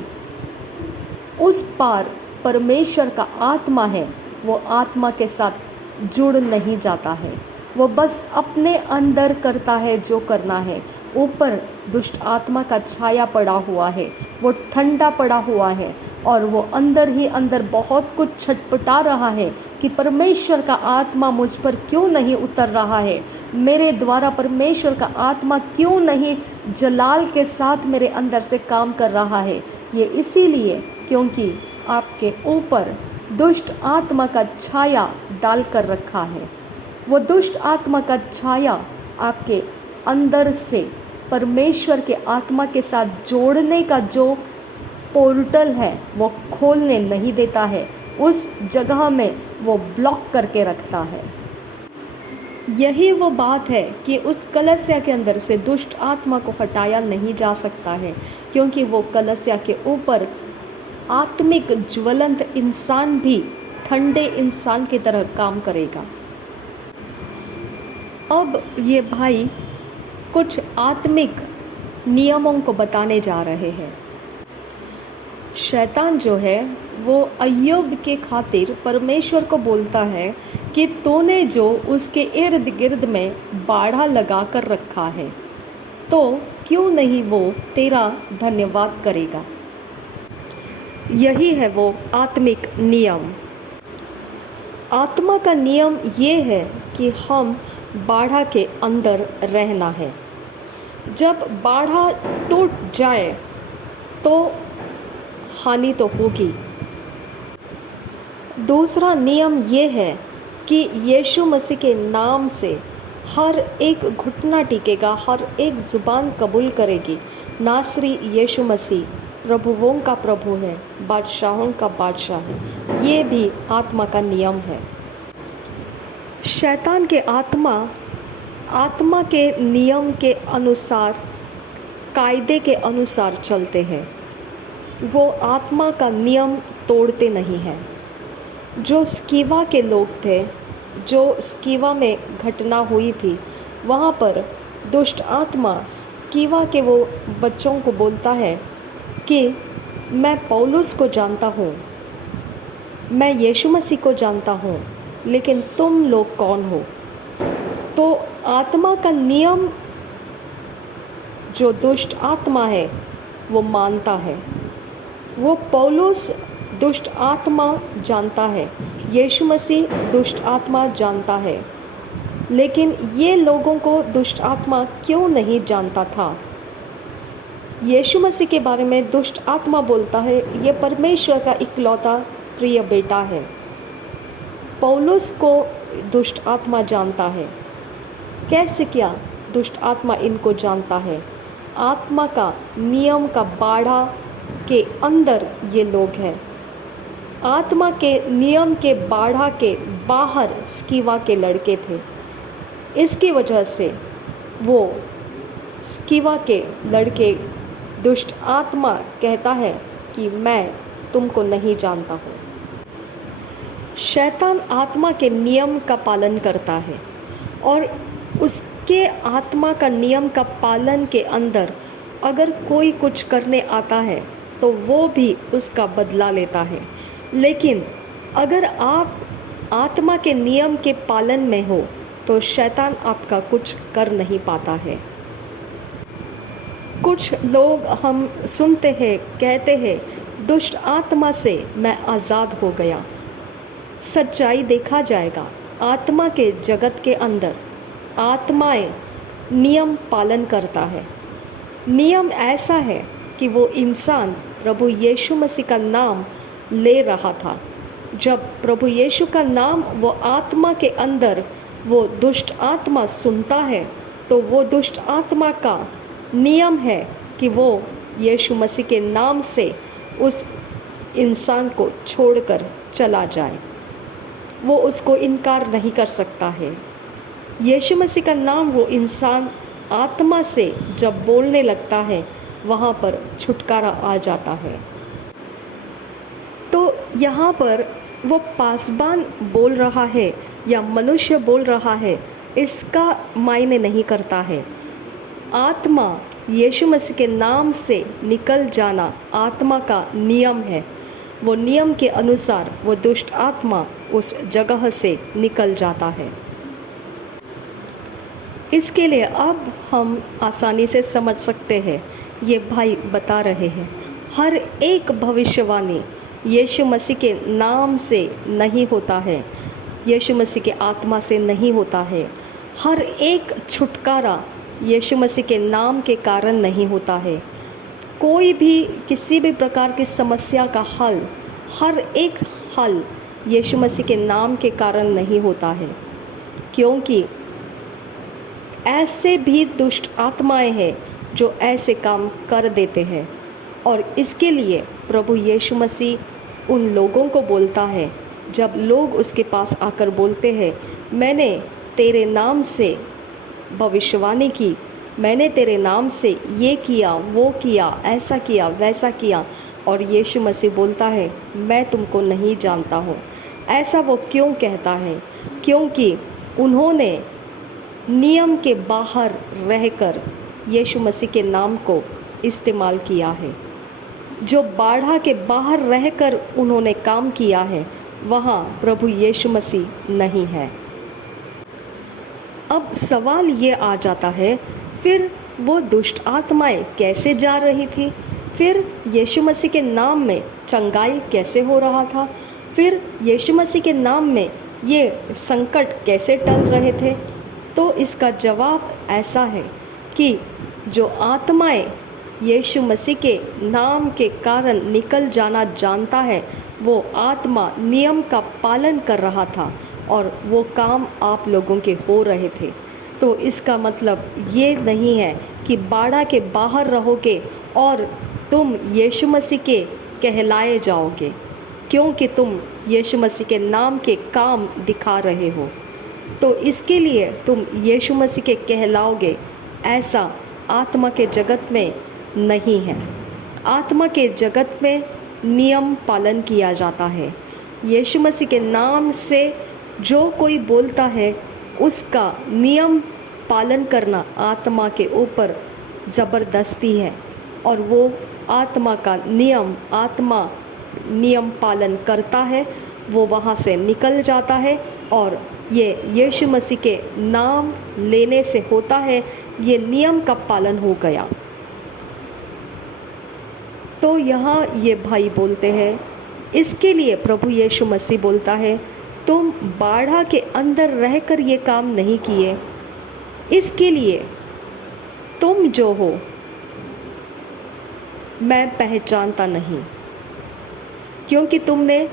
उस पार परमेश्वर का आत्मा है, वो आत्मा के साथ जुड़ नहीं जाता है। वो बस अपने अंदर करता है जो करना है। ऊपर दुष्ट आत्मा का छाया पड़ा हुआ है, वो ठंडा पड़ा हुआ है और वो अंदर ही अंदर बहुत कुछ छटपटा रहा है कि परमेश्वर का आत्मा मुझ पर क्यों नहीं उतर रहा है, मेरे द्वारा परमेश्वर का आत्मा क्यों नहीं जलाल के साथ मेरे अंदर से काम कर रहा है। ये इसीलिए क्योंकि आपके ऊपर दुष्ट आत्मा का छाया डाल कर रखा है। वो दुष्ट आत्मा का छाया आपके अंदर से परमेश्वर के आत्मा के साथ जोड़ने का जो पोर्टल है वो खोलने नहीं देता है। उस जगह में वो ब्लॉक करके रखता है। यही वो बात है कि उस कलस्या के अंदर से दुष्ट आत्मा को हटाया नहीं जा सकता है, क्योंकि वो कलस्या के ऊपर आत्मिक ज्वलंत इंसान भी ठंडे इंसान की तरह काम करेगा। अब ये भाई कुछ आत्मिक नियमों को बताने जा रहे हैं। शैतान जो है वो अय्यूब के खातिर परमेश्वर को बोलता है कि तूने जो उसके इर्द गिर्द में बाड़ा लगा कर रखा है तो क्यों नहीं वो तेरा धन्यवाद करेगा। यही है वो आत्मिक नियम। आत्मा का नियम ये है कि हम बाड़ा के अंदर रहना है। जब बाड़ा टूट जाए तो हानि तो होगी। दूसरा नियम ये है कि यीशु मसीह के नाम से हर एक घुटना टिकेगा, हर एक ज़ुबान कबूल करेगी नासरी यीशु मसीह प्रभुओं का प्रभु है, बादशाहों का बादशाह है। ये भी आत्मा का नियम है। शैतान के आत्मा के नियम के अनुसार, कायदे के अनुसार चलते हैं। वो आत्मा का नियम तोड़ते नहीं हैं। जो स्कीवा के लोग थे, जो स्कीवा में घटना हुई थी, वहाँ पर दुष्ट आत्मा स्कीवा के वो बच्चों को बोलता है कि मैं पौलुस को जानता हूँ, मैं यीशु मसीह को जानता हूँ, लेकिन तुम लोग कौन हो? तो आत्मा का नियम जो दुष्ट आत्मा है वो मानता है। वो पौलुस दुष्ट आत्मा जानता है, यीशु मसीह दुष्ट आत्मा जानता है, लेकिन ये लोगों को दुष्ट आत्मा क्यों नहीं जानता था? यीशु मसीह के बारे में दुष्ट आत्मा बोलता है ये परमेश्वर का इकलौता प्रिय बेटा है। पौलुस को दुष्ट आत्मा जानता है। कैसे क्या दुष्ट आत्मा इनको जानता है? आत्मा का नियम का बाड़ा के अंदर ये लोग हैं। आत्मा के नियम के बाड़ा के बाहर स्कीवा के लड़के थे। इसकी वजह से वो स्कीवा के लड़के दुष्ट आत्मा कहता है कि मैं तुमको नहीं जानता हूँ। शैतान आत्मा के नियम का पालन करता है और उसके आत्मा का नियम का पालन के अंदर अगर कोई कुछ करने आता है तो वो भी उसका बदला लेता है। लेकिन अगर आप आत्मा के नियम के पालन में हो तो शैतान आपका कुछ कर नहीं पाता है। कुछ लोग हम सुनते हैं, कहते हैं दुष्ट आत्मा से मैं आज़ाद हो गया। सच्चाई देखा जाएगा, आत्मा के जगत के अंदर आत्माएं नियम पालन करता है। नियम ऐसा है कि वो इंसान प्रभु यीशु मसीह का नाम ले रहा था। जब प्रभु यीशु का नाम वो आत्मा के अंदर वो दुष्ट आत्मा सुनता है तो वो दुष्ट आत्मा का नियम है कि वो यीशु मसीह के नाम से उस इंसान को छोड़कर चला जाए। वो उसको इनकार नहीं कर सकता है। यीशु मसीह का नाम वो इंसान आत्मा से जब बोलने लगता है वहाँ पर छुटकारा आ जाता है। तो यहाँ पर वो पासबान बोल रहा है या मनुष्य बोल रहा है इसका मायने नहीं करता है। आत्मा यीशु मसीह के नाम से निकल जाना आत्मा का नियम है। वो नियम के अनुसार वो दुष्ट आत्मा उस जगह से निकल जाता है। इसके लिए अब हम आसानी से समझ सकते हैं, ये भाई बता रहे हैं हर एक भविष्यवाणी यीशु मसीह के नाम से नहीं होता है, यीशु मसीह के आत्मा से नहीं होता है। हर एक छुटकारा यीशु मसीह के नाम के कारण नहीं होता है। कोई भी किसी भी प्रकार की समस्या का हल, हर एक हल यीशु मसीह के नाम के कारण नहीं होता है, क्योंकि ऐसे भी दुष्ट आत्माएं हैं जो ऐसे काम कर देते हैं। और इसके लिए प्रभु यीशु मसीह उन लोगों को बोलता है, जब लोग उसके पास आकर बोलते हैं मैंने तेरे नाम से भविष्यवाणी की, मैंने तेरे नाम से ये किया वो किया, ऐसा किया वैसा किया, और यीशु मसीह बोलता है मैं तुमको नहीं जानता हूँ। ऐसा वो क्यों कहता है? क्योंकि उन्होंने नियम के बाहर रहकर यीशु मसीह के नाम को इस्तेमाल किया है। जो बाड़ा के बाहर रहकर उन्होंने काम किया है वहाँ प्रभु यीशु मसीह नहीं है। अब सवाल ये आ जाता है, फिर वो दुष्ट आत्माएं कैसे जा रही थी? फिर यीशु मसीह के नाम में चंगाई कैसे हो रहा था? फिर यीशु मसीह के नाम में ये संकट कैसे टल रहे थे? तो इसका जवाब ऐसा है कि जो आत्माएं यीशु मसीह के नाम के कारण निकल जाना जानता है, वो आत्मा नियम का पालन कर रहा था और वो काम आप लोगों के हो रहे थे। तो इसका मतलब ये नहीं है कि बाड़ा के बाहर रहोगे और तुम यीशु मसीह के कहलाए जाओगे, क्योंकि तुम यीशु मसीह के नाम के काम दिखा रहे हो। तो इसके लिए तुम यीशु मसीह के कहलाओगे, ऐसा आत्मा के जगत में नहीं है। आत्मा के जगत में नियम पालन किया जाता है। यीशु मसीह के नाम से जो कोई बोलता है उसका नियम पालन करना आत्मा के ऊपर ज़बरदस्ती है, और वो आत्मा नियम पालन करता है, वो वहाँ से निकल जाता है, और ये यीशु मसीह के नाम लेने से होता है, ये नियम का पालन हो गया। तो यहाँ ये भाई बोलते हैं, इसके लिए प्रभु यीशु मसीह बोलता है, तुम बाड़ा के अंदर रहकर ये काम नहीं किए, इसके लिए तुम जो हो मैं पहचानता नहीं, क्योंकि तुमने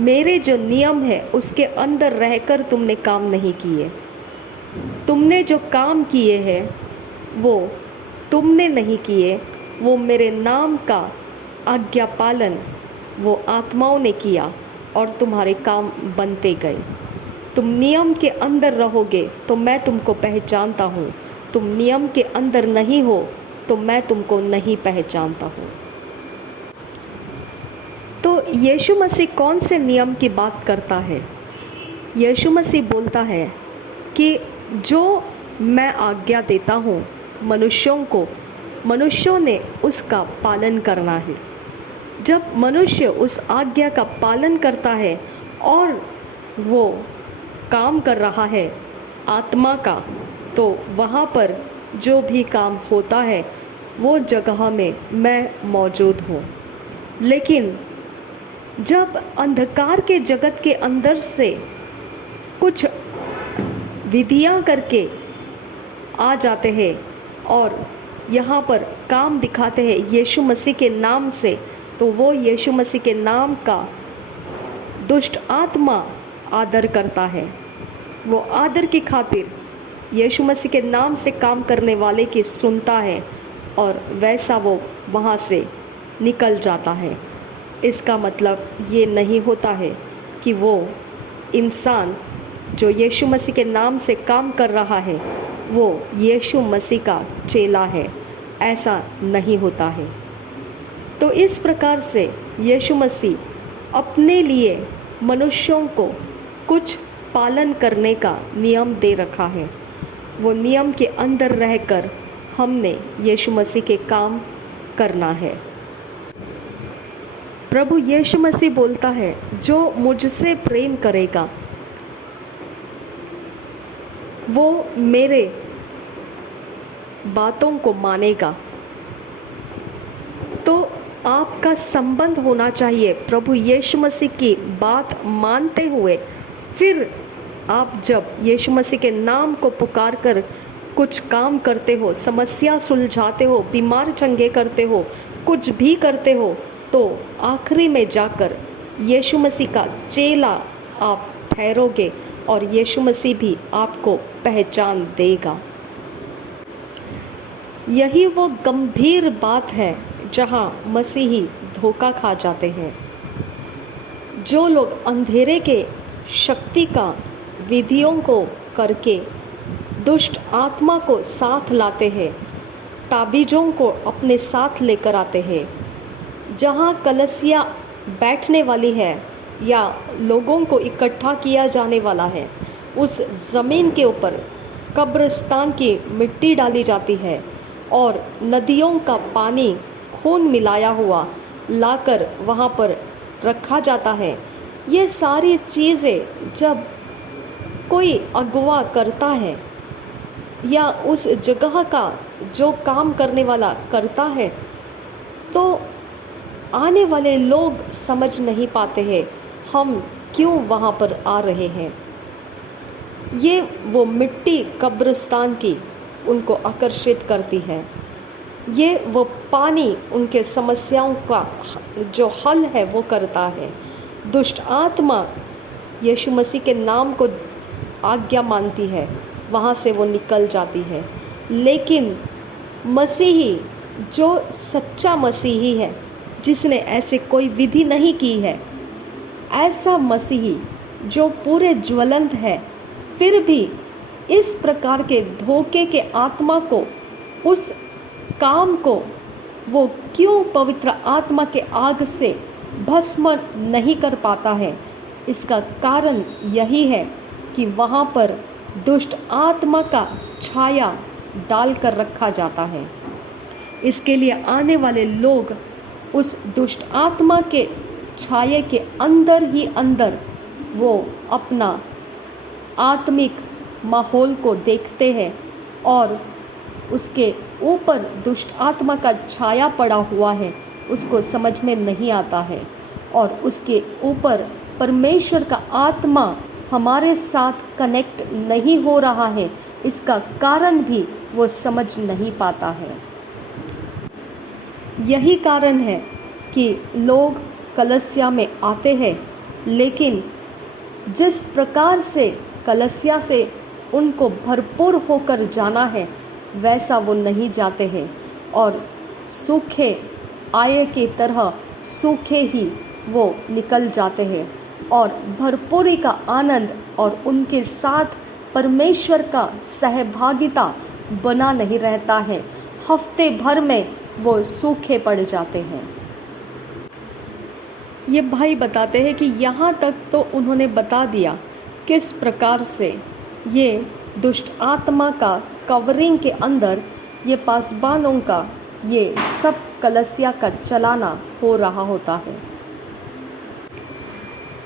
मेरे जो नियम है उसके अंदर रहकर तुमने काम नहीं किए। तुमने जो काम किए हैं वो तुमने नहीं किए, वो मेरे नाम का आज्ञा पालन वो आत्माओं ने किया और तुम्हारे काम बनते गए। तुम नियम के अंदर रहोगे तो मैं तुमको पहचानता हूँ, तुम नियम के अंदर नहीं हो तो मैं तुमको नहीं पहचानता हूँ। तो यीशु मसीह कौन से नियम की बात करता है? यीशु मसीह बोलता है कि जो मैं आज्ञा देता हूँ मनुष्यों को, मनुष्यों ने उसका पालन करना है। जब मनुष्य उस आज्ञा का पालन करता है और वो काम कर रहा है आत्मा का, तो वहाँ पर जो भी काम होता है वो जगह में मैं मौजूद हूँ। लेकिन जब अंधकार के जगत के अंदर से कुछ विधियाँ करके आ जाते हैं और यहाँ पर काम दिखाते हैं यीशु मसीह के नाम से, तो वो यीशु मसीह के नाम का दुष्ट आत्मा आदर करता है। वो आदर की खातिर यीशु मसीह के नाम से काम करने वाले की सुनता है और वैसा वो वहाँ से निकल जाता है। इसका मतलब ये नहीं होता है कि वो इंसान जो यीशु मसीह के नाम से काम कर रहा है वो यीशु मसीह का चेला है, ऐसा नहीं होता है। तो इस प्रकार से यीशु मसीह अपने लिए मनुष्यों को कुछ पालन करने का नियम दे रखा है। वो नियम के अंदर रहकर हमने यीशु मसीह के काम करना है। प्रभु यीशु मसीह बोलता है, जो मुझसे प्रेम करेगा वो मेरे बातों को मानेगा। तो आपका संबंध होना चाहिए प्रभु यीशु मसीह की बात मानते हुए। फिर आप जब यीशु मसीह के नाम को पुकार कर कुछ काम करते हो, समस्या सुलझाते हो, बीमार चंगे करते हो, कुछ भी करते हो, तो आखिरी में जाकर यीशु मसीह का चेला आप ठहरोगे और यीशु मसीह भी आपको पहचान देगा। यही वो गंभीर बात है जहाँ मसीही धोखा खा जाते हैं। जो लोग अंधेरे के शक्ति का विधियों को करके दुष्ट आत्मा को साथ लाते हैं, ताबीज़ों को अपने साथ लेकर आते हैं, जहाँ कलसिया बैठने वाली है या लोगों को इकट्ठा किया जाने वाला है, उस ज़मीन के ऊपर कब्रिस्तान की मिट्टी डाली जाती है और नदियों का पानी खून मिलाया हुआ लाकर वहाँ पर रखा जाता है। ये सारी चीज़ें जब कोई अगवा करता है या उस जगह का जो काम करने वाला करता है, तो आने वाले लोग समझ नहीं पाते हैं हम क्यों वहाँ पर आ रहे हैं। ये वो मिट्टी कब्रिस्तान की उनको आकर्षित करती है। ये वो पानी उनके समस्याओं का जो हल है वो करता है। दुष्ट आत्मा यीशु मसीह के नाम को आज्ञा मानती है, वहाँ से वो निकल जाती है। लेकिन मसीही जो सच्चा मसीही है, जिसने ऐसे कोई विधि नहीं की है, ऐसा मसीही जो पूरे ज्वलंत है, फिर भी इस प्रकार के धोखे के आत्मा को, उस काम को वो क्यों पवित्र आत्मा के आग से भस्म नहीं कर पाता है, इसका कारण यही है कि वहाँ पर दुष्ट आत्मा का छाया डाल कर रखा जाता है। इसके लिए आने वाले लोग उस दुष्ट आत्मा के छाये के अंदर ही अंदर वो अपना आत्मिक माहौल को देखते हैं और उसके ऊपर दुष्ट आत्मा का छाया पड़ा हुआ है, उसको समझ में नहीं आता है। और उसके ऊपर परमेश्वर का आत्मा हमारे साथ कनेक्ट नहीं हो रहा है, इसका कारण भी वो समझ नहीं पाता है। यही कारण है कि लोग कलीसिया में आते हैं, लेकिन जिस प्रकार से कलीसिया से उनको भरपूर होकर जाना है वैसा वो नहीं जाते हैं और सूखे आए की तरह सूखे ही वो निकल जाते हैं और भरपूरी का आनंद और उनके साथ परमेश्वर का सहभागिता बना नहीं रहता है। हफ्ते भर में वो सूखे पड़ जाते हैं। ये भाई बताते हैं कि यहाँ तक तो उन्होंने बता दिया किस प्रकार से ये दुष्ट आत्मा का कवरिंग के अंदर ये पासबानों का ये सब कलीसिया का चलाना हो रहा होता है।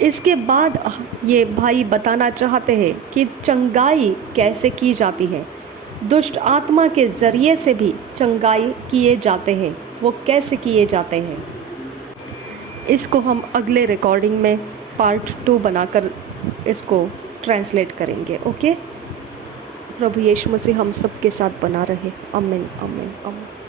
इसके बाद ये भाई बताना चाहते हैं कि चंगाई कैसे की जाती है। दुष्ट आत्मा के ज़रिए से भी चंगाई किए जाते हैं, वो कैसे किए जाते हैं इसको हम अगले रिकॉर्डिंग में पार्ट 2 बनाकर इसको ट्रांसलेट करेंगे। ओके, प्रभु यीशु मसीह हम सबके साथ बना रहे। आमीन आमीन आमीन।